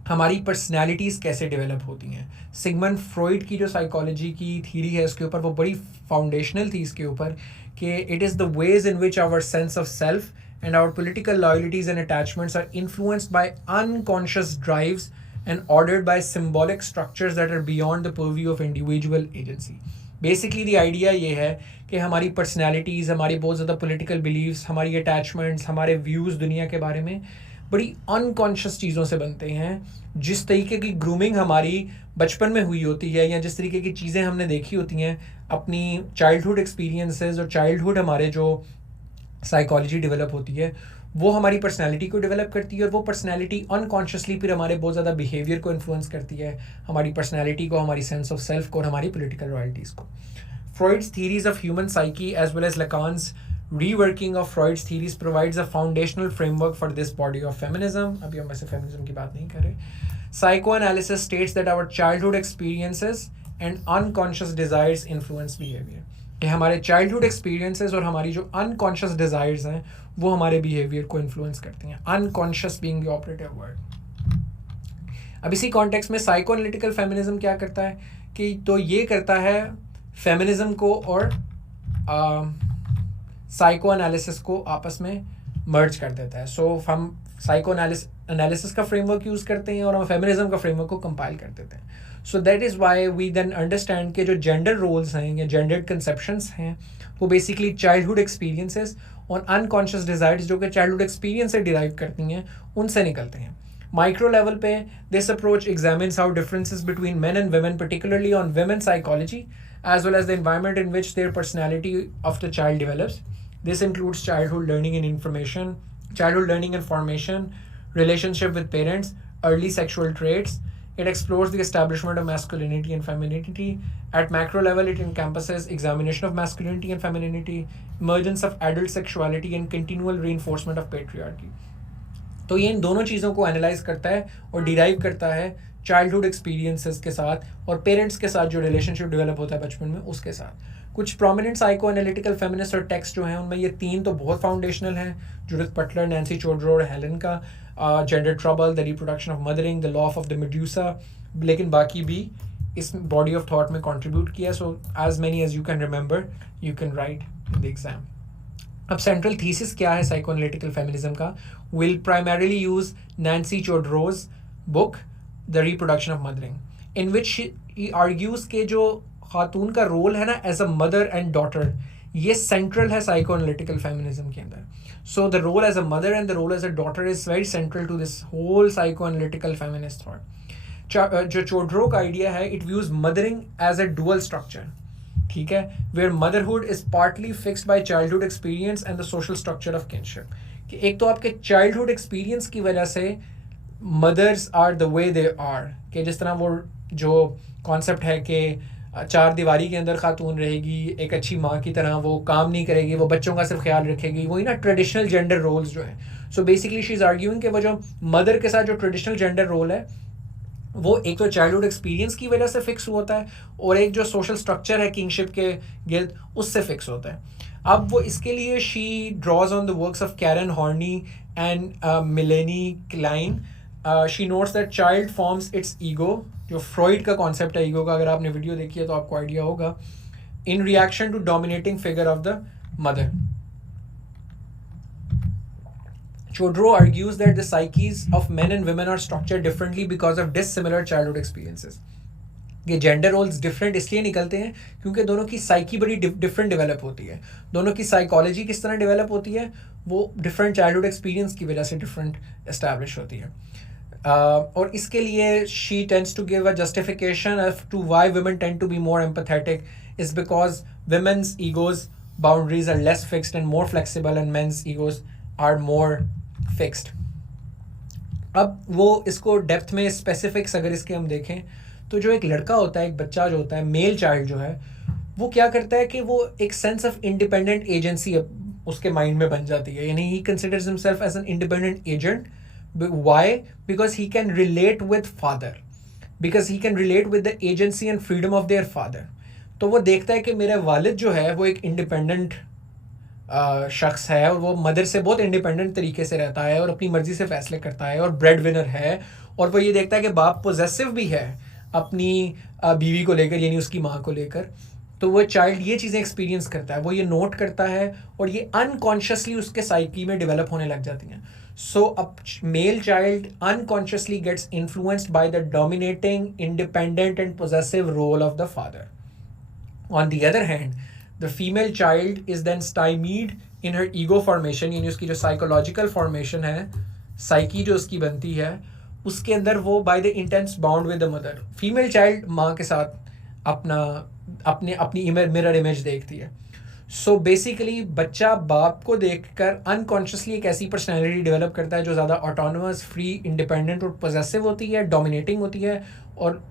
हमारी पर्सनैलिटीज़ कैसे डेवलप होती हैं. सिगमंड फ्रॉइड की जो साइकोलॉजी की थ्योरी है उसके ऊपर वो बड़ी फाउंडेशनल थी इसके ऊपर कि it is the ways in which our sense of self and our political loyalties and attachments are influenced by unconscious drives and ordered by symbolic structures that are beyond the purview of individual agency. Basically the idea ये है कि हमारी personalities, हमारी बहुत ज़्यादा political believes, हमारी attachments, हमारे views दुनिया के बारे में बड़ी अनकॉन्शियस चीज़ों से बनते हैं. जिस तरीके की ग्रूमिंग हमारी बचपन में हुई होती है या जिस तरीके की चीज़ें हमने देखी होती हैं अपनी चाइल्डहुड एक्सपीरियंसेस और चाइल्डहुड हमारे जो साइकोलॉजी डेवलप होती है वो हमारी पर्सनैलिटी को डेवलप करती है और वो पर्सनैलिटी अनकॉन्शियसली फिर हमारे बहुत ज़्यादा बिहेवियर को इन्फ्लुएंस करती है, हमारी पर्सनैलिटी को, हमारी सेंस ऑफ सेल्फ को और हमारी पॉलिटिकल रॉयल्टीज़ को. Freud's theories of human psyche as well as Lacan's reworking of Freud's theories provides a foundational framework for this body of feminism. अभी हम वैसे feminism की बात नहीं कर रहे. Psychoanalysis states that our childhood experiences and unconscious desires influence behavior. कि हमारे चाइल्डहुड एक्सपीरियंसेस और हमारी जो अनकॉन्शियस डिज़ायर्स हैं वो हमारे बिहेवियर को इन्फ्लुएंस करती हैं. Unconscious being the operative word. अब इसी कॉन्टेक्स्ट में साइको एनालिटिकल फेमिनिज्म क्या करता है कि तो ये करता है फेमिनिज्म को और साइको एनालिसिस को आपस में मर्ज कर देता है. सो हम साइको एनालिसिस का फ्रेमवर्क यूज़ करते हैं और हम फेमिनिज्म का फ्रेमवर्क को कंपाइल कर देते हैं. So that is why we then understand के जो जेंडर रोल्स हैं या जेंडर्ड कंसेप्शंस हैं वो बेसिकली चाइल्डहुड एक्सपीरियंसेस और अनकॉन्शियस डिज़ायर्स जो कि चाइल्डहुड एक्सपीरियंस से डिराइव करती हैं उनसे निकलते हैं. Micro level पे this approach examines how differences between men and women, particularly on women's psychology, as well as the environment in which their personality of the child develops. This includes childhood learning and formation, relationship with parents, early sexual traits. It explores the establishment of masculinity and femininity. At macro level, it encompasses examination of masculinity and femininity, emergence of adult sexuality, and continual reinforcement of patriarchy. तो ये इन दोनों चीज़ों को एनालाइज करता है और डिराइव करता है चाइल्डहुड एक्सपीरियंसेस के साथ और पेरेंट्स के साथ जो रिलेशनशिप डेवलप होता है बचपन में उसके साथ. कुछ प्रोमिनेंट साइको एनालिटिकल फेमिनिस्ट और टेक्स्ट जो हैं उनमें ये 3 तो बहुत फाउंडेशनल हैं. जूडिथ बटलर, नैंसी चोड्रो और हेलन का gender trouble, the reproduction of mothering, the law of the Medusa. लेकिन बाकी भी इस बॉडी ऑफ थॉट में कंट्रीब्यूट किया. So as many as you can remember you can write in the exam. अब सेंट्रल थीसिस क्या है साइकोएनालिटिकल फेमिनिज्म का? Will primarily use Nancy Chodorow's book the reproduction of mothering, in which he argues के जो खातून का role है ना as a mother and daughter, ये सेंट्रल है साइकोएनालिटिकल फेमिनिज्म के अंदर. So the role as a mother and the role as a daughter is very central to this whole psychoanalytical feminist thought. जो चोड्रो का idea है, it views mothering as a dual structure. ठीक है, where motherhood is partly fixed by childhood experience and the social structure of kinship. कि एक तो आपके childhood experience की वजह से mothers are the way they are, कि जिस तरह वो जो कॉन्सेप्ट है कि 4 दीवारी के अंदर खातून रहेगी, एक अच्छी माँ की तरह वो काम नहीं करेगी, वो बच्चों का सिर्फ ख्याल रखेगी, वही ना ट्रेडिशनल जेंडर रोल्स जो हैं. So basically she is arguing कि वो जो मदर के साथ जो ट्रेडिशनल जेंडर रोल है वो एक तो चाइल्डहुड एक्सपीरियंस की वजह से फिक्स होता है और एक जो सोशल स्ट्रक्चर है किंगशिप के गिर्द उससे फिक्स होता है. अब वो इसके लिए she draws on the works of Karen Horney and Melanie Klein. She notes that child forms its ego, जो फ्रॉइड का कॉन्सेप्ट है ईगो का, अगर आपने वीडियो देखी है तो आपको आइडिया होगा, in reaction to dominating figure of the mother. Chodro argues that the psyches of men and women are structured differently because of dissimilar childhood experiences. ये जेंडर रोल्स डिफरेंट इसलिए निकलते हैं क्योंकि दोनों की साइकी बड़ी डिफरेंट डेवलप होती है. दोनों की साइकोलॉजी किस तरह डेवलप होती है वो डिफरेंट चाइल्डहुड एक्सपीरियंस की वजह से डिफरेंट एस्टैब्लिश होती है. और इसके लिए she tends to give a justification to why women tend to be more empathetic is because women's egos boundaries are less fixed and more flexible and men's egos are more fixed. अब वो इसको डेप्थ में स्पेसिफिक्स अगर इसके हम देखें तो जो एक लड़का होता है, एक बच्चा जो होता है, मेल चाइल्ड जो है, वो क्या करता है कि वो एक सेंस ऑफ इंडिपेंडेंट एजेंसी उसके माइंड में बन जाती है. यानी he considers himself as an independent agent. Why? Because he can relate with father, because he can relate with the agency and freedom of their father. तो वो देखता है कि मेरा वालिद जो है वो एक इंडिपेंडेंट शख्स है और वो मदर से बहुत इंडिपेंडेंट तरीके से रहता है और अपनी मर्जी से फैसले करता है और ब्रेड विनर है. और वो ये देखता है कि बाप पोजेसिव भी है अपनी बीवी को लेकर, यानी उसकी माँ को लेकर. तो वो चाइल्ड ये चीज़ें एक्सपीरियंस करता है, वो ये नोट करता है और ये अनकॉन्शियसली उसके साइकी में डेवलप होने लग जाती हैं. सो अब male child unconsciously gets influenced by the dominating, independent and possessive role of the father. On the other hand, the female child is then stymied in her ego formation, यानी उसकी जो psychological formation है, psyche जो उसकी बनती है, उसके अंदर वो by the intense bond with the mother. Female child माँ के साथ अपनी mirror image देखती है. So basically बच्चा बाप को देखकर unconsciously एक ऐसी personality develop करता है जो ज़्यादा autonomous, free, independent और possessive होती है, dominating होती है. और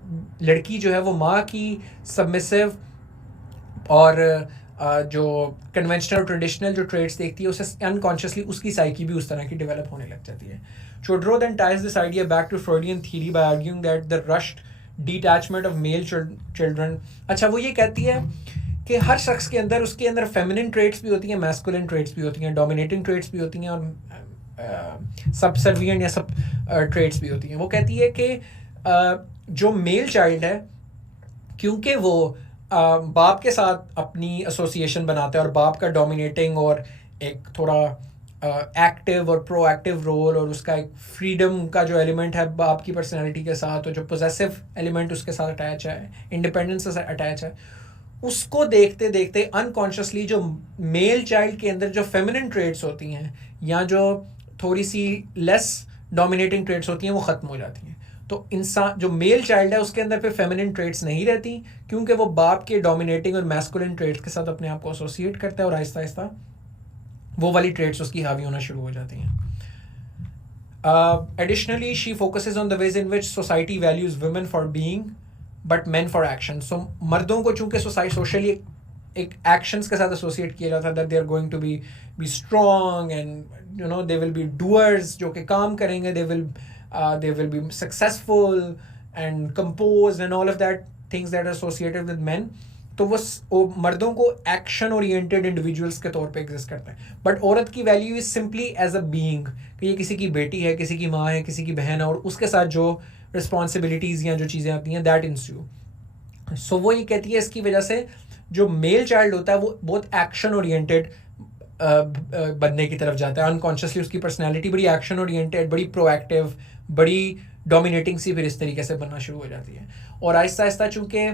लड़की जो है वो माँ की submissive और जो कन्वेंशनल और ट्रेडिशनल जो ट्रेड्स देखती है उसे अनकॉन्शियसली उसकी साइकी भी उस तरह की डेवलप होने लग जाती है. Chodro then ties this idea back to Freudian theory by arguing that the rushed detachment of male children. अच्छा, वो ये कहती है कि हर शख्स के अंदर उसके अंदर फेमिनिन ट्रेट्स भी होती हैं, मैस्कुलिन ट्रेट्स भी होती हैं, डोमिनेटिंग ट्रेट्स भी होती हैं और सबसर्विएंट या सब ट्रेट्स भी होती हैं. वो कहती है कि जो मेल चाइल्ड है, क्योंकि वो बाप के साथ अपनी एसोसिएशन बनाता है और बाप का डोमिनेटिंग और एक थोड़ा एक्टिव और प्रोएक्टिव रोल और उसका एक फ्रीडम का जो एलिमेंट है बाप की पर्सनैलिटी के साथ, और जो पोजेसिव एलिमेंट उसके साथ अटैच है, इंडिपेंडेंस से अटैच है, उसको देखते देखते अनकॉन्शियसली जो मेल चाइल्ड के अंदर जो फेमिनिन ट्रेट्स होती हैं या जो थोड़ी सी लेस डोमिनेटिंग ट्रेट्स होती हैं वो ख़त्म हो जाती हैं. तो इंसान जो मेल चाइल्ड है उसके अंदर फिर फेमिनिन ट्रेट्स नहीं रहती, क्योंकि वो बाप के डोमिनेटिंग और मैस्कुलिन ट्रेट्स के साथ अपने आप को एसोसिएट करता है और आहिस्ता आहिस्ता वो वाली ट्रेट्स उसकी हावी होना शुरू हो जाती हैं. Additionally, she focuses on the ways in which society values women for being but men for action. So मर्दों को चूंकि सोशली एक एक्शंस के साथ एसोसिएट किया जाता है, that they are going to be strong and you know they will be doers, जो कि काम करेंगे, they will be successful and composed and all of that things that are associated with men. तो वो मर्दों को एक्शन ओरिएंटेड इंडिविजुअल्स के तौर पे एग्जिस्ट करते हैं. बट औरत की value is simply as a being, कि ये किसी की बेटी है, किसी की माँ है, किसी की बहन है, और उसके साथ जो रिस्पॉन्सिबिलिटीज़ या जो चीज़ें आती हैं दैट इंस्यू. सो वो ये कहती है इसकी वजह से जो मेल चाइल्ड होता है वो बहुत एक्शन ओरिएंटेड बनने की तरफ जाता है. अनकॉन्शियसली उसकी पर्सनैलिटी बड़ी एक्शन ओरिएंटेड, बड़ी प्रोएक्टिव, बड़ी डोमिनेटिंग सी फिर इस तरीके से बनना शुरू हो जाती है. और आहिस्ता आहिस्ता चूँकि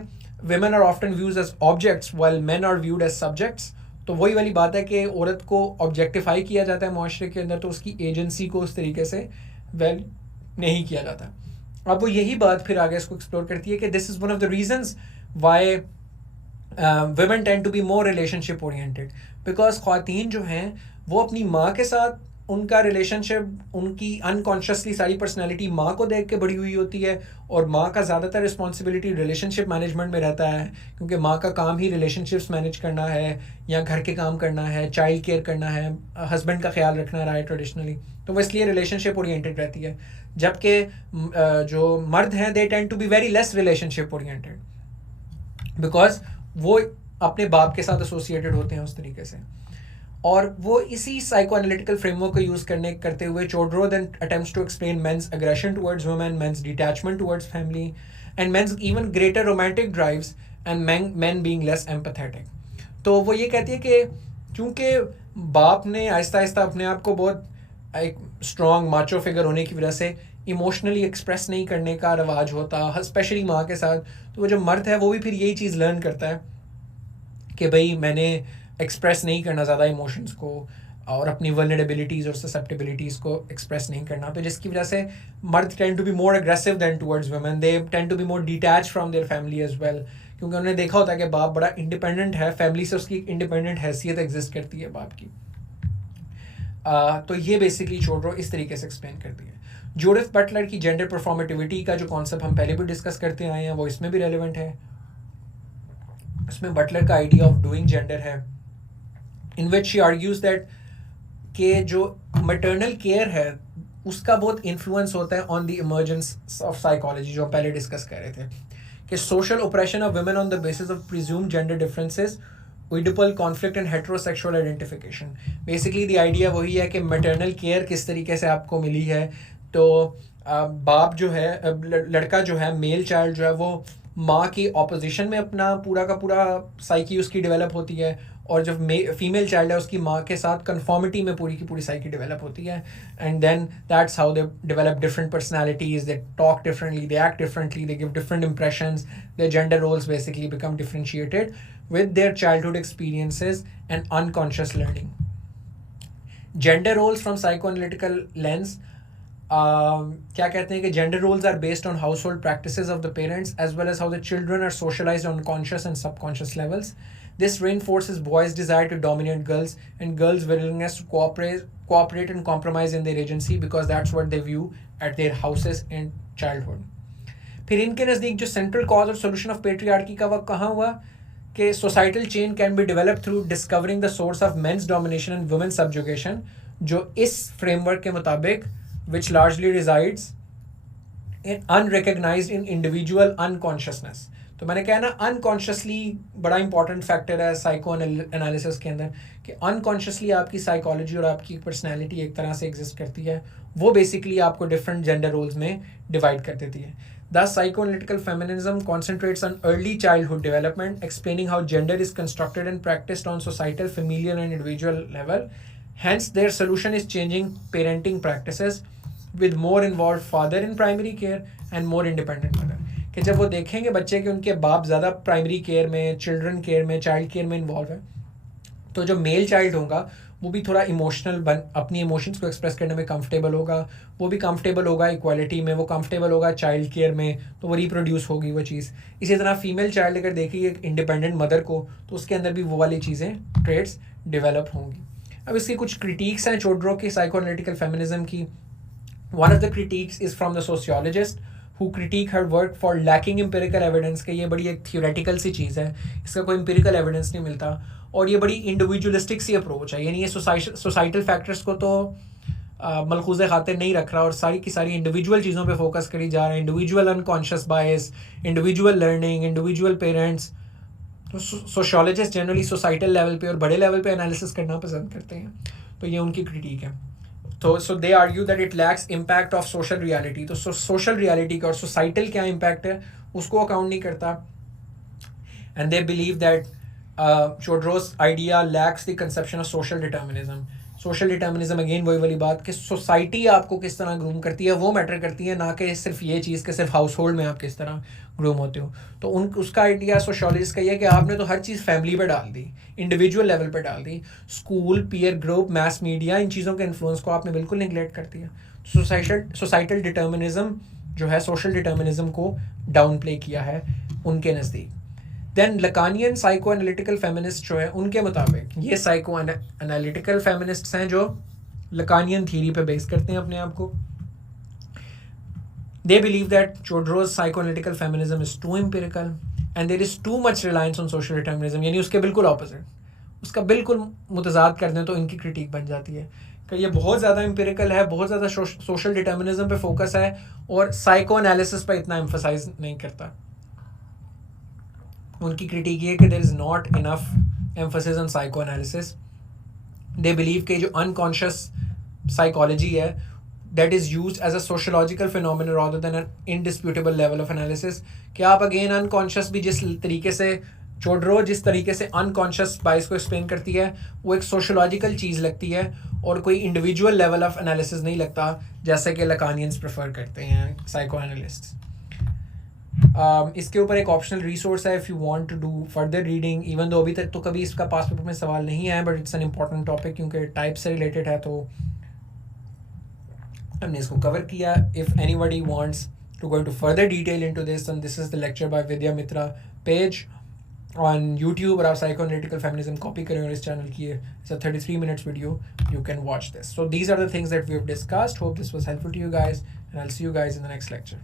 women are often viewed as objects while men are viewed as subjects, तो वही वाली बात है कि औरत को ऑब्जेक्टिफाई किया जाता है माशरे के अंदर, तो उसकी एजेंसी को उस तरीके से वेल नहीं किया जाता. अब वो यही बात फिर आगे इसको एक्सप्लोर करती है कि this is one of the reasons Y women tend to be more relationship oriented, because ख़वातीन जो हैं वो अपनी माँ के साथ उनका रिलेशनशिप, उनकी अनकॉन्शियसली सारी पर्सनैलिटी माँ को देख के बड़ी हुई होती है, और माँ का ज़्यादातर रिस्पॉन्सिबिलिटी रिलेशनशिप मैनेजमेंट में रहता है, क्योंकि माँ का काम ही रिलेशनशिप्स मैनेज करना है या घर के काम करना है, चाइल्ड केयर करना है, हस्बैंड का ख्याल रखना रहा है ट्रेडिशनली, तो वो इसलिए रिलेशनशिप ओरिएंटेड रहती है. जबकि जो मर्द हैं they tend to be very less relationship oriented, because वो अपने बाप के साथ एसोसिएटेड होते हैं उस तरीके से. और वो इसी साइको एनालिटिकल फ्रेमवर्क को यूज़ करते हुए Chodorow then attempts to explain men's aggression towards women, men's detachment towards family and men's even greater romantic drives and men being less empathetic. तो वो ये कहती है कि चूँकि बाप ने आहिस्ता आहिस्ता अपने आप को बहुत एक स्ट्रॉन्ग माचो फिगर होने की वजह से इमोशनली एक्सप्रेस नहीं करने का रवाज होता, स्पेशली माँ के साथ, तो वो जो मर्द है वो भी फिर यही चीज़ लर्न करता है कि भाई मैंने एक्सप्रेस नहीं करना ज़्यादा इमोशंस को और अपनी वल्नरेबिलिटीज़ और ससेप्टिबिलिटीज़ को एक्सप्रेस नहीं करना. तो जिसकी वजह से मर्द tend to be more aggressive than towards women, they tend to be more detach from their family as well, क्योंकि उन्होंने देखा होता है कि बाप बड़ा इंडिपेंडेंट है, फैमिली से उसकी इंडिपेंडेंट हैसियत एग्जिस्ट करती है बाप की. तो ये बेसिकली चोड्रो इस तरीके से एक्सप्लेन करती है. जूडिथ बटलर की जेंडर परफॉर्मेटिविटी का जो कॉन्सेप्ट हम पहले भी डिस्कस करते आए हैं वो इसमें भी रेलिवेंट है. इसमें बटलर का आइडिया ऑफ डूइंग जेंडर है, इन विच शी आर्ग्यूज दैट कि जो मैटरनल केयर है उसका बहुत इन्फ्लुएंस होता है on the emergence of psychology, जो पहले डिस्कस कर रहे थे कि social operation of women on the basis of presumed gender differences, Oedipal conflict and heterosexual identification. Basically the idea वही है कि मैटरनल केयर किस तरीके से आपको मिली है. तो बाप जो है, लड़का जो है, मेल चाइल्ड जो है, वो माँ की ऑपोजिशन में अपना पूरा का पूरा साइकी उसकी डेवलप होती है, और जब फीमेल चाइल्ड है उसकी माँ के साथ कन्फॉर्मिटी में पूरी की पूरी साइकी डेवलप होती है. And then that's how they develop different personalities, they talk differently, they act differently, they give different impressions, their gender roles basically become differentiated with their childhood experiences and unconscious learning. Gender roles from psychoanalytical lens, क्या कहते हैं कि gender roles are based on household practices of the parents as well as how the children are socialized on conscious and subconscious levels. This reinforces boys' desire to dominate girls and girls' willingness to cooperate and compromise in their agency, because that's what they view at their houses in childhood. फिर इनके नज़दीक जो central cause of solution of patriarchy का वक्त कहाँ हुआ कि societal change can be developed through discovering the source of men's domination and women's subjugation, जो इस framework के मुताबिक which largely resides in unrecognized in individual unconsciousness. तो मैंने कहा ना अनकॉन्शियसली बड़ा इंपॉर्टेंट फैक्टर है साइको एनालिसिस के अंदर कि अनकॉन्शियसली आपकी साइकोलॉजी और आपकी पर्सनैलिटी एक तरह से एग्जिस्ट करती है, वो बेसिकली आपको डिफरेंट जेंडर रोल्स में डिवाइड कर देती है. Thus, psychoanalytical feminism concentrates on early childhood development, explaining how gender is constructed and practiced on societal, familial, and individual level. Hence, their solution is changing parenting practices with more involved father in primary care and more independent mother. कि जब वो देखेंगे बच्चे कि उनके बाप ज़्यादा primary care में, चिल्ड्रन केयर में, चाइल्ड केयर में इन्वॉल्व है, तो जो मेल चाइल्ड होगा वो भी थोड़ा इमोशनल अपनी इमोशंस को एक्सप्रेस करने में कंफर्टेबल होगा, वो भी कंफर्टेबल होगा इक्वालिटी में, वो कंफर्टेबल होगा चाइल्ड केयर में, तो वो रिप्रोड्यूस होगी वो चीज़. इसी तरह फीमेल चाइल्ड अगर देखिए एक इंडिपेंडेंट मदर को, तो उसके अंदर भी वो वाली चीज़ें ट्रेड्स डेवलप होंगी. अब इसकी कुछ क्रिटिक्स हैं चोड्रो की साइकोएनालिटिकल फेमिनिज्म की. One of the critics is from the sociologist who critique her work for lacking empirical evidence कि ये बड़ी एक थियोरेटिकल सी चीज़ है, इसका कोई empirical evidence नहीं मिलता, और ये बड़ी इंडिविजुअलिस्टिक सी अप्रोच है. यानी ये सोसाइटल फैक्टर्स को तो मलखूज़ खातिर नहीं रख रहा और सारी की सारी इंडिविजुअल चीज़ों पे फोकस करी जा रहा है. इंडिविजुअल अनकॉन्शियस बायस, इंडिविजुअल लर्निंग, इंडिविजुअल पेरेंट्स. तो सोशियोलॉजिस्ट जनरली सोसाइटल लेवल पे और बड़े लेवल पे एनालिसिस करना पसंद करते हैं, तो ये उनकी क्रिटिक है. तो so they argue that it lacks impact of social reality. तो सोशल रियलिटी का और सोसाइटल क्या इम्पैक्ट है उसको अकाउंट नहीं करता. And they believe that Chodorow's idea lacks the conception of social determinism. Social determinism again वही वाली बात कि सोसाइटी आपको किस तरह ग्रूम करती है वो मैटर करती है, ना कि सिर्फ ये चीज़ कि सिर्फ हाउस होल्ड में आप किस तरह ग्रूम होते हो. तो उसका आइडिया सोशोलॉजिस्ट का ये है कि आपने तो हर चीज़ फैमिली पे डाल दी, इंडिविजुअल लेवल पे डाल दी. School, peer group, mass media, इन चीज़ों के इन्फ्लुएंस को आपने बिल्कुल निगलेक्ट कर दिया. सोसाइटल डिटर्मिनिज्म जो है सोशल डिटर्मिनिज्म को डाउन प्ले किया है उनके नज़दीक. देन लकानियन साइको एनालिटिकल फेमिनिस्ट जो है उनके मुताबिक ये साइको एनालिटिकल फेमिनिस्ट्स हैं जो लकानियन थ्योरी पे बेस करते हैं अपने आप को. They believe that Chodorow's psycho analytical feminism is too empirical and there is too much reliance on social determinism. यानी उसके बिल्कुल ऑपोजिट, उसका बिल्कुल मुतजाद कर दें तो इनकी क्रिटिक बन जाती है कि ये बहुत ज़्यादा एम्पिरिकल है, बहुत ज़्यादा सोशल डिटर्मिनिज्म पे फोकस है और साइको एनालिसिस पर इतना एम्फसाइज नहीं करता. उनकी क्रिटिक ये कि there is not enough emphasis on psycho analysis. They believe कि जो अनकॉन्शियस साइकोलॉजी है that is used as a sociological phenomena rather than an indisputable level of analysis. कि आप अगेन अनकॉन्शियस भी जिस तरीके से चोड्रो जिस तरीके से अनकॉन्शियस बाइस को एक्सप्लेन करती है वो एक सोशोलॉजिकल चीज़ लगती है और कोई इंडिविजुअल लेवल ऑफ एनालिसिस नहीं लगता जैसे कि लकानियंस प्रेफर करते हैं साइको एनालिस्ट. इसके ऊपर एक ऑप्शनल रिसोर्स है if you want to do further reading. Even though अभी तक तो कभी इसका पास पेपर में सवाल नहीं है, but it's an important topic क्योंकि टाइप से रिलेटेड है तो हमने इसको कवर किया. If anybody wants to go into further detail into this, and this is the lecture by Vidya Mitra page on YouTube. और आप साइको एनालिटिकल फेमिनिज्म कॉपी करें और इस चैनल की it's a 33 minutes video, you can watch this. So these are the things that we have discussed. Hope this was helpful to you guys and I will see you guys in the next lecture.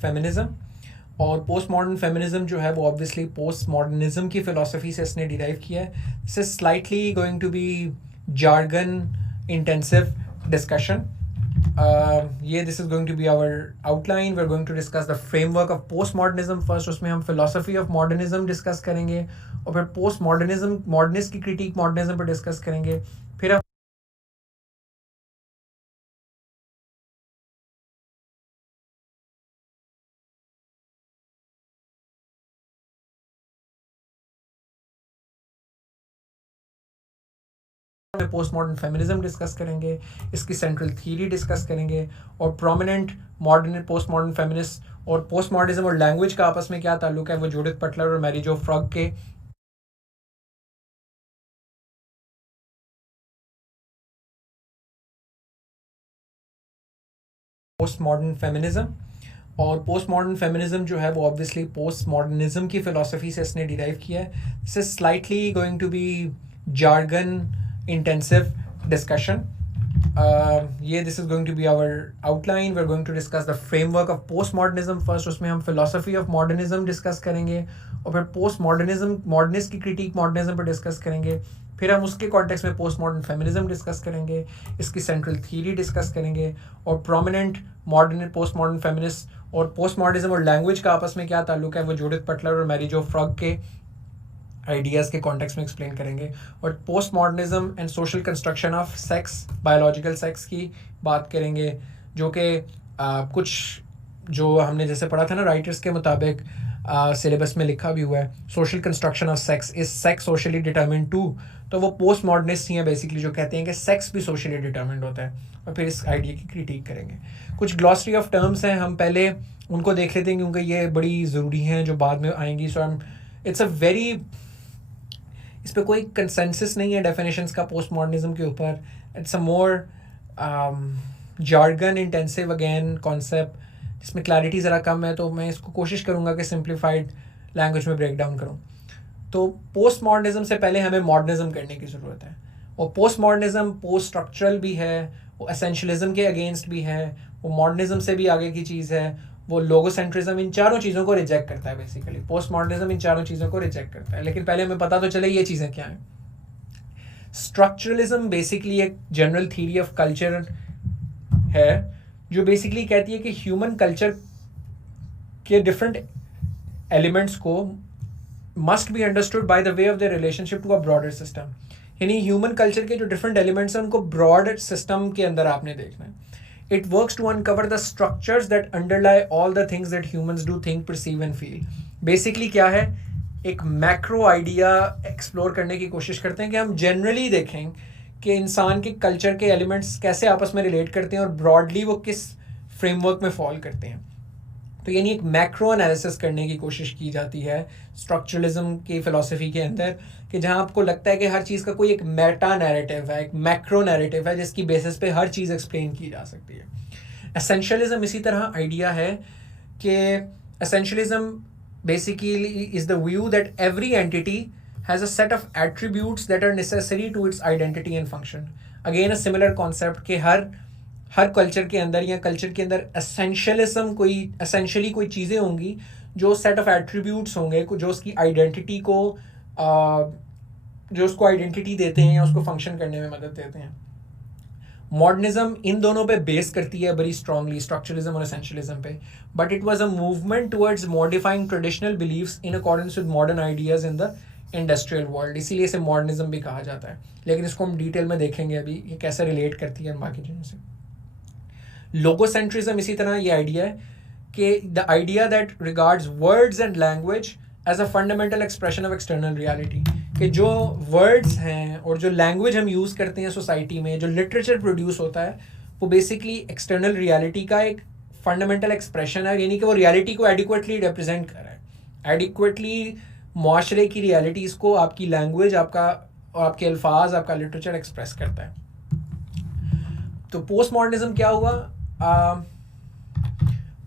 Feminism और post modern feminism जो है वो obviously post modernism की philosophy से इसने derive किया है. This is slightly going to be jargon intensive discussion. ये this is going to be our outline. We are going to discuss the framework of post modernism first. उसमें हम philosophy of modernism discuss करेंगे और फिर post modernism modernist की critique modernism पर discuss करेंगे. फिर हम पोस्ट मॉडर्न फेमिनिज्म डिस्कस करेंगे, इसकी सेंट्रल थ्योरी डिस्कस करेंगे और prominent modern post modern feminist और पोस्ट मॉडर्निज्म और लैंग्वेज का आपस में क्या ताल्लुक है वो जूडिथ बटलर और मैरी जो फ्रॉग के पोस्ट मॉडर्न फेमिनिज्म. और पोस्ट मॉडर्न फेमिनिज्म जो है वो ऑब्वियसली पोस्ट मॉडर्निज्म की फ़िलासफ़ी से इसने डिराइव किया है. This is slightly going to be jargon intensive discussion. This is going to be our outline. We're going to discuss the framework of postmodernism first. उसमें हम philosophy of modernism discuss करेंगे और फिर postmodernism, modernist की critique modernism पर discuss करेंगे. फिर हम उसके context में postmodern feminism discuss करेंगे, इसकी central theory discuss करेंगे और prominent modern postmodern feminists और postmodernism और language का आपस में क्या ताल्लुक है वो जूडिथ बटलर और मैरी जो फ्रॉग के आइडियाज़ के कॉन्टेक्स्ट में एक्सप्लेन करेंगे और post modernism and social construction of sex, biological sex की बात करेंगे, जो कि कुछ जो हमने जैसे पढ़ा था ना राइटर्स के मुताबिक सिलेबस में लिखा भी हुआ है, social construction of sex, is sex socially determined too. तो वो पोस्ट मॉडर्निस्ट ही हैं बेसिकली जो कहते हैं कि सेक्स भी सोशली डिटर्मिन्ड होता है और फिर इस आइडिया की क्रिटिक करेंगे. कुछ ग्लॉसरी ऑफ टर्म्स हैं, हम पहले उनको देख लेते हैं क्योंकि ये बड़ी ज़रूरी हैं जो बाद में आएंगी. सो इट्स अ वेरी, इस पर कोई कंसेंसस नहीं है डेफिनेशंस का पोस्ट मॉडर्निज्म के ऊपर. It's a more jargon intensive again concept जिसमें क्लैरिटी ज़रा कम है, तो मैं इसको कोशिश करूँगा कि सिंप्लीफाइड लैंग्वेज में ब्रेक डाउन करूँ. तो पोस्ट मॉडर्निज्म से पहले हमें मॉडर्निज्म करने की ज़रूरत है. और पोस्ट मॉडर्निज्म पोस्ट स्ट्रक्चरल भी है, वो एसेंशलिज्म के अगेंस्ट भी है, वो मॉडर्निज्म से भी आगे की चीज़ है, वो लोगोसेंट्रिज्म, इन चारों चीज़ों को रिजेक्ट करता है. बेसिकली पोस्ट मॉडर्निज्म इन चारों चीज़ों को रिजेक्ट करता है. लेकिन पहले हमें पता तो चले ये चीज़ें क्या हैं. स्ट्रक्चरलिज्म बेसिकली एक जनरल थ्योरी ऑफ कल्चर है जो बेसिकली कहती है कि ह्यूमन कल्चर के डिफरेंट एलिमेंट्स को must be understood by the way of the relationship to a broader system. यानी ह्यूमन कल्चर के जो डिफरेंट एलिमेंट्स हैं उनको ब्रॉड सिस्टम के अंदर आपने देखना है. It works to uncover the structures that underlie all the things that humans do, think, perceive and feel. Basically क्या है, एक मैक्रो आइडिया एक्सप्लोर करने की कोशिश करते हैं कि हम जनरली देखें कि इंसान के कल्चर के एलिमेंट्स कैसे आपस में रिलेट करते हैं और ब्रॉडली वो किस फ्रेमवर्क में फॉल करते हैं. तो यानी एक मैक्रो एनालिसिस करने की कोशिश की जाती है स्ट्रक्चरलिज्म की फ़िलासफ़ी के अंदर, कि जहाँ आपको लगता है कि हर चीज़ का कोई एक मेटा नैरेटिव है, एक मैक्रो नैरेटिव है जिसकी बेसिस पे हर चीज़ एक्सप्लेन की जा सकती है. एसेंशियलिज्म इसी तरह आइडिया है कि essentialism basically is the view that every entity has a set of attributes that are necessary to its identity and function. Again a similar concept कि हर कल्चर के अंदर या कल्चर के अंदर एसेंशियली कोई चीज़ें होंगी जो सेट ऑफ एट्रीब्यूट्स होंगे जो उसकी आइडेंटिटी को जो उसको आइडेंटिटी देते हैं या उसको फंक्शन करने में मदद देते हैं. मॉडर्निज्म इन दोनों पे बेस करती है बड़ी स्ट्रांगली, स्ट्रक्चरलिज्म और एसेंशियलिज्म पे, but it was a movement towards modifying traditional believes in accordance with modern ideas in the industrial world. इसीलिए इसे मॉडर्निज्म भी कहा जाता है. लेकिन इसको हम डिटेल में देखेंगे अभी ये कैसे रिलेट करती है बाकी चीज़ों से. लोगोसेंट्रिज्म इसी तरह ये आइडिया है कि the idea that regards words and language as a fundamental expression of external reality, कि जो वर्ड्स हैं और जो लैंग्वेज हम यूज़ करते हैं सोसाइटी में, जो लिटरेचर प्रोड्यूस होता है, वो बेसिकली एक्सटर्नल रियलिटी का एक फंडामेंटल एक्सप्रेशन है. यानी कि वो रियलिटी को एडिक्वेटली रिप्रेजेंट कर रहा है, एडिक्वेटली माशरे की रियलिटीज़ को आपकी लैंग्वेज, आपके अल्फाज, आपका लिटरेचर एक्सप्रेस करता है. तो पोस्ट मॉडर्निज्म क्या हुआ?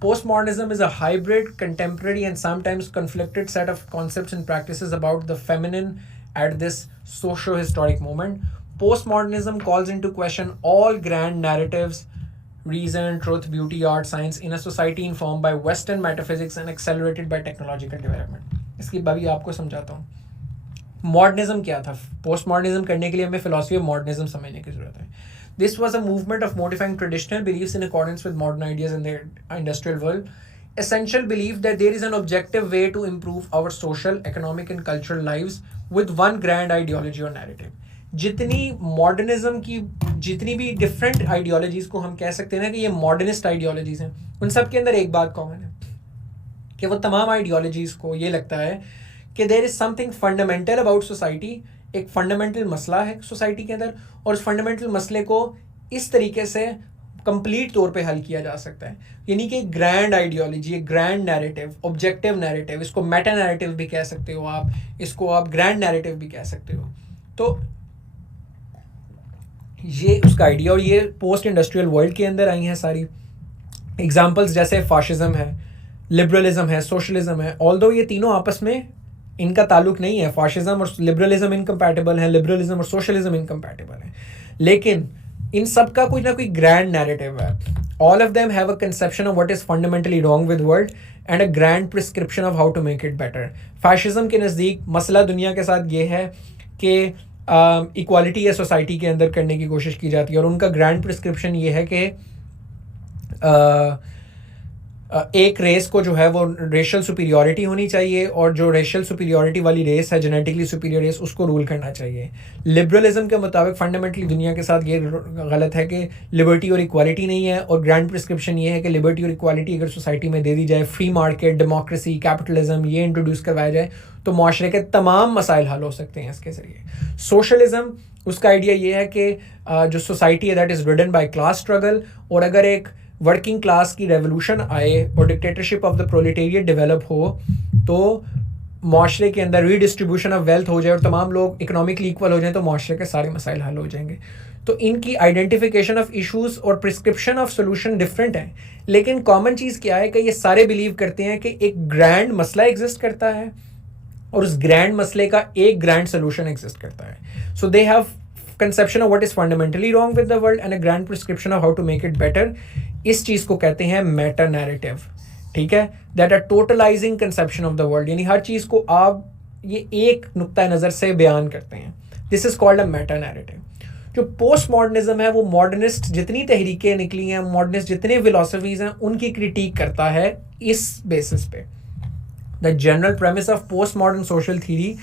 Postmodernism is a hybrid, contemporary and sometimes conflicted set of concepts and practices about the feminine at this socio-historic moment. Postmodernism calls into question all grand narratives, reason, truth, beauty, art, science in a society informed by Western metaphysics and accelerated by technological development. इसकी बात भी आपको समझाता हूँ. मॉडर्निज्म क्या था? Post modernism करने के लिए हमें फिलॉसफी ऑफ मॉडर्निज्म समझने की जरूरत है. This was a movement of modifying traditional beliefs in accordance with modern ideas in the industrial world. Essential belief that there is an objective way to improve our social, economic and cultural lives with one grand ideology or narrative. जितनी मॉडर्निज्म की जितनी भी different ideologies को हम कह सकते हैं ना कि ये मॉडर्निस्ट आइडियोलॉजीज़ हैं, उन सब के अंदर एक बात कॉमन है कि वो तमाम आइडियोलॉजीज़ को ये लगता है कि there is something fundamental about society. एक फंडामेंटल मसला है सोसाइटी के अंदर और उस फंडामेंटल मसले को इस तरीके से कंप्लीट तौर पे हल किया जा सकता है. यानी कि ग्रैंड आइडियोलॉजी, एक ग्रैंड नैरेटिव, ऑब्जेक्टिव नैरेटिव, इसको मेटा नैरेटिव भी कह सकते हो आप, इसको आप ग्रैंड नैरेटिव भी कह सकते हो. तो ये उसका आइडिया, और ये पोस्ट इंडस्ट्रियल वर्ल्ड के अंदर आई हैं सारी एग्जाम्पल्स, जैसे फाशिज्म है, लिबरलिज्म है, सोशलिज्म है. ऑल्दो ये तीनों आपस में इनका ताल्लुक नहीं है, फाशिज्म और लिबरलिज्म इनकम्पैटिबल है, लिबरलिज्म और सोशलिज्म इनकम्पैटिबल है, लेकिन इन सब का कोई ना कोई ग्रैंड नैरेटिव है. All of them have a conception of what is fundamentally wrong with world and a grand prescription of how to make it better. Fascism के नज़दीक मसला दुनिया के साथ ये है कि इक्वालिटी या सोसाइटी के अंदर करने की कोशिश की जाती है, और उनका ग्रैंड प्रिस्क्रिप्शन ये है कि एक रेस को जो है वो रेशियल सुपीरियॉरिटी होनी चाहिए, और जो रेशियल सुपीरियॉरिटी वाली रेस है, जेनेटिकली सुपीरियर रेस, उसको रूल करना चाहिए. लिबरलिज्म के मुताबिक फंडामेंटली दुनिया के साथ ये गलत है कि लिबर्टी और इक्वालिटी नहीं है, और ग्रैंड प्रिस्क्रिप्शन ये है कि लिबर्टी और इक्वालिटी अगर सोसाइटी में दे दी जाए, फ्री मार्केट, डेमोक्रेसी, कैपिटलिज्म ये इंट्रोड्यूस करवाया जाए, तो माशरे के तमाम मसाइल हल हो सकते हैं इसके ज़रिए. सोशलिज्म, उसका आइडिया ये है कि जो सोसाइटी है that is ridden by class struggle, और अगर एक वर्किंग क्लास की रेवोल्यूशन आए और dictatorship of the proletariat develop हो, तो माशरे के अंदर रीडिस्ट्रीब्यूशन ऑफ वेल्थ हो जाए और तमाम लोग इकोनॉमिकली इक्वल हो जाएं, तो माशरे के सारे मसाइल हल हो जाएंगे. तो इनकी आइडेंटिफिकेशन ऑफ इश्यूज और प्रिस्क्रिप्शन ऑफ सोल्यूशन डिफरेंट है, लेकिन कॉमन चीज़ क्या है कि ये सारे बिलीव करते हैं कि एक ग्रैंड मसला एग्जिस्ट करता है और उस ग्रैंड मसले का एक ग्रैंड सोल्यूशन एग्जिस्ट करता है. So they have conception of what is fundamentally wrong with the world and a grand prescription of how to make it better. इस चीज़ को कहते हैं मेटा नैरेटिव. ठीक है, that a totalising conception of the world, यानी हर चीज़ को आप ये एक नुक्ता नज़र से बयान करते हैं. This is called a Meta narrative. जो पोस्ट मॉडर्निज्म है वो मॉडर्निस्ट जितनी तहरीकें निकली हैं, मॉडर्निस्ट जितने फिलोसफीज हैं, उनकी क्रिटिक करता है इस बेसिस पे. The general premise of post modern social theory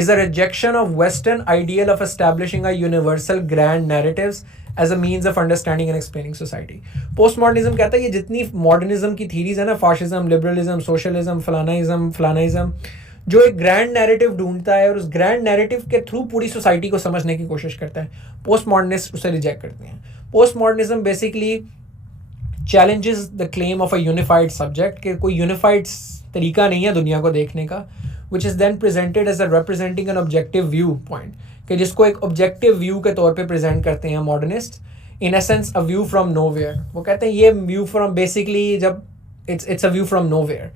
is a rejection of Western ideal of establishing a universal grand narratives as a means of understanding and explaining society. Postmodernism कहता है ये जितनी मॉडर्निज्म की थीरीज है ना, फाशिज्म, लिबरलिज्म, सोशलिज्म, फलानाइज्म, जो एक ग्रैंड नैरेटिव ढूंढता है और उस ग्रैंड नैरेटिव के थ्रू पूरी सोसाइटी को समझने की कोशिश करता है, पोस्ट मॉडर्निस्ट उसे रिजेक्ट करते हैं. Post modernism basically challenges the claim of a unified subject, कि कोई यूनिफाइड तरीका नहीं है दुनिया को देखने का, which is then presented as a representing an objective view point, कि जिसको एक objective view के तौर पे present करते हैं modernist. in essence a view from nowhere. वो कहते हैं ये view from basically जब it's a view from nowhere,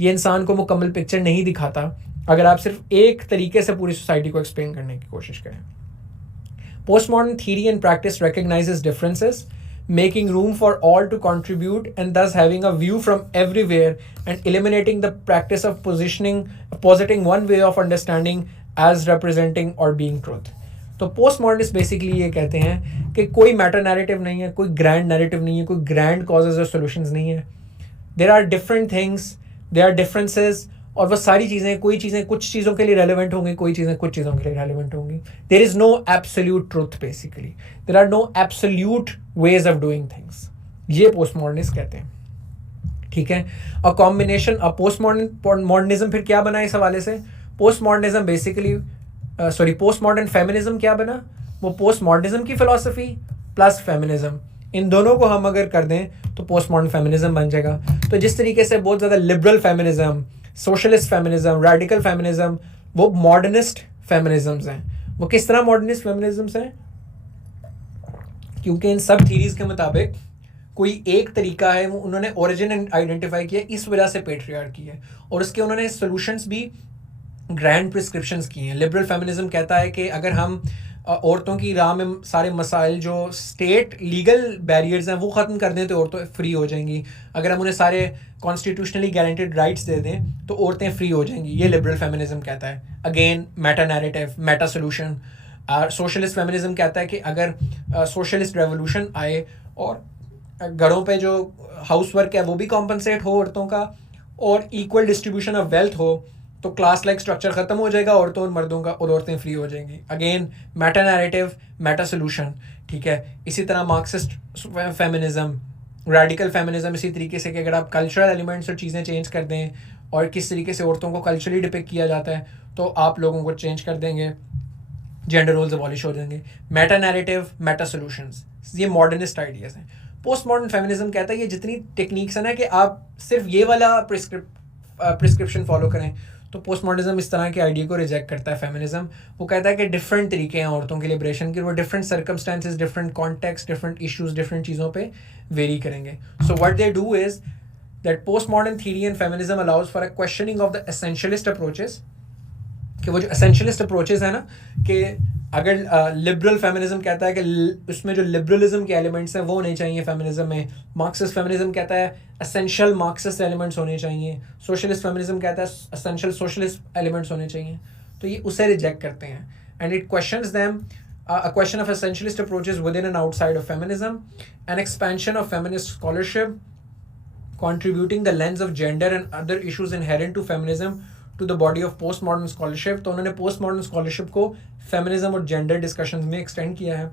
ये इंसान को मुकम्मल पिक्चर नहीं दिखाता अगर आप सिर्फ एक तरीके से पूरी सोसाइटी को एक्सप्लेन करने की कोशिश करें. Postmodern theory and practice recognizes differences, making room for all to contribute, and thus having a view from everywhere and eliminating the practice of positing one way of understanding as representing or being truth. तो post modernist basically ये कहते हैं कि कोई matter narrative नहीं है, कोई grand narrative नहीं है, कोई ग्रैंड कॉजेज और सोल्यूशंस नहीं है. There are different things, there are differences, और वो सारी चीज़ें, कोई चीज़ें कुछ चीज़ों के लिए रेलिवेंट होंगी, कोई चीज़ें कुछ चीज़ों के लिए रेलिवेंट होंगी. There is no absolute truth basically, there are no absolute ways of doing things. ये पोस्ट मॉडर्निस्ट कहते हैं. ठीक है, a combination of post modernism फिर क्या बना इस हवाले से? Post modernism basically post modern feminism क्या बना? वो पोस्ट मॉडर्निज्म की फिलोसफी प्लस फेमिनिज्म, इन दोनों को हम अगर कर दें तो पोस्ट मॉडर्न फेमिनिज्म बन जाएगा. तो जिस तरीके से बहुत ज़्यादा liberal feminism, socialist feminism, radical feminism, वो मॉडर्निस्ट फेमिनिज्म्स हैं. वो किस तरह मॉडर्निस्ट फेमिनिज्म्स हैं? क्योंकि इन सब थीरीज के मुताबिक कोई एक तरीका है, वो उन्होंने ओरिजिन आइडेंटिफाई किया, इस वजह से पेट्रियार्की है, और उसके उन्होंने सॉल्यूशंस भी ग्रैंड प्रिस्क्रिप्शंस की हैं. लिबरल फेमिनिज्म कहता है कि अगर हम औरतों की राह में सारे मसाइल जो स्टेट लीगल बैरियर्स हैं वो ख़त्म कर दें तो औरतें फ्री हो जाएंगी. अगर हम उन्हें सारे कॉन्स्टिट्यूशनली गारंटेड राइट्स दे दें तो औरतें फ्री हो जाएंगी. ये लिबरल फेमिनिज्म कहता है. Again Meta narrative, Meta solution. Socialist feminism कहता है कि अगर सोशलिस्ट रेवोल्यूशन आए और घरों पे जो हाउस वर्क है वो भी कॉम्पनसेट हो औरतों का, और इक्वल डिस्ट्रीब्यूशन ऑफ वेल्थ हो, तो क्लास लाइक स्ट्रक्चर ख़त्म हो जाएगा औरतों और मर्दों का, और औरतें फ्री हो जाएंगी. Again Meta narrative, Meta solution. ठीक है, इसी तरह मार्क्सिस्ट फेमिनिज्म, रेडिकल फेमिनिज्म इसी तरीके से कि अगर आप कल्चरल एलिमेंट्स और चीज़ें चेंज कर दें और किस तरीके से औरतों को कल्चरली डिपिक्ट किया जाता है तो आप लोगों को चेंज कर देंगे, जेंडर रोल्स अबॉलिश हो जाएंगे. मेटा नैरेटिव, मेटा सोल्यूशंस, ये मॉडर्निस्ट आइडियाज़ हैं. पोस्ट मॉडर्न फेमिनिज्म कहता है ये जितनी टेक्निक्स है ना कि आप सिर्फ ये वाला प्रिस्क्रिप्शन फॉलो करें, तो पोस्ट मॉडर्निज्म इस तरह के आइडिया को रिजेक्ट करता है. फेमिनिज्म वो कहता है कि डिफरेंट तरीके हैं औरतों के लिबरेशन के, वो different circumstances, different context, different issues, different चीज़ों पे वेरी करेंगे. So what they do is that post modern theory and feminism allows for a questioning of the essentialist approaches कि वो जो एसेंशियलिस्ट अप्रोचेस है ना, कि अगर लिबरल फेमिनिज्म कहता है कि उसमें जो लिबरलिज्म के एलिमेंट्स हैं वो होने चाहिए फेमिनिज्म में, मार्क्सिस्ट फेमिनिज्म कहता है एसेंशियल मार्क्सिस्ट एलिमेंट्स होने चाहिए, सोशलिस्ट फेमिनिज्म कहता है एसेंशियल सोशलिस्ट एलिमेंट्स होने चाहिए, तो ये उसे रिजेक्ट करते हैं. And it questions them a question of essentialist approaches within and outside of feminism, an expansion of feminist scholarship, contributing the lens of gender and other issues inherent to feminism to the body of postmodern scholarship. तो उन्होंने postmodern scholarship को feminism और gender discussions में extend किया है.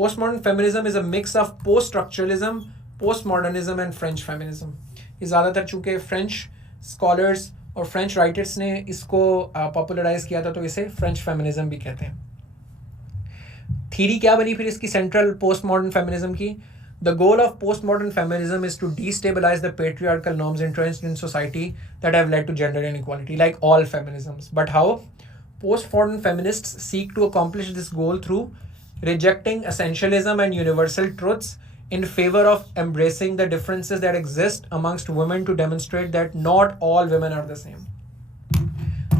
Postmodern feminism is a mix of post-structuralism, postmodernism and French feminism. ये ज़्यादातर चूँकि French scholars और French writers ने इसको popularize किया था, तो इसे French feminism भी कहते हैं. थीरी क्या बनी फिर इसकी सेंट्रल पोस्ट मॉडर्न फेमिनिज्म की? The goal of post modern feminism is to destabilise the patriarchal norms entrenched in society that have led to gender inequality like all feminisms. But how? Post modern feminists seek to accomplish this goal through rejecting essentialism and universal truths in favor of embracing the differences that exist amongst women to demonstrate that not all women are the same.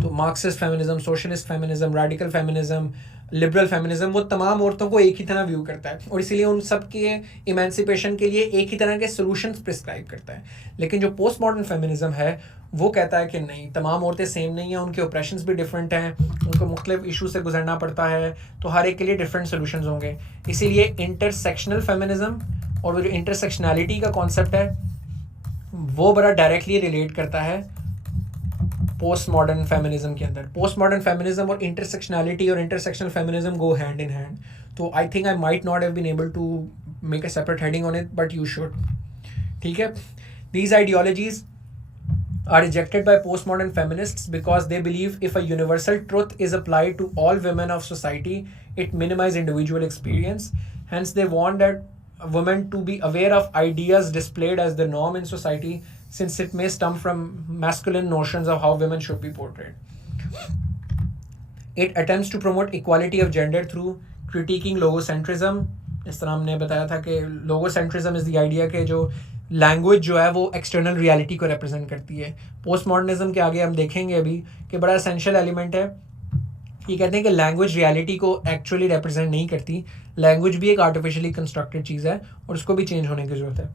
तो Marxist feminism, socialist feminism, radical feminism, liberal feminism वो तमाम औरतों को एक ही तरह व्यू करता है और इसीलिए उन सब के इमेंसिपेशन के लिए एक ही तरह के सोल्यूशंस प्रिस्क्राइब करता है. लेकिन जो पोस्ट मॉडर्न फेमिनिज्म है वो कहता है कि नहीं, तमाम औरतें सेम नहीं हैं, उनके ऑपरेशंस भी डिफरेंट हैं, उनको मुख्तलिफ इशू से गुजरना पड़ता है, तो हर एक के लिए डिफरेंट सोल्यूशंस होंगे. इसीलिए इंटरसेक्शनल फेमिनिज्म और वो जो इंटरसेक्शनैलिटी का कॉन्सेप्ट है वो बड़ा डायरेक्टली रिलेट करता है पोस्ट मॉडर्न फेमिनिज्म के अंदर. पोस्ट मॉडर्न फेमिनिज्म और इंटरसेक्शनैलिटी और intersectional feminism go hand in hand. तो I think I might not have been able to make a separate heading on it, but you should. ठीक है. These ideologies are rejected by postmodern feminists because they believe if a universal truth is applied to all women of society, it minimizes individual experience. Hence, they want that women to be aware of ideas displayed as the norm in society, since it may stem from masculine notions of how women should be portrayed. It attempts to promote equality of gender through critiquing logocentrism. इस तरह हमने बताया था कि logocentrism is the idea कि जो लैंग्वेज जो है वो एक्सटर्नल रियलिटी को रिप्रेजेंट करती है. पोस्ट मॉडर्निज्म के आगे हम देखेंगे अभी कि बड़ा एसेंशियल एलिमेंट है. ये कहते हैं कि लैंग्वेज रियलिटी को एक्चुअली रिप्रेजेंट नहीं करती, लैंग्वेज भी एक आर्टिफिशियली कंस्ट्रक्टेड चीज़ है और उसको भी चेंज होने की ज़रूरत है.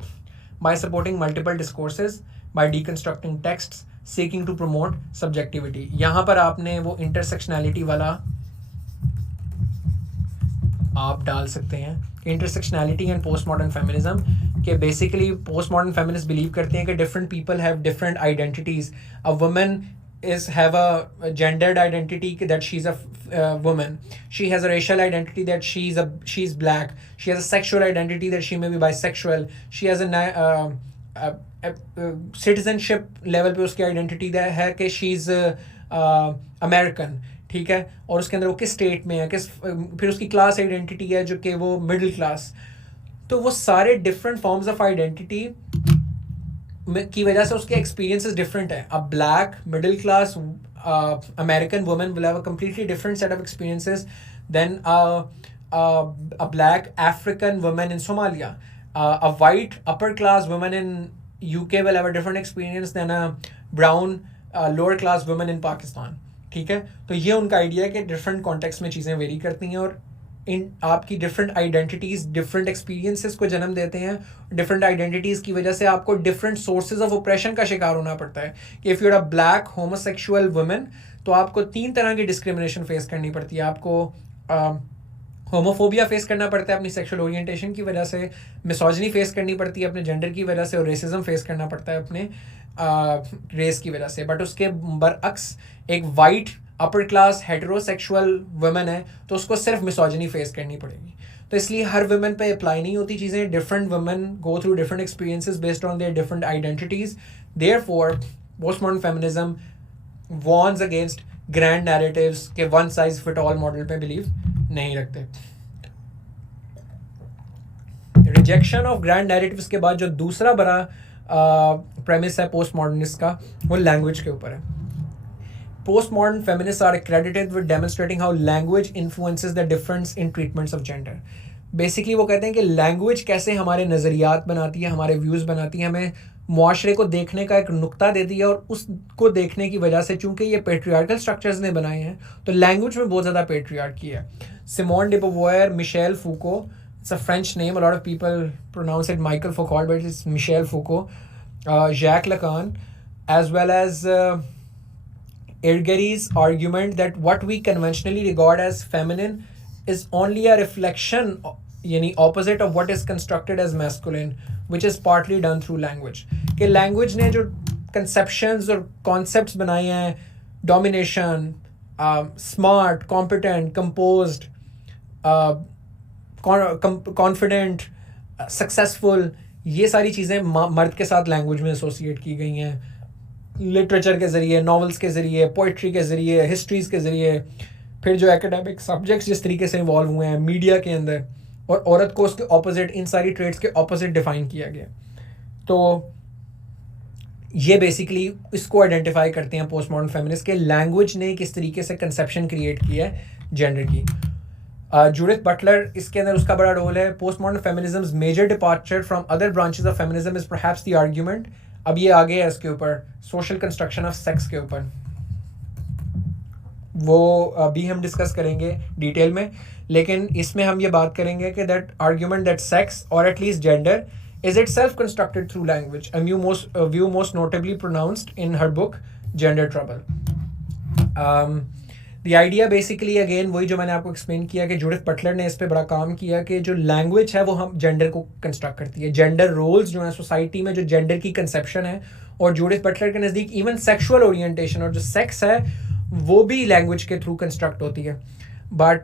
By supporting multiple discourses, by deconstructing texts, seeking to promote subjectivity. यहाँ पर आपने वो इंटरसेक्शनैलिटी वाला आप डाल सकते हैं. Intersectionality and post modern feminism के basically post modern feminist believe करते हैं कि different people have different identities. A woman have a gendered identity that she's a woman. She has a racial identity that she's black. She has a sexual identity that she may be bisexual. She has a citizenship level पे उसकी identity है कि she's American. ठीक है. और उसके अंदर वो किस स्टेट में है, फिर उसकी क्लास आइडेंटिटी है जो कि वो मिडिल क्लास. तो वो सारे डिफरेंट फॉर्म्स ऑफ आइडेंटिटी की वजह से उसके एक्सपीरियंसेस डिफरेंट हैं. A black middle class American woman will have a completely different set of experiences then a black African woman in Somalia. A white upper class woman in UK will have a different experience than a brown lower class woman in Pakistan. ठीक है. तो ये उनका आइडिया है कि different context में चीज़ें वेरी करती हैं और इन आपकी डिफरेंट आइडेंटिटीज़ डिफरेंट एक्सपीरियंसेस को जन्म देते हैं. डिफरेंट आइडेंटिटीज़ की वजह से आपको डिफरेंट सोर्सेज ऑफ ऑपरेशन का शिकार होना पड़ता है. कि if you are a black homosexual woman तो आपको 3 तरह की डिस्क्रिमिनेशन फेस करनी पड़ती है. आपको होमोफोबिया फेस करना पड़ता है अपनी सेक्सुअल ओरिएंटेशन की वजह से, मिसोजिनी फेस करनी पड़ती है अपने जेंडर की वजह से, और रेसिज्म फेस करना पड़ता है अपने रेस की वजह से. बट उसके बरअक्स एक white upper class heterosexual woman है तो उसको सिर्फ मिसोजिनी फेस करनी पड़ेगी. तो इसलिए हर वुमन पे अप्लाई नहीं होती चीज़ें. Different women go through different experiences based on their different identities. Therefore postmodern feminism warns against grand narratives के one size fit all model पे बिलीव नहीं रखते. रिजेक्शन ऑफ ग्रैंड नैरेटिव्स के बाद जो दूसरा बड़ा प्रेमिस है पोस्ट मॉडर्निस्ट का वो लैंग्वेज के ऊपर है. Postmodern feminists are credited with demonstrating how language influences the difference in treatments of gender. Basically वो कहते हैं कि लैंग्वेज कैसे हमारे नज़रियात बनाती है, हमारे व्यूज़ बनाती है, हमें मुआशरे को देखने का एक नुक्ता देती है, और उसको देखने की वजह से चूंकि ये पेट्रियार्कल स्ट्रक्चर्स ने बनाए हैं तो लैंग्वेज में बहुत ज़्यादा पेट्रियार्की है. Simone de Beauvoir, Michel Foucault, it's a French name, a lot of people pronounce it Michael Foucault, but it's Michel Foucault, Jacques Lacan, as well as Irigary's argument that what we conventionally regard as feminine is only a reflection, यानी opposite of what is constructed as masculine, which is partly done through language. कि language ने जो conceptions और concepts बनाए हैं, domination, smart, competent, composed, confident, successful, ये सारी चीज़ें मर्द के साथ लैंग्वेज में एसोसिएट की गई हैं, लिटरेचर के ज़रिए, नॉवेल्स के ज़रिए, पोइट्री के ज़रिए, हिस्ट्रीज़ के ज़रिए, फिर जो एकेडमिक सब्जेक्ट्स जिस तरीके से इन्वॉल्व हुए हैं मीडिया के अंदर, और औरत को उसके ऑपोजिट, इन सारी ट्रेड्स के ऑपोजिट डिफ़ाइन किया गया. तो ये बेसिकली इसको आइडेंटिफाई करते हैं पोस्ट मॉडर्न फेमिनिस्ट के लैंग्वेज ने किस तरीके से कंसेप्शन क्रिएट किया है जेंडर की. जूडिथ बटलर, इसके अंदर उसका बड़ा रोल है. Post modern feminism's major departure from other branches of feminism is perhaps the argument. अब ये आगे है इसके ऊपर, सोशल कंस्ट्रक्शन ऑफ सेक्स के ऊपर, वो अभी हम डिस्कस करेंगे डिटेल में, लेकिन इसमें हम ये बात करेंगे कि दैट आर्ग्यूमेंट दैट सेक्स और at least gender is itself constructed through language, a view most notably pronounced in her book Gender Trouble. The idea basically again वही जो मैंने आपको एक्सप्लेन किया कि जूडिथ बटलर ने इस पे बड़ा काम किया कि जो लैंग्वेज है वो हम जेंडर को कंस्ट्रक्ट करती है, जेंडर रोल्स जो है सोसाइटी में, जो जेंडर की कंसेप्शन है, और जूडिथ बटलर के नज़दीक इवन सेक्सुअल ओरिएंटेशन और जो सेक्स है वो भी लैंग्वेज के थ्रू कंस्ट्रक्ट होती है. बट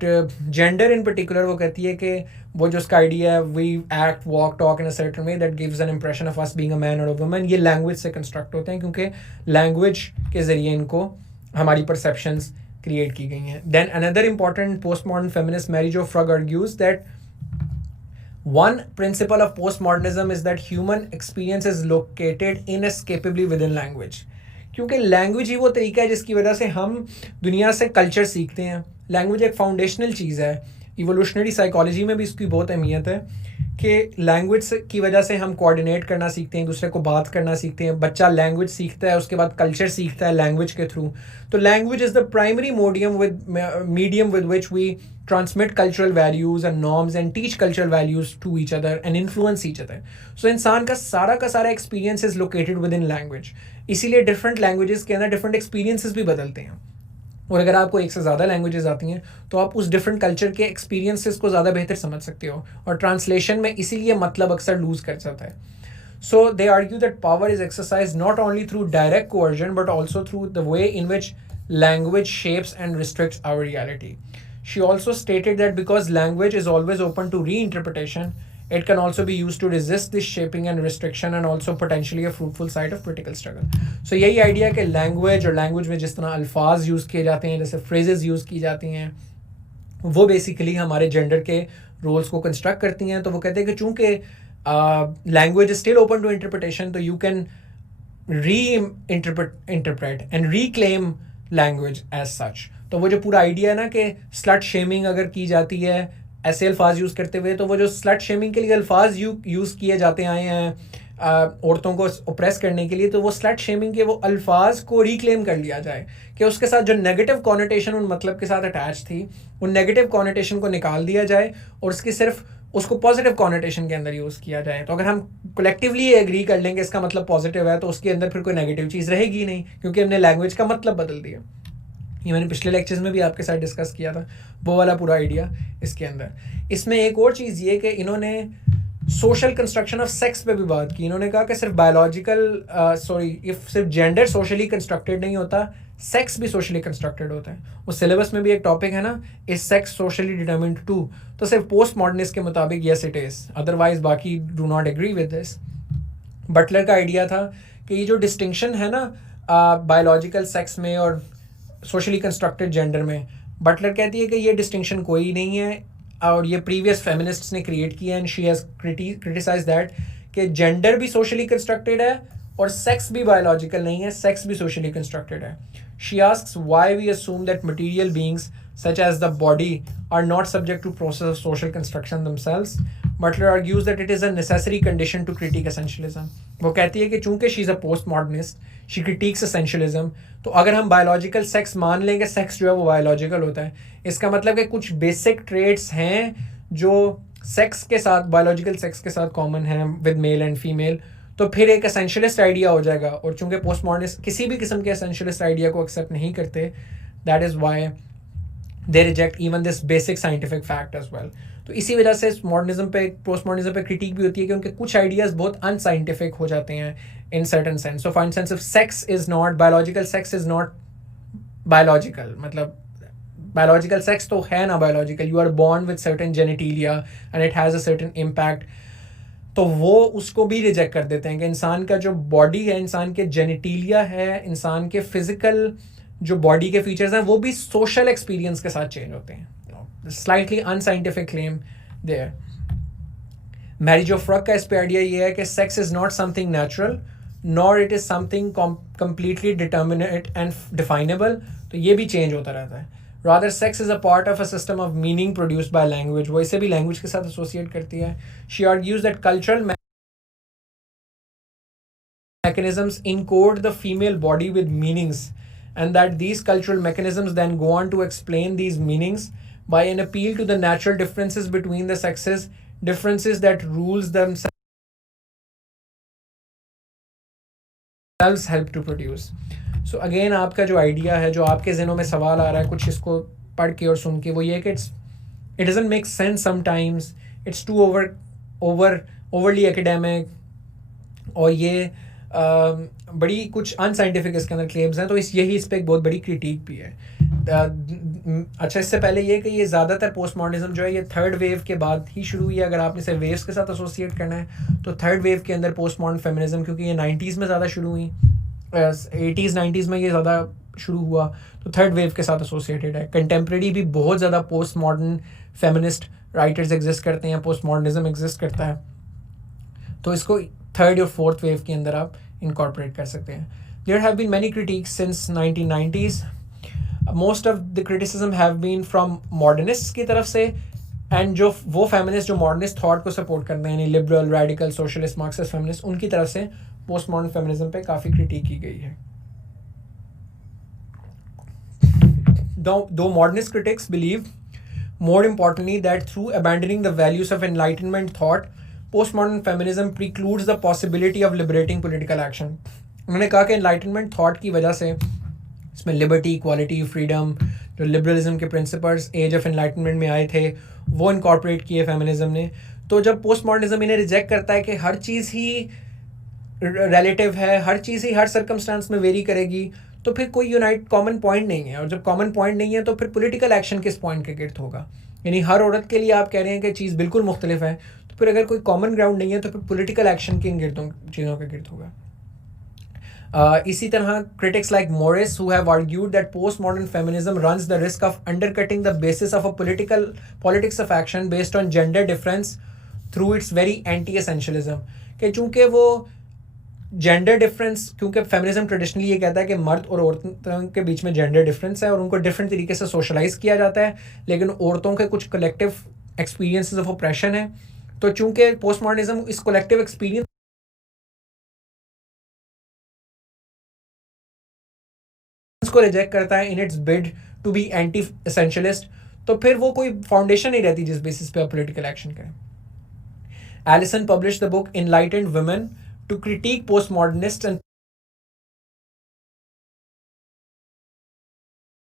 जेंडर इन पर्टिकुलर वो कहती है कि वो जो उसका आइडिया है, we act, walk, talk in a certain way that gives an impression of us being a man और अ वुमन, ये लैंग्वेज से कंस्ट्रक्ट होते हैं क्योंकि लैंग्वेज के ज़रिए इनको हमारी परसेप्शंस क्रिएट की गई हैं. Then another important post modern feminist Mary Joe Frug argues that one principle of postmodernism is that human experience is located inescapably within language. क्योंकि लैंग्वेज ही वो तरीका है जिसकी वजह से हम दुनिया से कल्चर सीखते हैं. लैंग्वेज एक फाउंडेशनल चीज़ है. इवोल्यूशनरी साइकोलॉजी में भी इसकी बहुत अहमियत है कि लैंग्वेज की वजह से हम कोऑर्डिनेट करना सीखते हैं, दूसरे को बात करना सीखते हैं. बच्चा लैंग्वेज सीखता है, उसके बाद कल्चर सीखता है लैंग्वेज के थ्रू. तो language is the primary medium with which we transmit cultural values and norms and teach cultural values to each other and influence each other. So इंसान का सारा experience is located within language. इसीलिए different languages के अंदर different experiences भी बदलते हैं. और अगर आपको एक से ज़्यादा लैंग्वेजेस आती हैं तो आप उस डिफरेंट कल्चर के एक्सपीरियंसेस को ज़्यादा बेहतर समझ सकते हो, और ट्रांसलेशन में इसीलिए मतलब अक्सर लूज कर जाता है. So they argue that power is exercise not only through direct coercion but also through the way in which language shapes and restricts our reality. She also stated that because language is always open to reinterpretation, it can also be used to resist this shaping and restriction and also potentially a fruitful site of political struggle. So यही आइडिया कि लैंग्वेज और लैंग्वेज में जिस तरह अल्फाज यूज़ किए जाते हैं, जैसे फ्रेजेस यूज़ की जाती हैं, वो बेसिकली हमारे जेंडर के रोल्स को कंस्ट्रक्ट करती हैं. तो वो कहते हैं कि चूँकि language is still open to interpretation, तो you can reinterpret and reclaim language as such. तो वो जो पूरा आइडिया है ना कि स्लट शेमिंग अगर की जाती है ऐसे अल्फाज यूज़ करते हुए, तो वो जो स्लट शेमिंग के लिए अल्फाज यूज़ किए जाते आए हैं औरतों को ओप्रेस करने के लिए, तो वो स्लट शेमिंग के वो अल्फाज को रिक्लेम कर लिया जाए कि उसके साथ जो नेगेटिव कॉनोटेशन उन मतलब के साथ अटैच थी, उन नेगेटिव कॉनोटेशन को निकाल दिया जाए और उसकी सिर्फ उसको पॉजिटिव कॉनोटेशन के अंदर यूज़ किया जाए. तो अगर हम कलेक्टिवली एग्री कर लेंगे इसका मतलब पॉजिटिव है, तो उसके अंदर फिर कोई नेगेटिव चीज़ रहेगी नहीं, क्योंकि हमने लैंग्वेज का मतलब बदल दिया. ये मैंने पिछले लेक्चर्स में भी आपके साथ डिस्कस किया था, वो वाला पूरा आइडिया इसके अंदर. इसमें एक और चीज़ ये कि इन्होंने सोशल कंस्ट्रक्शन ऑफ सेक्स पे भी बात की. इन्होंने कहा कि सिर्फ बायोलॉजिकल सिर्फ जेंडर सोशली कंस्ट्रक्टेड नहीं होता, सेक्स भी सोशली कंस्ट्रक्टेड होता है. उस सिलेबस में भी एक टॉपिक है ना, is sex socially determined too. तो सिर्फ पोस्ट मॉडर्निस्ट के मुताबिक यस इट इज़, अदरवाइज बाकी do not agree with this. Butler का आइडिया था कि ये जो डिस्टिंक्शन है ना बायोलॉजिकल सेक्स में और सोशली कंस्ट्रक्टेड जेंडर में, बटलर कहती है कि ये डिस्टिंक्शन कोई नहीं है और ये प्रीवियस फेमिनिस्ट्स ने क्रिएट किया. And she has criticise that कि जेंडर भी सोशली कंस्ट्रक्टेड है और सेक्स भी बायोलॉजिकल नहीं है, सेक्स भी सोशली कंस्ट्रक्टेड है. She asks why we assume that material beings such as the body are not subject to process of social construction themselves. Butler argues that it is a necessary condition to critique essentialism. वो कहती है कि चूंकि she is a postmodernist, she critiques essentialism, तो अगर हम biological sex मान लें कि सेक्स जो है वो बायोलॉजिकल होता है, इसका मतलब कि कुछ बेसिक ट्रेड्स हैं जो सेक्स के साथ, बायोलॉजिकल सेक्स के साथ कॉमन है विद मेल एंड फीमेल, तो फिर एक एसेंशियलिस्ट आइडिया हो जाएगा. और चूंकि पोस्ट मॉडर्निस्ट किसी भी किस्म के एसेंशियलिस्ट आइडिया को एक्सेप्ट नहीं करते, that is why they reject even this basic scientific fact as well. तो इसी वजह से मॉडर्निज्म पे, पोस्ट मॉडर्निज्म पे क्रिटिक भी होती है कि उनके कुछ आइडियाज़ बहुत अनसाइंटिफिक हो जाते हैं in certain sense. So for instance, if sex is not biological, sex is not biological, मतलब बायोलॉजिकल सेक्स तो है ना biological, you are born with certain genitalia and it has a certain impact, तो वो उसको भी रिजेक्ट कर देते हैं कि इंसान का जो बॉडी है, इंसान के जेनेटिलिया है, इंसान के फिजिकल जो बॉडी के फीचर्स हैं, वो भी सोशल एक्सपीरियंस के साथ चेंज होते हैं. Slightly unscientific claim there. Mary Jo Frug का इस पे आइडिया ये है कि sex is not something natural nor it is something completely determinate and definable. तो ये भी चेंज होता रहता है. Rather, sex is a part of a system of meaning produced by language. वो इसे भी language के साथ associate करती है. She argues that cultural mechanisms encode the female body with meanings, and that these cultural mechanisms then go on to explain these meanings by an appeal to the natural differences between the sexes, differences that rules themselves help to produce. So again आपका जो आइडिया है, जो आपके ज़हनों में सवाल आ रहा है कुछ इसको पढ़ के और सुन के, वो ये कि it doesn't make sense sometimes, it's too overly academic, और ये बड़ी अनसाइंटिफिक इसके अंदर क्लेम्स हैं. तो इस पे एक बहुत बड़ी क्रिटिक भी है. अच्छा, इससे पहले ये कि ये ज़्यादातर पोस्ट मॉडर्निज्म जो है ये थर्ड वेव के बाद ही शुरू हुई है. अगर आपने इसे वेव्स के साथ एसोसिएट करना है तो थर्ड वेव के अंदर पोस्ट मॉडर्न फेमिनिज्म, क्योंकि ये 90s में ज़्यादा शुरू हुई, 80s 90s में ये ज़्यादा शुरू हुआ, तो थर्ड वेव के साथ एसोसिएटेड है. कंटेम्प्रेरी भी बहुत ज़्यादा post modern feminist writers exist करते हैं, पोस्ट मॉडर्निज्म एग्जिस्ट करता है, तो इसको थर्ड और फोर्थ वेव के अंदर आप इनकॉर्पोरेट कर सकते हैं. There have been many critics since 1990s. Most of the criticism have been from modernists की तरफ से, एंड जो वो फेमिनिस्ट जो मॉडर्निस्ट थॉट को सपोर्ट करते हैं, यानी liberal, radical, socialist, Marxist feminist, उनकी तरफ से पोस्ट मॉडर्न फेमिनिज्म पे काफ़ी क्रिटिक की गई है. Though modernist critics believe, more importantly, that through abandoning the values of Enlightenment thought, postmodern feminism precludes the possibility of liberating political action. उन्होंने कहा कि Enlightenment thought की वजह से इसमें लिबर्टी, इक्वालिटी, फ्रीडम, जो लिबरलिज्म के प्रिंसिपल्स एज ऑफ एनलाइटनमेंट में आए थे, वो इनकॉर्पोरेट किए फेमिनिज्म ने. तो जब पोस्ट मॉडर्निज्म इन्हें रिजेक्ट करता है कि हर चीज़ ही रिलेटिव है, हर चीज़ ही हर सर्कमस्टांस में वेरी करेगी, तो फिर कोई कॉमन पॉइंट नहीं है. और जब कॉमन पॉइंट नहीं है तो फिर पॉलिटिकल एक्शन किस पॉइंट के गिर्द होगा. यानी हर औरत के लिए आप कह रहे हैं कि चीज़ बिल्कुल मुख्तलिफ है, तो फिर अगर कोई कॉमन ग्राउंड नहीं है तो फिर पॉलिटिकल एक्शन किन चीज़ों के गिर्द होगा. इसी तरह critics like Morris, who have argued that postmodern feminism runs the risk of undercutting the basis of a politics of action based on gender difference through its very anti-essentialism. कि चूँकि वो जेंडर डिफरेंस, क्योंकि feminism traditionally ये कहता है कि मर्द और औरतों के बीच में जेंडर डिफरेंस है और उनको डिफरेंट तरीके से सोशलाइज किया जाता है, लेकिन औरतों के कुछ कलेक्टिव एक्सपीरियंसेस ऑफ ऑप्रेशन है. तो चूँकि पोस्ट मॉडर्निज्म इस कलेक्टिव एक्सपीरियंस को रिजेक्ट करता है in its bid to be anti essentialist, तो फिर वो कोई फाउंडेशन नहीं रहती जिस बेसिस पे आप पॉलिटिकल एक्शन करें. Alison published the book Enlightened Women to critique postmodernists and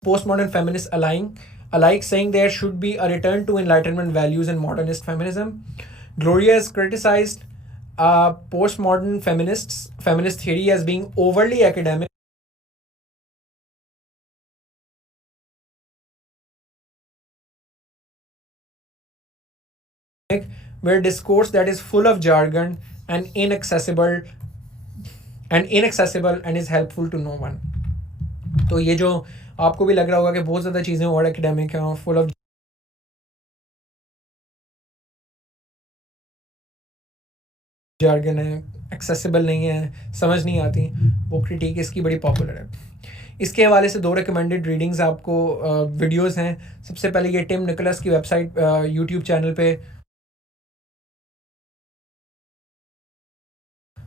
postmodern feminists alike, saying there should be a return to Enlightenment values in modernist feminism. Gloria has criticized postmodern feminist theory as being overly academic, where discourse that is full of jargon and inaccessible and is helpful to no one. तो ये जो आपको भी लग रहा होगा कि बहुत ज़्यादा चीज़ें और एकेडमिक हैं, फुल ऑफ जार्गन है, एक्सेसिबल नहीं है, समझ नहीं आती, वो क्रिटिक इसकी बड़ी पॉपुलर है. इसके हवाले से 2 रिकमेंडेड रीडिंग्स आपको वीडियोस हैं. सबसे पहले ये टिम निकोलस की वेबसाइट यूट्यूब चैनल पे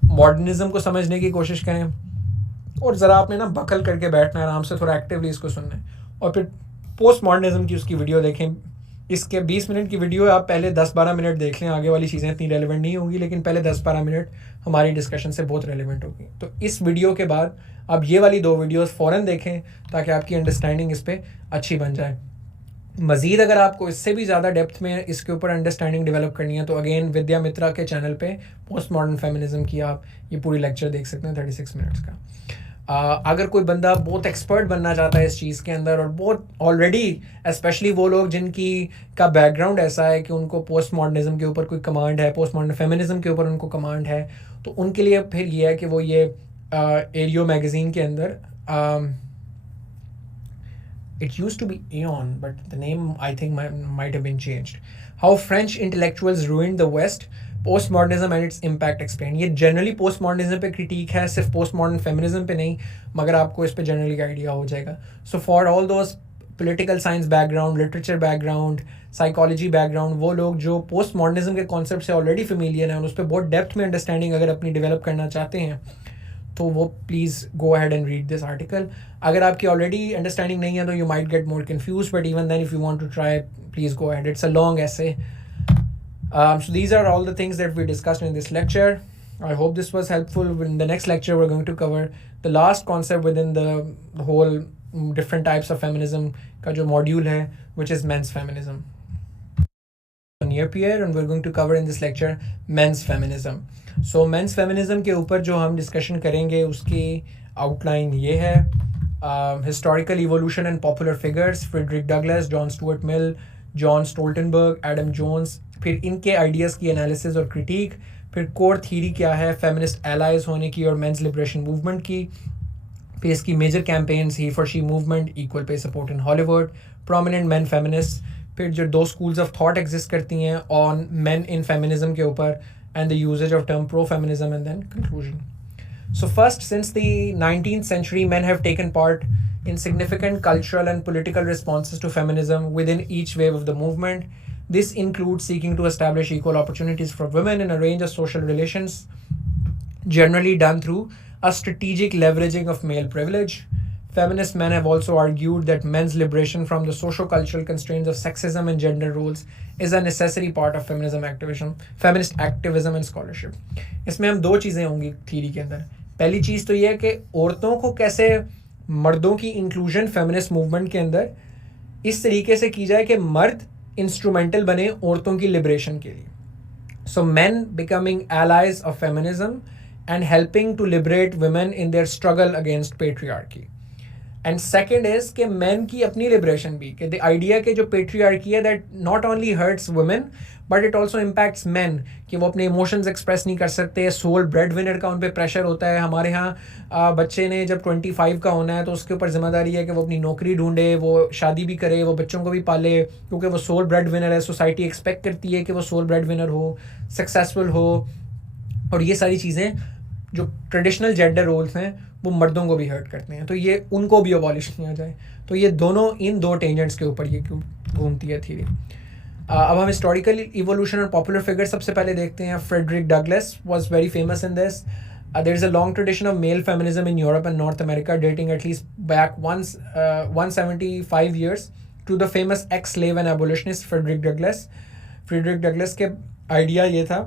मॉडर्निज्म को समझने की कोशिश करें, और ज़रा आपने ना बकल करके बैठना है, आराम से थोड़ा एक्टिवली इसको सुनना है, और फिर पोस्ट मॉडर्निज्म की उसकी वीडियो देखें. इसके 20 मिनट की वीडियो है, आप पहले 10-12 मिनट देख लें, आगे वाली चीज़ें इतनी रेलिवेंट नहीं होंगी, लेकिन पहले 10-12 मिनट हमारी डिस्कशन से बहुत रेलिवेंट होगी. तो इस वीडियो के बाद आप ये वाली 2 वीडियोस फ़ौरन देखें ताकि आपकी अंडरस्टैंडिंग इस पर अच्छी बन जाए. मज़ीद अगर आपको इससे भी ज़्यादा डेप्थ में इसके ऊपर अंडरस्टैंडिंग डेवलप करनी है तो अगेन विद्या मित्रा के चैनल पे पोस्ट मॉडर्न फेमिनिज्म की आप ये पूरी लेक्चर देख सकते हैं 36 मिनट्स का. अगर कोई बंदा बहुत एक्सपर्ट बनना चाहता है इस चीज़ के अंदर, और बहुत ऑलरेडी स्पेशली वो लोग जिनकी का बैकग्राउंड ऐसा है कि उनको पोस्ट मॉडर्निज्म के ऊपर कोई कमांड है, पोस्ट मॉडर्न फेमिनिज्म के ऊपर उनको कमांड है, तो उनके लिए फिर ये है कि वो ये एरियो मैगज़ीन के अंदर it used to be Aeon, but the name I think might have been changed. How French intellectuals ruined the West, Postmodernism and its impact explained. ये generally postmodernism पे critique है, सिर्फ postmodern feminism पे नहीं, मगर आपको इस पे generally idea हो जाएगा. So for all those political science background, literature background, psychology background, वो लोग जो postmodernism के concept से already familiar हैं और उस पर बहुत depth में understanding अगर अपनी develop करना चाहते हैं तो वो please go ahead and read this article. अगर आपकी ऑलरेडी अंडरस्टैंडिंग नहीं है तो you might get more confuse, but even then if you want to try please go ahead. It's a long essay. So these are all the things that we discussed in this lecture. I hope this was helpful. In the next lecture we're going to cover the last concept within the whole different types of feminism का जो module है, which is men's feminism. Near Pierre, and we're going to cover in this lecture men's feminism. So men's feminism के ऊपर जो हम डिस्कशन करेंगे उसकी outline ये है. Historical evolution and popular figures, Frederick Douglass, John Stuart Mill, John Stoltenberg, Adam Jones, फिर इनके आइडियाज़ की एनालिसिस और क्रिटिक, फिर कोर थीरी क्या है फेमिनिस्ट एलाइज होने की और मेंस लिबरेशन मूवमेंट की, फिर इसकी major campaigns he for she movement, equal pay support in Hollywood, prominent men feminist, फिर जो 2 स्कूल्स ऑफ थॉट एग्जिस्ट करती हैं ऑन मेन इन फेमिनिज्म के ऊपर, and the usage of term pro-feminism, and then conclusion. So first, since the 19th century, men have taken part in significant cultural and political responses to feminism within each wave of the movement. This includes seeking to establish equal opportunities for women in a range of social relations, generally done through a strategic leveraging of male privilege. Feminist men have also argued that men's liberation from the socio-cultural constraints of sexism and gender roles is a necessary part of feminist activism and scholarship. इसमें हम 2 चीज़ें होंगी थीरी के अंदर. पहली चीज़ तो ये है कि औरतों को कैसे मर्दों की इंक्लूजन फेमिनिस्ट मूवमेंट के अंदर इस तरीके से की जाए कि मर्द इंस्ट्रूमेंटल बने औरतों की लिबरेशन के लिए. So men becoming allies of feminism and helping to liberate women in their struggle against patriarchy. And second is कि मैन की अपनी लिबरेशन भी, कि द आइडिया के जो पेट्रियार्की है that not only hurts women but it also impacts man, कि वो अपने इमोशंस एक्सप्रेस नहीं कर सकते, सोल ब्रेड विनर का उन पर प्रेशर होता है. हमारे यहाँ बच्चे ने जब 25 का होना है तो उसके ऊपर जिम्मेदारी है कि वो अपनी नौकरी ढूंढे, वो शादी भी करे, वो बच्चों को भी पाले, क्योंकि वो सोल ब्रेड विनर है. सोसाइटी एक्सपेक्ट करती है कि वो सोल ब्रेड विनर हो, सक्सेसफुल हो, और ये सारी चीज़ें जो ट्रेडिशनल जेंडर रोल्स हैं वो मर्दों को भी हर्ट करते हैं, तो ये उनको भी अबॉलिश किया जाए. तो ये दोनों इन 2 टेंजेंट्स के ऊपर ये क्यों घूमती है थीरी. अब हम हिस्टोरिकल इवोल्यूशन और पॉपुलर फिगर सबसे पहले देखते हैं. Frederick Douglass was very famous in this. There is a long tradition of male feminism in Europe and North America dating at least back 175 years to the famous ex slave and abolitionist Frederick Douglass. Frederick Douglass के idea ये था,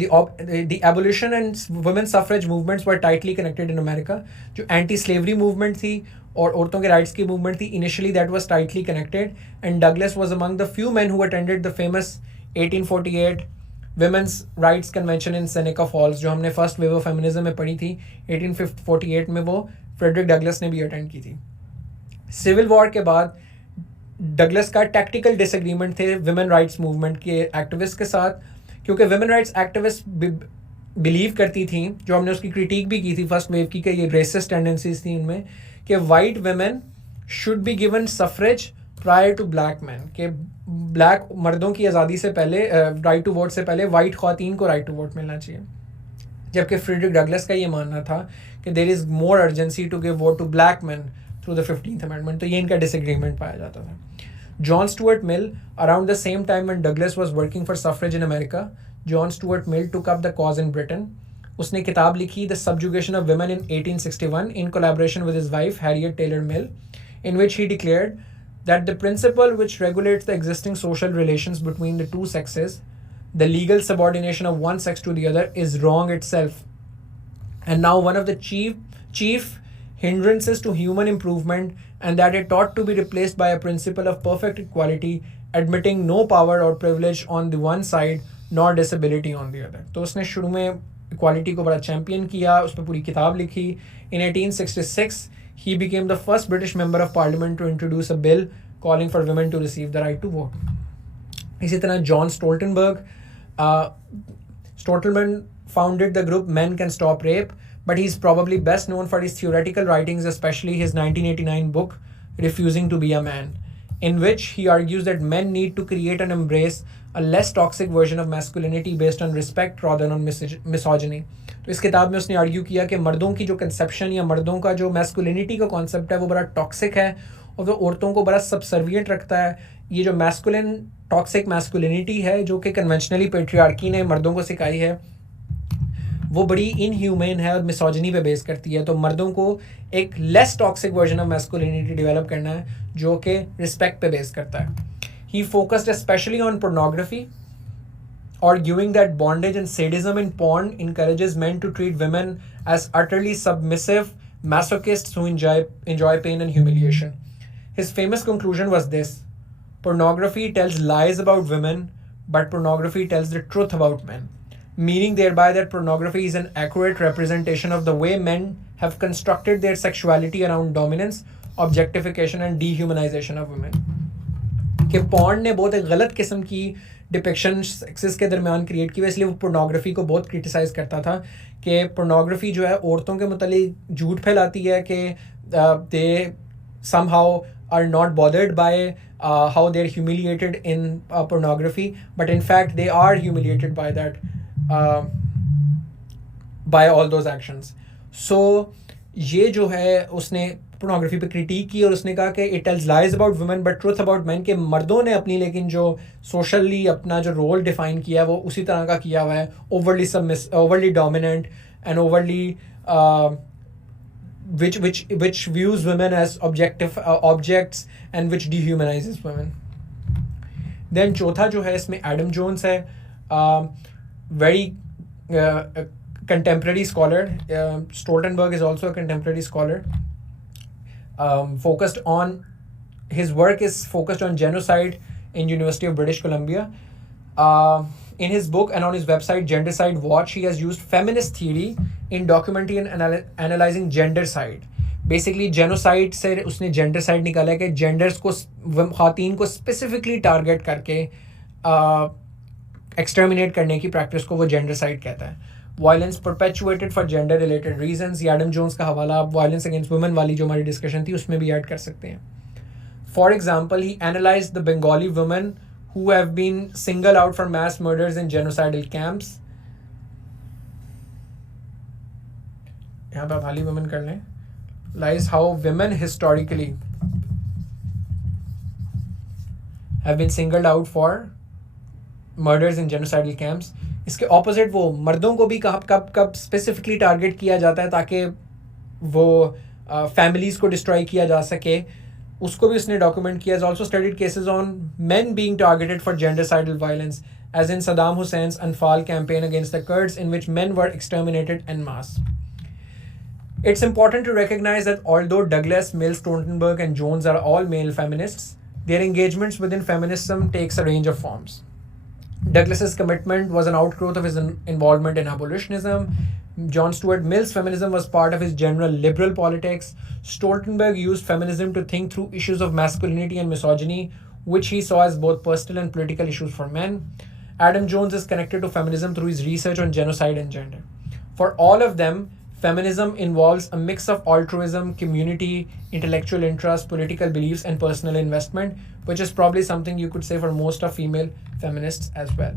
the abolition and women's suffrage movements were tightly connected in America. जो anti-slavery movement थी और औरतों के rights की movement थी, initially that was tightly connected, and Douglas was among the few men who attended the famous 1848 Women's Rights Convention in Seneca Falls, जो हमने first wave of feminism में पढ़ी थी 1848 में, वो फ्रेडरिक डगलस ने भी अटेंड की थी. सिविल वॉर के बाद डगलस का टैक्टिकल डिसएग्रीमेंट थे विमेन राइट्स मूवमेंट के एक्टिविस्ट के साथ, क्योंकि विमेन राइट्स एक्टिविस्ट बिलीव करती थी, जो हमने उसकी क्रिटिक भी की थी फर्स्ट वेव की, कि ये रेसिस्ट टेंडेंसीज थी उनमें, कि white women should be given suffrage prior to black man, कि ब्लैक मर्दों की आज़ादी से पहले, राइट टू वोट से पहले वाइट ख़वातीन को राइट टू वोट मिलना चाहिए. जबकि फ्रीडरिक डगलस का ये मानना था कि there is more urgency to give vote to black man through the 15th amendment. तो ये इनका डिसएग्रीमेंट पाया जाता था. John Stuart Mill, around the same time when Douglass was working for suffrage in America, John Stuart Mill took up the cause in Britain. उसने किताब लिखी the subjugation of women in 1861 in collaboration with his wife Harriet Taylor Mill, in which he declared that the principle which regulates the existing social relations between the two sexes, the legal subordination of one sex to the other, is wrong itself, and now one of the chief hindrances to human improvement, and that it ought to be replaced by a principle of perfect equality, admitting no power or privilege on the one side nor disability on the other. तो उसने शुरू में इक्वालिटी को बड़ा चैम्पियन किया, उस पर पूरी किताब लिखी. In 1866 he became the first British member of parliament to introduce a bill calling for women to receive the right to vote. इसी तरह John Stoltenberg founded the group Men Can Stop Rape, but he's probably best known for his theoretical writings, especially his 1989 book Refusing to be a Man, in which he argues that men need to create and embrace a less toxic version of masculinity based on respect rather than on misogyny. तो इस किताब में उसने आर्ग्यू किया कि मर्दों की जो कंसेप्शन या मर्दों का जो मैस्कुलिनिटी का कॉन्सेप्ट है वो बड़ा टॉक्सिक है और वो औरतों को बड़ा सबसर्विएंट रखता है. ये जो मैस्कुलिन टॉक्सिक मैस्कुलिनिटी है जो कि कन्वेंशनली पेट्रियार्की ने मर्दों को सिखाई है वो बड़ी इनह्यूमन है और मिसोजिनी पे बेस करती है. तो मर्दों को एक less toxic version of masculinity develop करना है जो कि रिस्पेक्ट पे बेस करता है. He focused specially on pornography, arguing that bondage and sadism in porn encourages men to treat women as utterly submissive masochists who enjoy pain and humiliation. His famous conclusion was this: pornography tells lies about women, but pornography tells the truth about men, meaning thereby that pornography is an accurate representation of the way men have constructed their sexuality around dominance, objectification and dehumanization of women. कि पॉर्न ने बहुत एक गलत किस्म की depiction sexes के दरमियान क्रिएट की, इसलिए वो पोर्नोग्राफी को बहुत क्रिटिसाइज करता था कि पोर्नोग्राफी जो है औरतों के मुतालिक झूठ फैलाती है कि they somehow are not bothered by how they are humiliated in pornography, but in fact they are humiliated by that by all those actions. So ये जो है उसने पोर्नोग्राफी पे क्रिटिक की और उसने कहा कि it tells lies about women but truth about man, के मर्दों ने अपनी लेकिन जो सोशली अपना जो रोल डिफाइन किया है वो उसी तरह का किया हुआ है, overly dominant and overly which views women as objects and which dehumanizes women. Then चौथा जो है इसमें एडम जोन्स है, very contemporary scholar. Stoltenberg is also a contemporary scholar. Focused on his work is focused on genocide in University of British Columbia. In his book and on his website Gendercide Watch, he has used feminist theory in documenting and analyzing gender side. Basically genocide से उसने gender side निकाला है कि genders को ख़ातीन को specifically target करके exterminate करने की practice को वो gender side कहता है. Violence perpetuated for gender related reasons, ये एडम जोन्स का हवाला आप violence against women वाली जो हमारी डिस्कशन थी उसमें भी ऐड कर सकते हैं. For example, he analyzed the Bengali women who have been singled out for mass murders in genocidal camps. यहाँ पे आप हाली women कर लें. Lies how women historically have been singled out for murders in genocidal camps. इसके ऑपोजिट वो मर्दों को भी कब स्पेसिफिकली टारगेट किया जाता है ताकि वो फैमिलीज़ को डिस्ट्रॉय किया जा सके, उसको भी उसने डॉक्यूमेंट किया. Is also studied cases on men being targeted for gendercidal violence as in Saddam Hussein's Anfal campaign against the Kurds in which men were exterminated en masse. It's important to recognize that although Douglas, Mill, Stoltenberg and Jones are all male feminists, their engagements within feminism takes a range of forms. Douglas's commitment was an outgrowth of his involvement in abolitionism. John Stuart Mill's feminism was part of his general liberal politics. Stoltenberg used feminism to think through issues of masculinity and misogyny, which he saw as both personal and political issues for men. Adam Jones is connected to feminism through his research on genocide and gender. For all of them, feminism involves a mix of altruism, community, intellectual interest, political beliefs, and personal investment, which is probably something you could say for most of female feminists as well.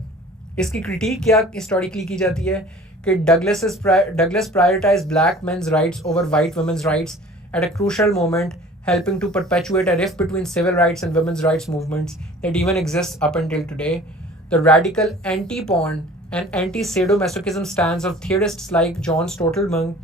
इसकी critique क्या historically की जाती है? कि Douglas prioritized black men's rights over white women's rights at a crucial moment, helping to perpetuate a rift between civil rights and women's rights movements that even exists up until today. The radical anti-porn and anti-sadomasochism stance of theorists like John Stoltenberg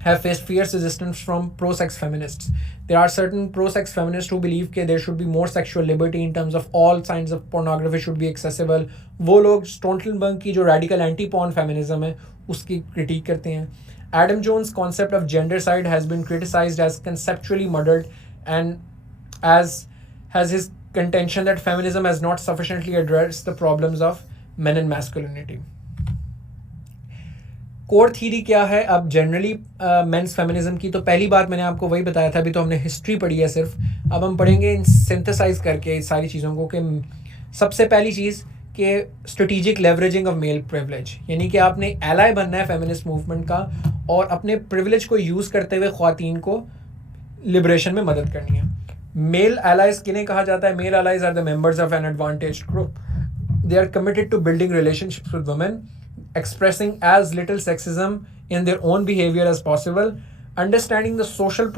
have faced fierce resistance from pro-sex feminists. There are certain pro-sex feminists who believe that there should be more sexual liberty in terms of all kinds of pornography should be accessible. वो लोग Stoltenberg की जो radical anti-porn feminism है उसकी critique करते हैं. Adam Jones' concept of gendercide has been criticized as conceptually muddled and as has his contention that feminism has not sufficiently addressed the problems of men and masculinity. Core theory क्या है अब generally mains feminism की? तो पहली बात मैंने आपको वही बताया था, अभी तो हमने हिस्ट्री पढ़ी है सिर्फ, अब हम पढ़ेंगे इन सिंथेसाइज करके इस सारी चीज़ों को कि सबसे पहली चीज़ कि strategic leveraging of male privilege, यानी कि आपने एलाई बनना है फेमिनिस्ट मूवमेंट का और अपने प्रिविलेज को यूज़ करते हुए ख्वातीन को लिबरेशन में मदद करनी है. मेल एलाइज किन्हें कहा जाता है? Male allies are the members of an advantaged group. They are committed to building relationships with women, expressing as little sexism in their own behavior as possible, understanding the social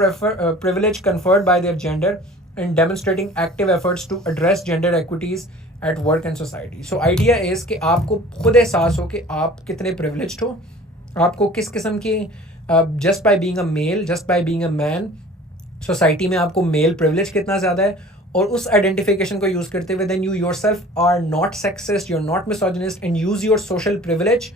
privilege conferred by their gender, and demonstrating active efforts to address gender equities at work and society. So idea is कि आपको खुद एहसास हो कि आप कितने privileged हो, आपको किस किस्म की just by being a male, just by being a man, society में आपको male privilege कितना ज़्यादा है, और उस आइडेंटिफिकेशन को यूज़ करते हुए then you yourself are not sexist, you are not misogynist and use your social privilege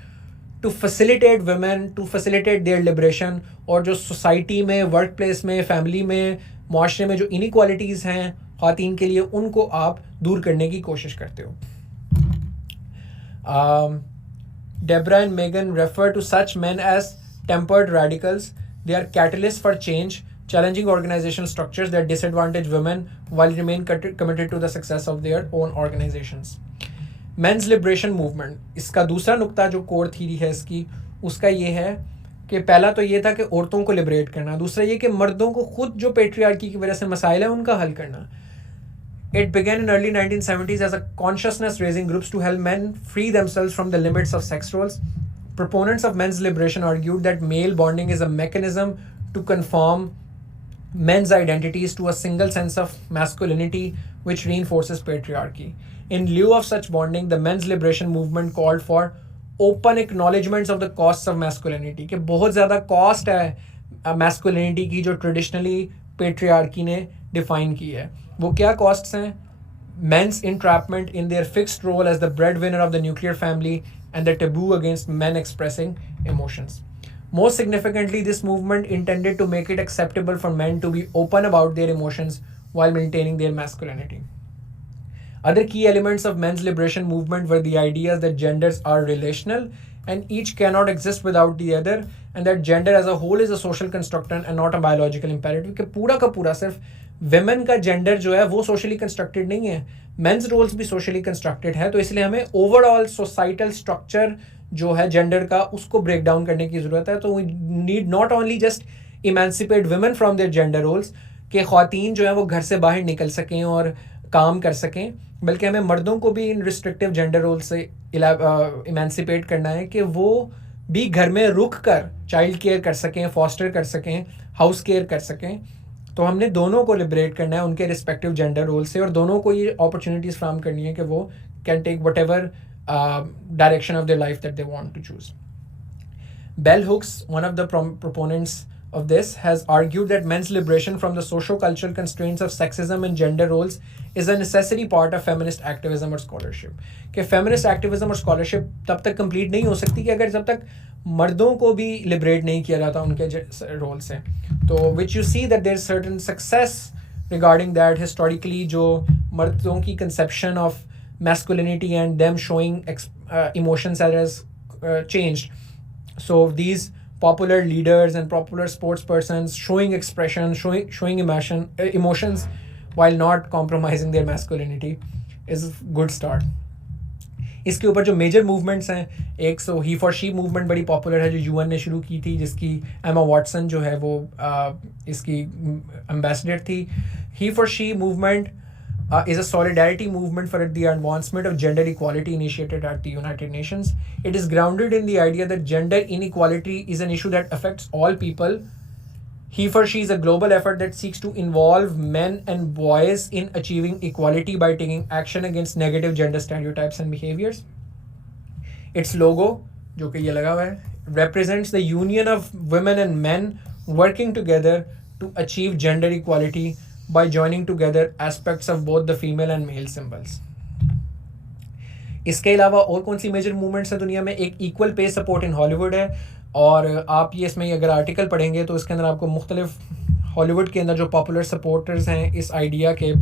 to facilitate women, to facilitate their liberation. और जो सोसाइटी में, वर्क प्लेस में, फैमिली में, माशरे में जो इनइक्वालिटीज़ हैं ख़वातीन के लिए, उनको आप दूर करने की कोशिश करते हो. Deborah and Megan refer to such men as tempered radicals. They are catalysts for change, challenging organizational structures that disadvantage women while remain committed to the success of their own organizations. Men's liberation movement, इसका दूसरा नुक्ता जो core theory है इसकी, उसका ये है कि पहला तो ये था कि औरतों को लिबरेट करना, दूसरा ये कि मर्दों को खुद जो पेट्रियार्की की वजह से मसाइल है उनका हल करना. It began in early 1970s as a consciousness-raising groups to help men free themselves from the limits of sex roles. Proponents of men's liberation argued that male bonding is a mechanism to conform men's identities to a single sense of masculinity which reinforces patriarchy. In lieu of such bonding, the men's liberation movement called for open acknowledgements of the costs of masculinity, कि बहुत ज़्यादा cost है masculinity की जो traditionally patriarchy ने define की है. वो क्या costs हैं? Men's entrapment in their fixed role as the breadwinner of the nuclear family and the taboo against men expressing emotions. Most significantly, this movement intended to make it acceptable for men to be open about their emotions while maintaining their masculinity. Other key elements of men's liberation movement were the ideas that genders are relational and each cannot exist without the other, and that gender as a whole is a social construct and not a biological imperative. कि पूरा का पूरा सिर्फ women का gender जो है वो socially constructed नहीं है, men's roles भी socially constructed है, तो इसलिए हमें overall societal structure जो है जेंडर का उसको ब्रेक डाउन करने की ज़रूरत है. तो we need not only just emancipate women from their gender roles कि ख़वातीन जो है वो घर से बाहर निकल सकें और काम कर सकें, बल्कि हमें मर्दों को भी इन रिस्ट्रिक्टिव जेंडर रोल से इमेंसिपेट करना है कि वो भी घर में रुक कर चाइल्ड केयर कर सकें, फॉस्टर कर सकें, हाउस केयर कर सकें. तो हमने दोनों को लिबरेट करना है उनके रिस्पेक्टिव जेंडर रोल से, और दोनों को ये अपॉर्चुनिटीज़ फ्राहम करनी है कि वो can take whatever direction of their life that they want to choose. Bell Hooks, one of the proponents of this, has argued that men's liberation from the socio-cultural constraints of sexism and gender roles is a necessary part of feminist activism or scholarship. कि feminist activism और scholarship तब तक complete नहीं हो सकती कि अगर जब तक मर्दों को भी liberate नहीं किया जाता उनके रोल से. तो which you see that there is certain success regarding that historically, जो मर्दों की conception of masculinity and them showing emotions that has changed. So these popular leaders and popular sports persons showing expression, showing emotions while not compromising their masculinity is a good start. इसके ऊपर जो major movements हैं, एक सो ही for she movement बड़ी पॉपुलर है जो यूएन ने शुरू की थी, जिसकी एमा वाटसन जो है वो इसकी एम्बेसडर थी. He for she movement is a solidarity movement for the advancement of gender equality initiated at the United Nations. It is grounded in the idea that gender inequality is an issue that affects all people. He for she is a global effort that seeks to involve men and boys in achieving equality by taking action against negative gender stereotypes and behaviors. Its logo, जो कि ये लगा हुआ है, represents the union of women and men working together to achieve gender equality by joining together aspects of both the female and male symbols. इसके अलावा और कौन सी मेजर मूवमेंट्स हैं दुनिया में? एक equal pay support in Hollywood है, और आप ये इसमें अगर आर्टिकल पढ़ेंगे तो इसके अंदर आपको मुख्तलिफ हॉलीवुड के अंदर जो पॉपुलर सपोर्टर्स हैं इस आइडिया के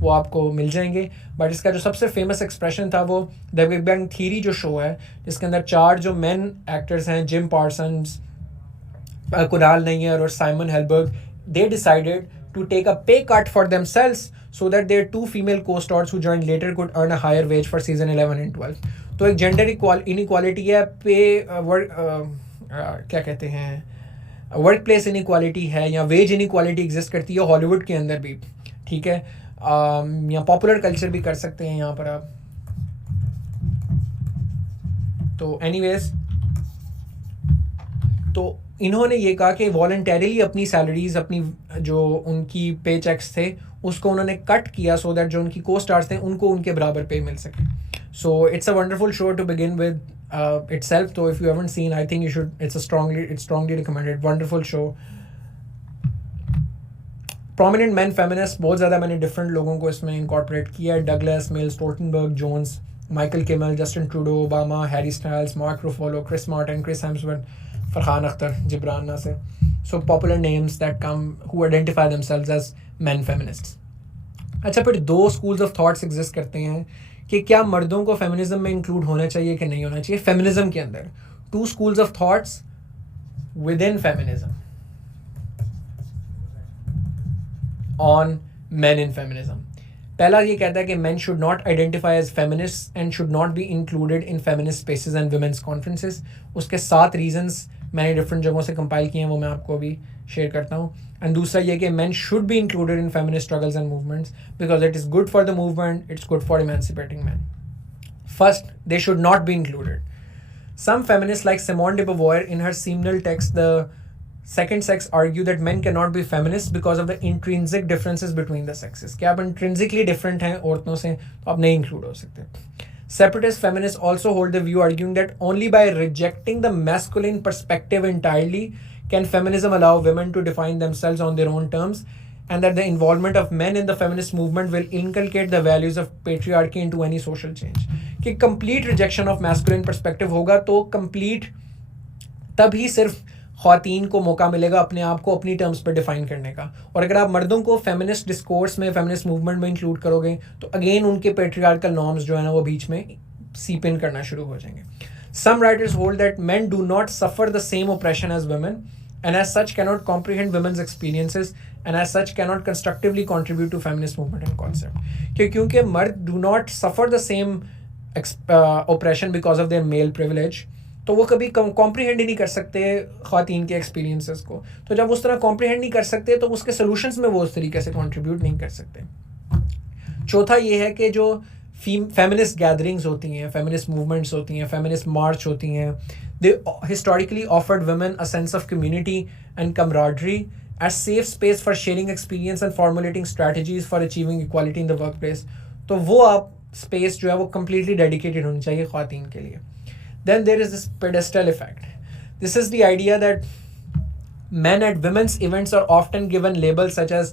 वो आपको मिल जाएंगे. बट इसका जो सबसे फेमस एक्सप्रेशन था वो द बिग बैंग थ्योरी जो शो है, जिसके अंदर 4 जो मेन एक्टर्स हैं, जिम पार्सन्स, कुणाल नैयर और Simon Helberg, they decided to take a pay cut for themselves so that their 2 female co-stars who joined later could earn a higher wage for season 11 and 12. तो एक gender inequality है, पे क्या कहते हैं, work place inequality है या veg inequality exist करती है हॉलीवुड के अंदर भी, ठीक है. या पॉपुलर कल्चर भी कर सकते हैं यहाँ पर आप. तो एनीवेज, तो इन्होंने ये कहा कि वॉलंटरीली अपनी सैलरीज, अपनी जो उनकी पे चेक्स थे उसको उन्होंने कट किया सो दैट जो उनकी को स्टार्स थे उनको उनके बराबर पे मिल सके. So it's a wonderful show to begin with itself. So if you haven't seen, I think you should. It's strongly recommended. Wonderful show. Prominent men feminists, बहुत ज़्यादा मैंने डिफरेंट लोगों को इसमें इंकॉर्पोरेट किया है. Douglass, Mel Stoltenberg, Jones, Michael Kimmel, Justin Trudeau, Obama, Harry Styles, Mark Ruffalo, Chris Martin, Chris Hemsworth, Farhan Akhtar, Jibran Nasir. So popular names that come who identify themselves as men feminists. अच्छा, फिर 2 schools of thoughts exist करते हैं कि क्या मर्दों को फेमिनिज्म में इंक्लूड होना चाहिए कि नहीं होना चाहिए फेमिनिज्म के अंदर. 2 schools of thoughts within feminism on men in feminism. पहला ये कहता है कि men should not identify as feminists and should not be included in feminist spaces and women's conferences. उसके 7 reasons मैंने डिफरेंट जगहों से कंपाइल किए हैं, वो मैं आपको अभी शेयर करता हूँ. एंड दूसरा ये कि men should be included in feminist struggles and movements because it is good for the movement, it's good for emancipating men. First, they should not be included. Some feminists like Simone de Beauvoir in her seminal text The Second Sex argue that men cannot be feminists because of the intrinsic differences between the sexes. कि आप intrinsically different हैं औरतों से तो आप नहीं include हो सकते. Separatist feminists also hold the view arguing that only by rejecting the masculine perspective entirely can feminism allow women to define themselves on their own terms, and that the involvement of men in the feminist movement will inculcate the values of patriarchy into any social change. कि complete rejection of masculine perspective होगा तो complete तभी सिर्फ ख़वातीन को मौका मिलेगा अपने आप को अपनी टर्म्स पर डिफाइन करने का. और अगर आप मर्दों को फेमिनिस्ट डिस्कोर्स में, फेमिनिस्ट मूवमेंट में इंक्लूड करोगे तो अगेन उनके पेट्रियार्कल नॉर्म्स जो है ना वो बीच में सीप इन करना शुरू हो जाएंगे. Some writers hold that men do not suffer the same oppression as women and as such cannot comprehend women's experiences and as such cannot constructively contribute to feminist movement and concept. क्योंकि मर्द do not suffer the same oppression because of their male privilege, तो वो कभी कॉम्प्रीहेंड ही नहीं कर सकते ख़वातीन के एक्सपीरियंसेस को. तो जब उस तरह कॉम्प्रीहेंड नहीं कर सकते तो उसके सोल्यूशंस में वो उस तरीके से कंट्रीब्यूट नहीं कर सकते. चौथा ये है कि जो फेमिनिस्ट गैदरिंग्स होती हैं, फेमिनिस्ट मूवमेंट्स होती हैं, फेमिनिस्ट मार्च होती हैं, they historically offered women a sense of community and camaraderie as safe space for sharing experience and formulating strategies for achieving equality in the workplace. तो वो आप स्पेस जो है वो completely dedicated होनी चाहिए ख़वातीन के लिए. Then there is this pedestal effect. This is the idea that men at women's events are often given labels such as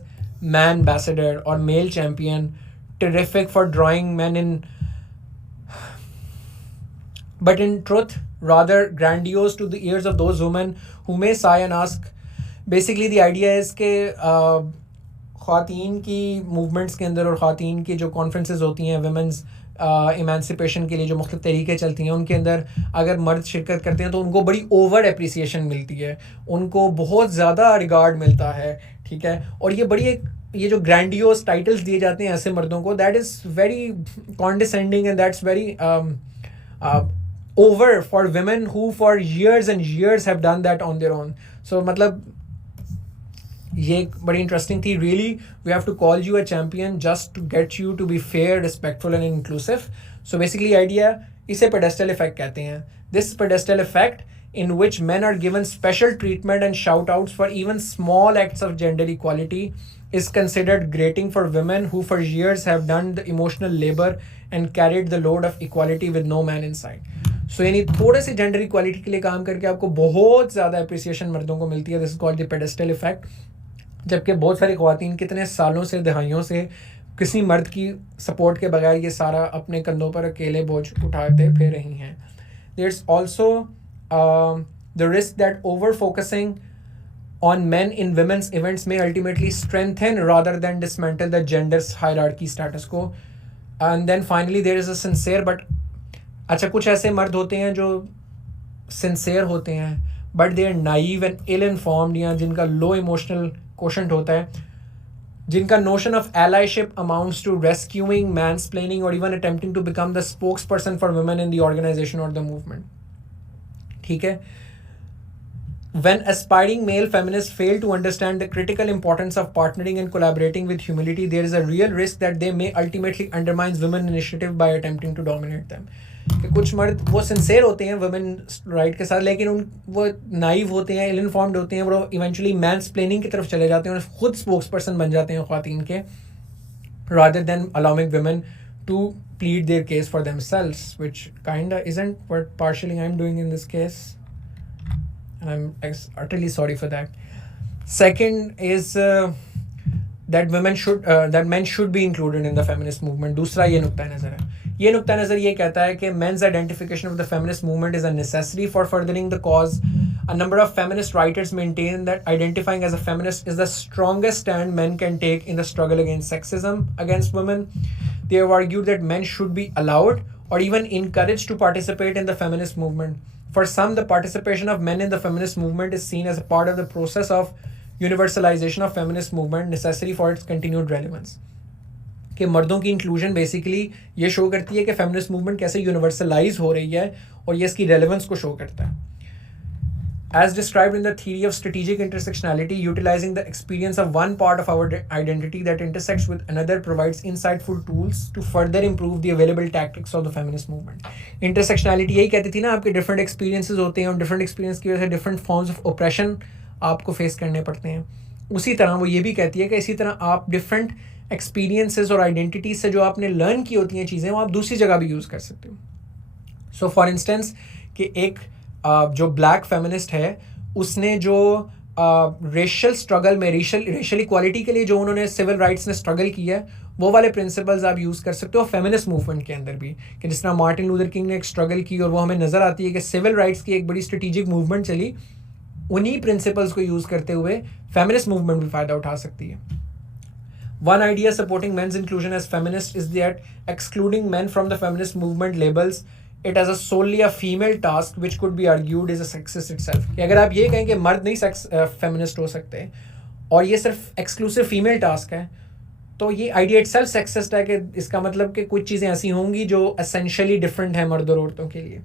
man ambassador or male champion, terrific for drawing men in, but in truth rather grandiose to the ears of those women who may sigh and ask. Basically the idea is कि ख़वातीन की मूवमेंट्स के अंदर और ख़वातीन की जो कॉन्फ्रेंसेस होती हैं women's इमांसिपेशन के लिए जो मुख्तलिफ तरीके चलती हैं उनके अंदर अगर मर्द शिरकत करते हैं तो उनको बड़ी ओवर एप्रिसिएशन मिलती है, उनको बहुत ज़्यादा रिगार्ड मिलता है, ठीक है. और ये बड़ी एक ये जो ग्रैंडियोस टाइटल्स दिए जाते हैं ऐसे मर्दों को, that is very condescending and that's very over for women who for years and years have done that on their own. So मतलब ये एक बड़ी इंटरेस्टिंग थी. Really we have to call you a champion just to get you to be fair, respectful and inclusive. So basically idea, इसे pedestal effect कहते हैं. This pedestal effect in which men are given special treatment and shout outs for even small acts of gender equality is considered grating for women who for years have done the emotional labor and carried the load of equality with no man inside. So यानी थोड़े से gender equality के लिए काम करके आपको बहुत ज़्यादा अप्रिसिएशन मर्दों को मिलती है. This is called the pedestal effect. जबकि बहुत सारी ख्वातीन कितने सालों से, दहाइयों से किसी मर्द की सपोर्ट के बगैर ये सारा अपने कंधों पर अकेले बोझ उठाते फिर रही हैं. There is also the risk that over focusing on men in women's events may ultimately strengthen rather than dismantle the gender's hierarchy status quo. And then finally there is a sincere but अच्छा, कुछ ऐसे मर्द होते हैं जो sincere होते हैं but they are naive and ill informed, या जिनका लो इमोशनल कोशेंट होता है, जिनका notion of allyship amounts to rescuing, mansplaining or even attempting to become the spokesperson for women in the organization or the movement. ठीक है. When aspiring male feminists fail to understand the critical importance of partnering and collaborating with humility, there is a real risk that they may ultimately undermine women initiative by attempting to dominate them. कि कुछ मर्द वो सिंसेयर होते हैं women right के साथ, लेकिन वो नाइव होते हैं, इल इन्फॉर्म्ड होते हैं, वो इवेंचुअली मैंसप्लेनिंग की तरफ चले जाते हैं और खुद स्पोक्स पर्सन बन जाते हैं ख्वातीन के, rather than allowing women to plead their case for themselves, which kinda isn't what partially I'm doing in this case, and I'm utterly sorry for that. Second is that men should be included in the feminist movement. दूसरा ये नुक्ता नज़र है. ये नुक्ता नज़र ये कहता है कि men's identification of the feminist movement is a necessity for furthering the cause. A number of feminist writers maintain that identifying as a feminist is the strongest stand men can take in the struggle against sexism against women. They have argued that men should be allowed or even encouraged to participate in the feminist movement. For some, the participation of men in the feminist movement is seen as a part of the process of universalization of feminist movement, necessary for its continued relevance. कि मर्दों की inclusion basically ये शो करती है कि feminist movement कैसे यूनिवर्सलाइज हो रही है और ये इसकी रेलेवेंस को शो करता है. As described in the theory of strategic intersectionality, utilizing the experience of one part of our identity that intersects with another provides insightful tools to further improve the available tactics of the feminist movement. Intersectionality यही कहती थी ना, आपके different experiences होते हैं और different experience की वजह से different forms of oppression आपको फेस करने पड़ते हैं. उसी तरह वो ये भी कहती है कि इसी तरह आप different experiences और identities से जो आपने learn की होती हैं चीज़ें, वो आप दूसरी जगह भी यूज़ कर सकते हो. So for instance कि एक जो ब्लैक फेमिनिस्ट है उसने जो रेशियल स्ट्रगल में रेशियल इक्वालिटी के लिए जो उन्होंने सिविल राइट्स ने स्ट्रगल किया है, वो वाले प्रिंसिपल्स आप यूज़ कर सकते हो फेमिनिस्ट मूवमेंट के अंदर भी. कि जिस तरह मार्टिन लूथर किंग ने एक स्ट्रगल की और वो हमें नज़र आती है कि सिविल राइट्स की एक बड़ी स्ट्रेटेजिक मूवमेंट चली, उन्हीं प्रिंसिपल्स को यूज़ करते हुए फेमिनिस्ट मूवमेंट भी फ़ायदा उठा सकती है. One idea supporting men's inclusion as feminist is that excluding men from the feminist movement labels it as a solely a female task, which could be argued is a sexist itself. कि अगर आप ये कहें कि मर्द नहीं फेमिनिस्ट हो सकते और ये सिर्फ एक्सक्लूसिव फीमेल टास्क है, तो ये आइडिया इटसेल्फ सेक्सिस्ट है. कि इसका मतलब कि कुछ चीज़ें ऐसी होंगी जो एसेंशियली डिफरेंट है मर्द और औरतों के लिए.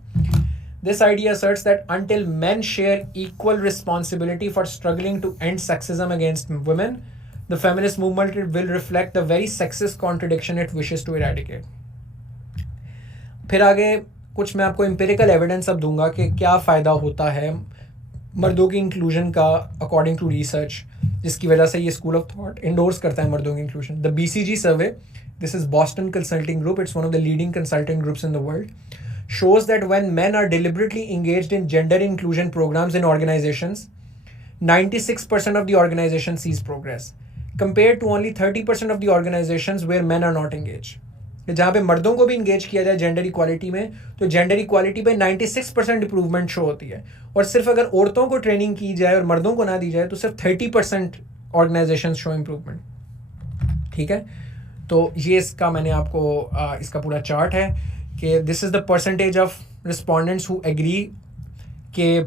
This idea asserts that until men share equal responsibility for struggling to end sexism against women, the feminist movement will reflect the very sexist contradiction it wishes to eradicate. फिर आगे कुछ मैं आपको एम्पिरिकल एविडेंस अब दूंगा कि क्या फ़ायदा होता है मर्दों की इंक्लूजन का अकॉर्डिंग टू रिसर्च, जिसकी वजह से ये स्कूल ऑफ थॉट इंडोर्स करता है मर्दों की inclusion. The BCG survey, this is Boston consulting group, it's one of the leading consulting groups in the world, shows that when men are deliberately engaged in gender inclusion programs in organizations, 96% of the organization sees progress, compared to only 30% of the organizations where men are not engaged. जहाँ पे मर्दों को भी इंगेज किया जाए gender equality में, तो gender equality पे 96% इंप्रूवमेंट शो होती है. और सिर्फ अगर औरतों को ट्रेनिंग की जाए और मर्दों को ना दी जाए तो सिर्फ 30% ऑर्गेनाइजेशन शो इम्प्रूवमेंट. ठीक है, तो ये इसका मैंने आपको इसका पूरा चार्ट है कि this is the percentage of respondents who agree कि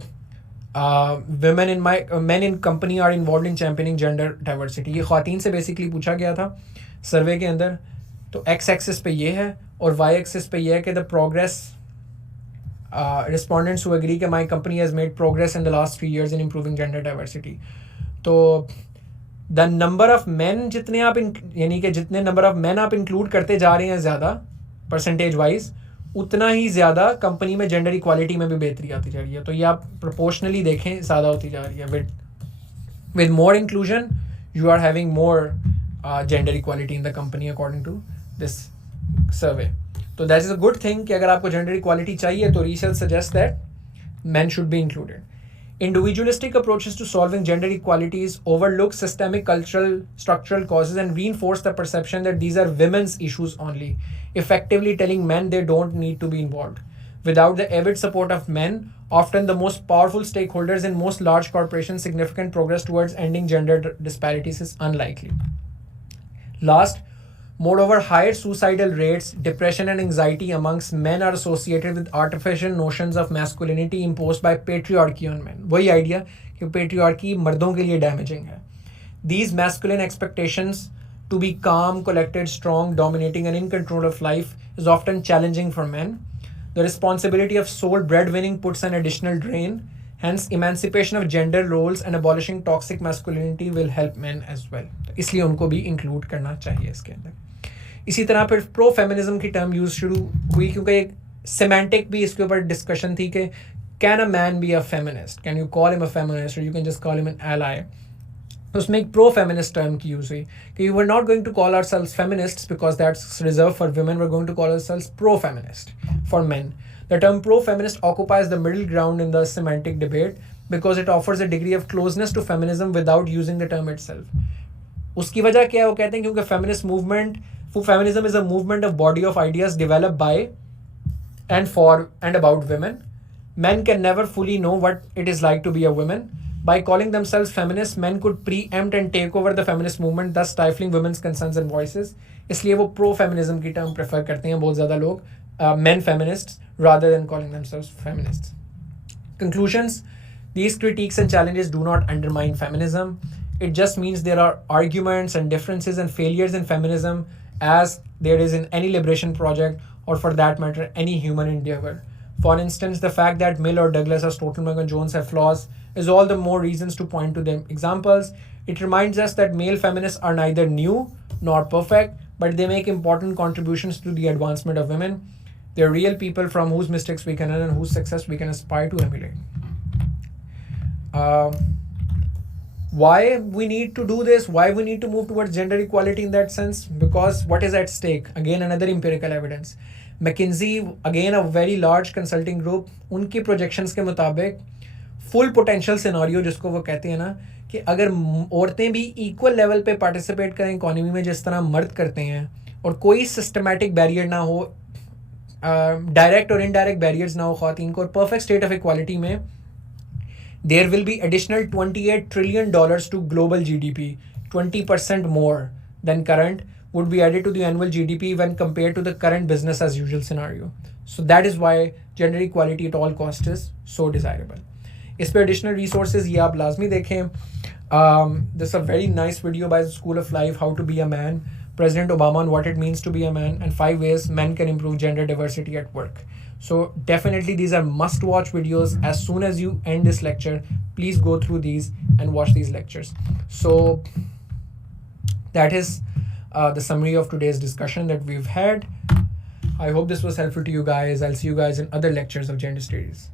men in company are involved in championing gender diversity. ये ख़वातीन से बेसिकली पूछा गया था सर्वे के अंदर. तो एक्स एक्सिस पे ये है और वाई एक्सिस पे ये है कि the progress respondents who agree कि my company has made progress in the last 3 years in improving gender diversity. तो द नंबर ऑफ मैन जितने आप यानी कि जितने नंबर ऑफ मैन आप इंक्लूड करते जा रहे हैं ज़्यादा परसेंटेज वाइज, उतना ही ज़्यादा कंपनी में जेंडर इक्वालिटी में भी बेहतरी आती जा रही है. तो ये आप प्रोपोर्शनली देखें ज़्यादा होती जा रही है. with more inclusion you are having more gender equality in the company according to this survey. So that is a good thing कि अगर आपको gender equality चाहिए तो research suggests that men should be included. Individualistic approaches to solving gender inequalities overlook systemic cultural structural causes and reinforce the perception that these are women's issues only, effectively telling men they don't need to be involved. Without the avid support of men, often the most powerful stakeholders in most large corporations, significant progress towards ending gender disparities is unlikely. Last, moreover, higher suicidal rates, depression, and anxiety amongst men are associated with artificial notions of masculinity imposed by patriarchy on men. वही idea कि patriarchy मर्दों के लिए damaging है. These masculine expectations to be calm, collected, strong, dominating, and in control of life is often challenging for men. The responsibility of sole breadwinning puts an additional drain. Hence, emancipation of gender roles and abolishing toxic masculinity will help men as well. इसलिए उनको भी इंक्लूड करना चाहिए इसके अंदर. इसी तरह फिर प्रो फेमिनिज्म की टर्म यूज शुरू हुई क्योंकि एक सेमेंटिक भी इसके ऊपर डिस्कशन थी कि can a man be a feminist, can you call him a feminist, और you can just call him an ally. तो उसमें एक प्रो फेमिनिस्ट टर्म की यूज हुई कि we are not going to call ourselves feminists because that's reserve for women, we are going to call ourselves pro feminist for men. The term pro-feminist occupies the middle ground in the semantic debate because it offers a degree of closeness to feminism without using the term itself. उसकी वजह क्या है? वो कहते हैं क्योंकि feminism is a movement of body of ideas developed by and for and about women. Men can never fully know what it is like to be a woman. By calling themselves feminists, men could preempt and take over the feminist movement, thus stifling women's concerns and voices. इसलिए वो pro-feminism की term prefer करते हैं बहुत ज़्यादा लोग, men feminists, rather than calling themselves feminists. Conclusions: these critiques and challenges do not undermine feminism. It just means there are arguments and differences and failures in feminism as there is in any liberation project or for that matter any human endeavor. For instance, the fact that Mill or Douglas or Stoltenberg or Jones have flaws is all the more reasons to point to them examples. It reminds us that male feminists are neither new nor perfect, but they make important contributions to the advancement of women. They're real people from whose mistakes we can learn and whose success we can aspire to emulate. Why we need to do this? Why we need to move towards gender equality in that sense? Because what is at stake? Again, another empirical evidence. McKinsey, again a very large consulting group, उनकी projections के मुताबिक full potential scenario जिसको वो कहते हैं ना कि अगर औरतें भी equal level पे participate करें economy में जिस तरह मर्द करते हैं और कोई systematic barrier ना हो, डायरेक्ट और इनडायरेक्ट बैरियर्स ना हो ख़वातीन को, और परफेक्ट स्टेट ऑफ इक्वालिटी में there will be additional $28 trillion to global GDP, 20% more than current would be added to the annual GDP when compared to the current business as usual scenario. So that is why gender equality at all costs is so desirable. इस पर additional resources ये आप लाजमी देखें. This is a very nice video by the School of Life, How to Be a Man, President Obama on what it means to be a man, and 5 ways men can improve gender diversity at work. So definitely these are must-watch videos. As soon as you end this lecture, please go through these and watch these lectures. So that is the summary of today's discussion that we've had. I hope this was helpful to you guys. I'll see you guys in other lectures of gender studies.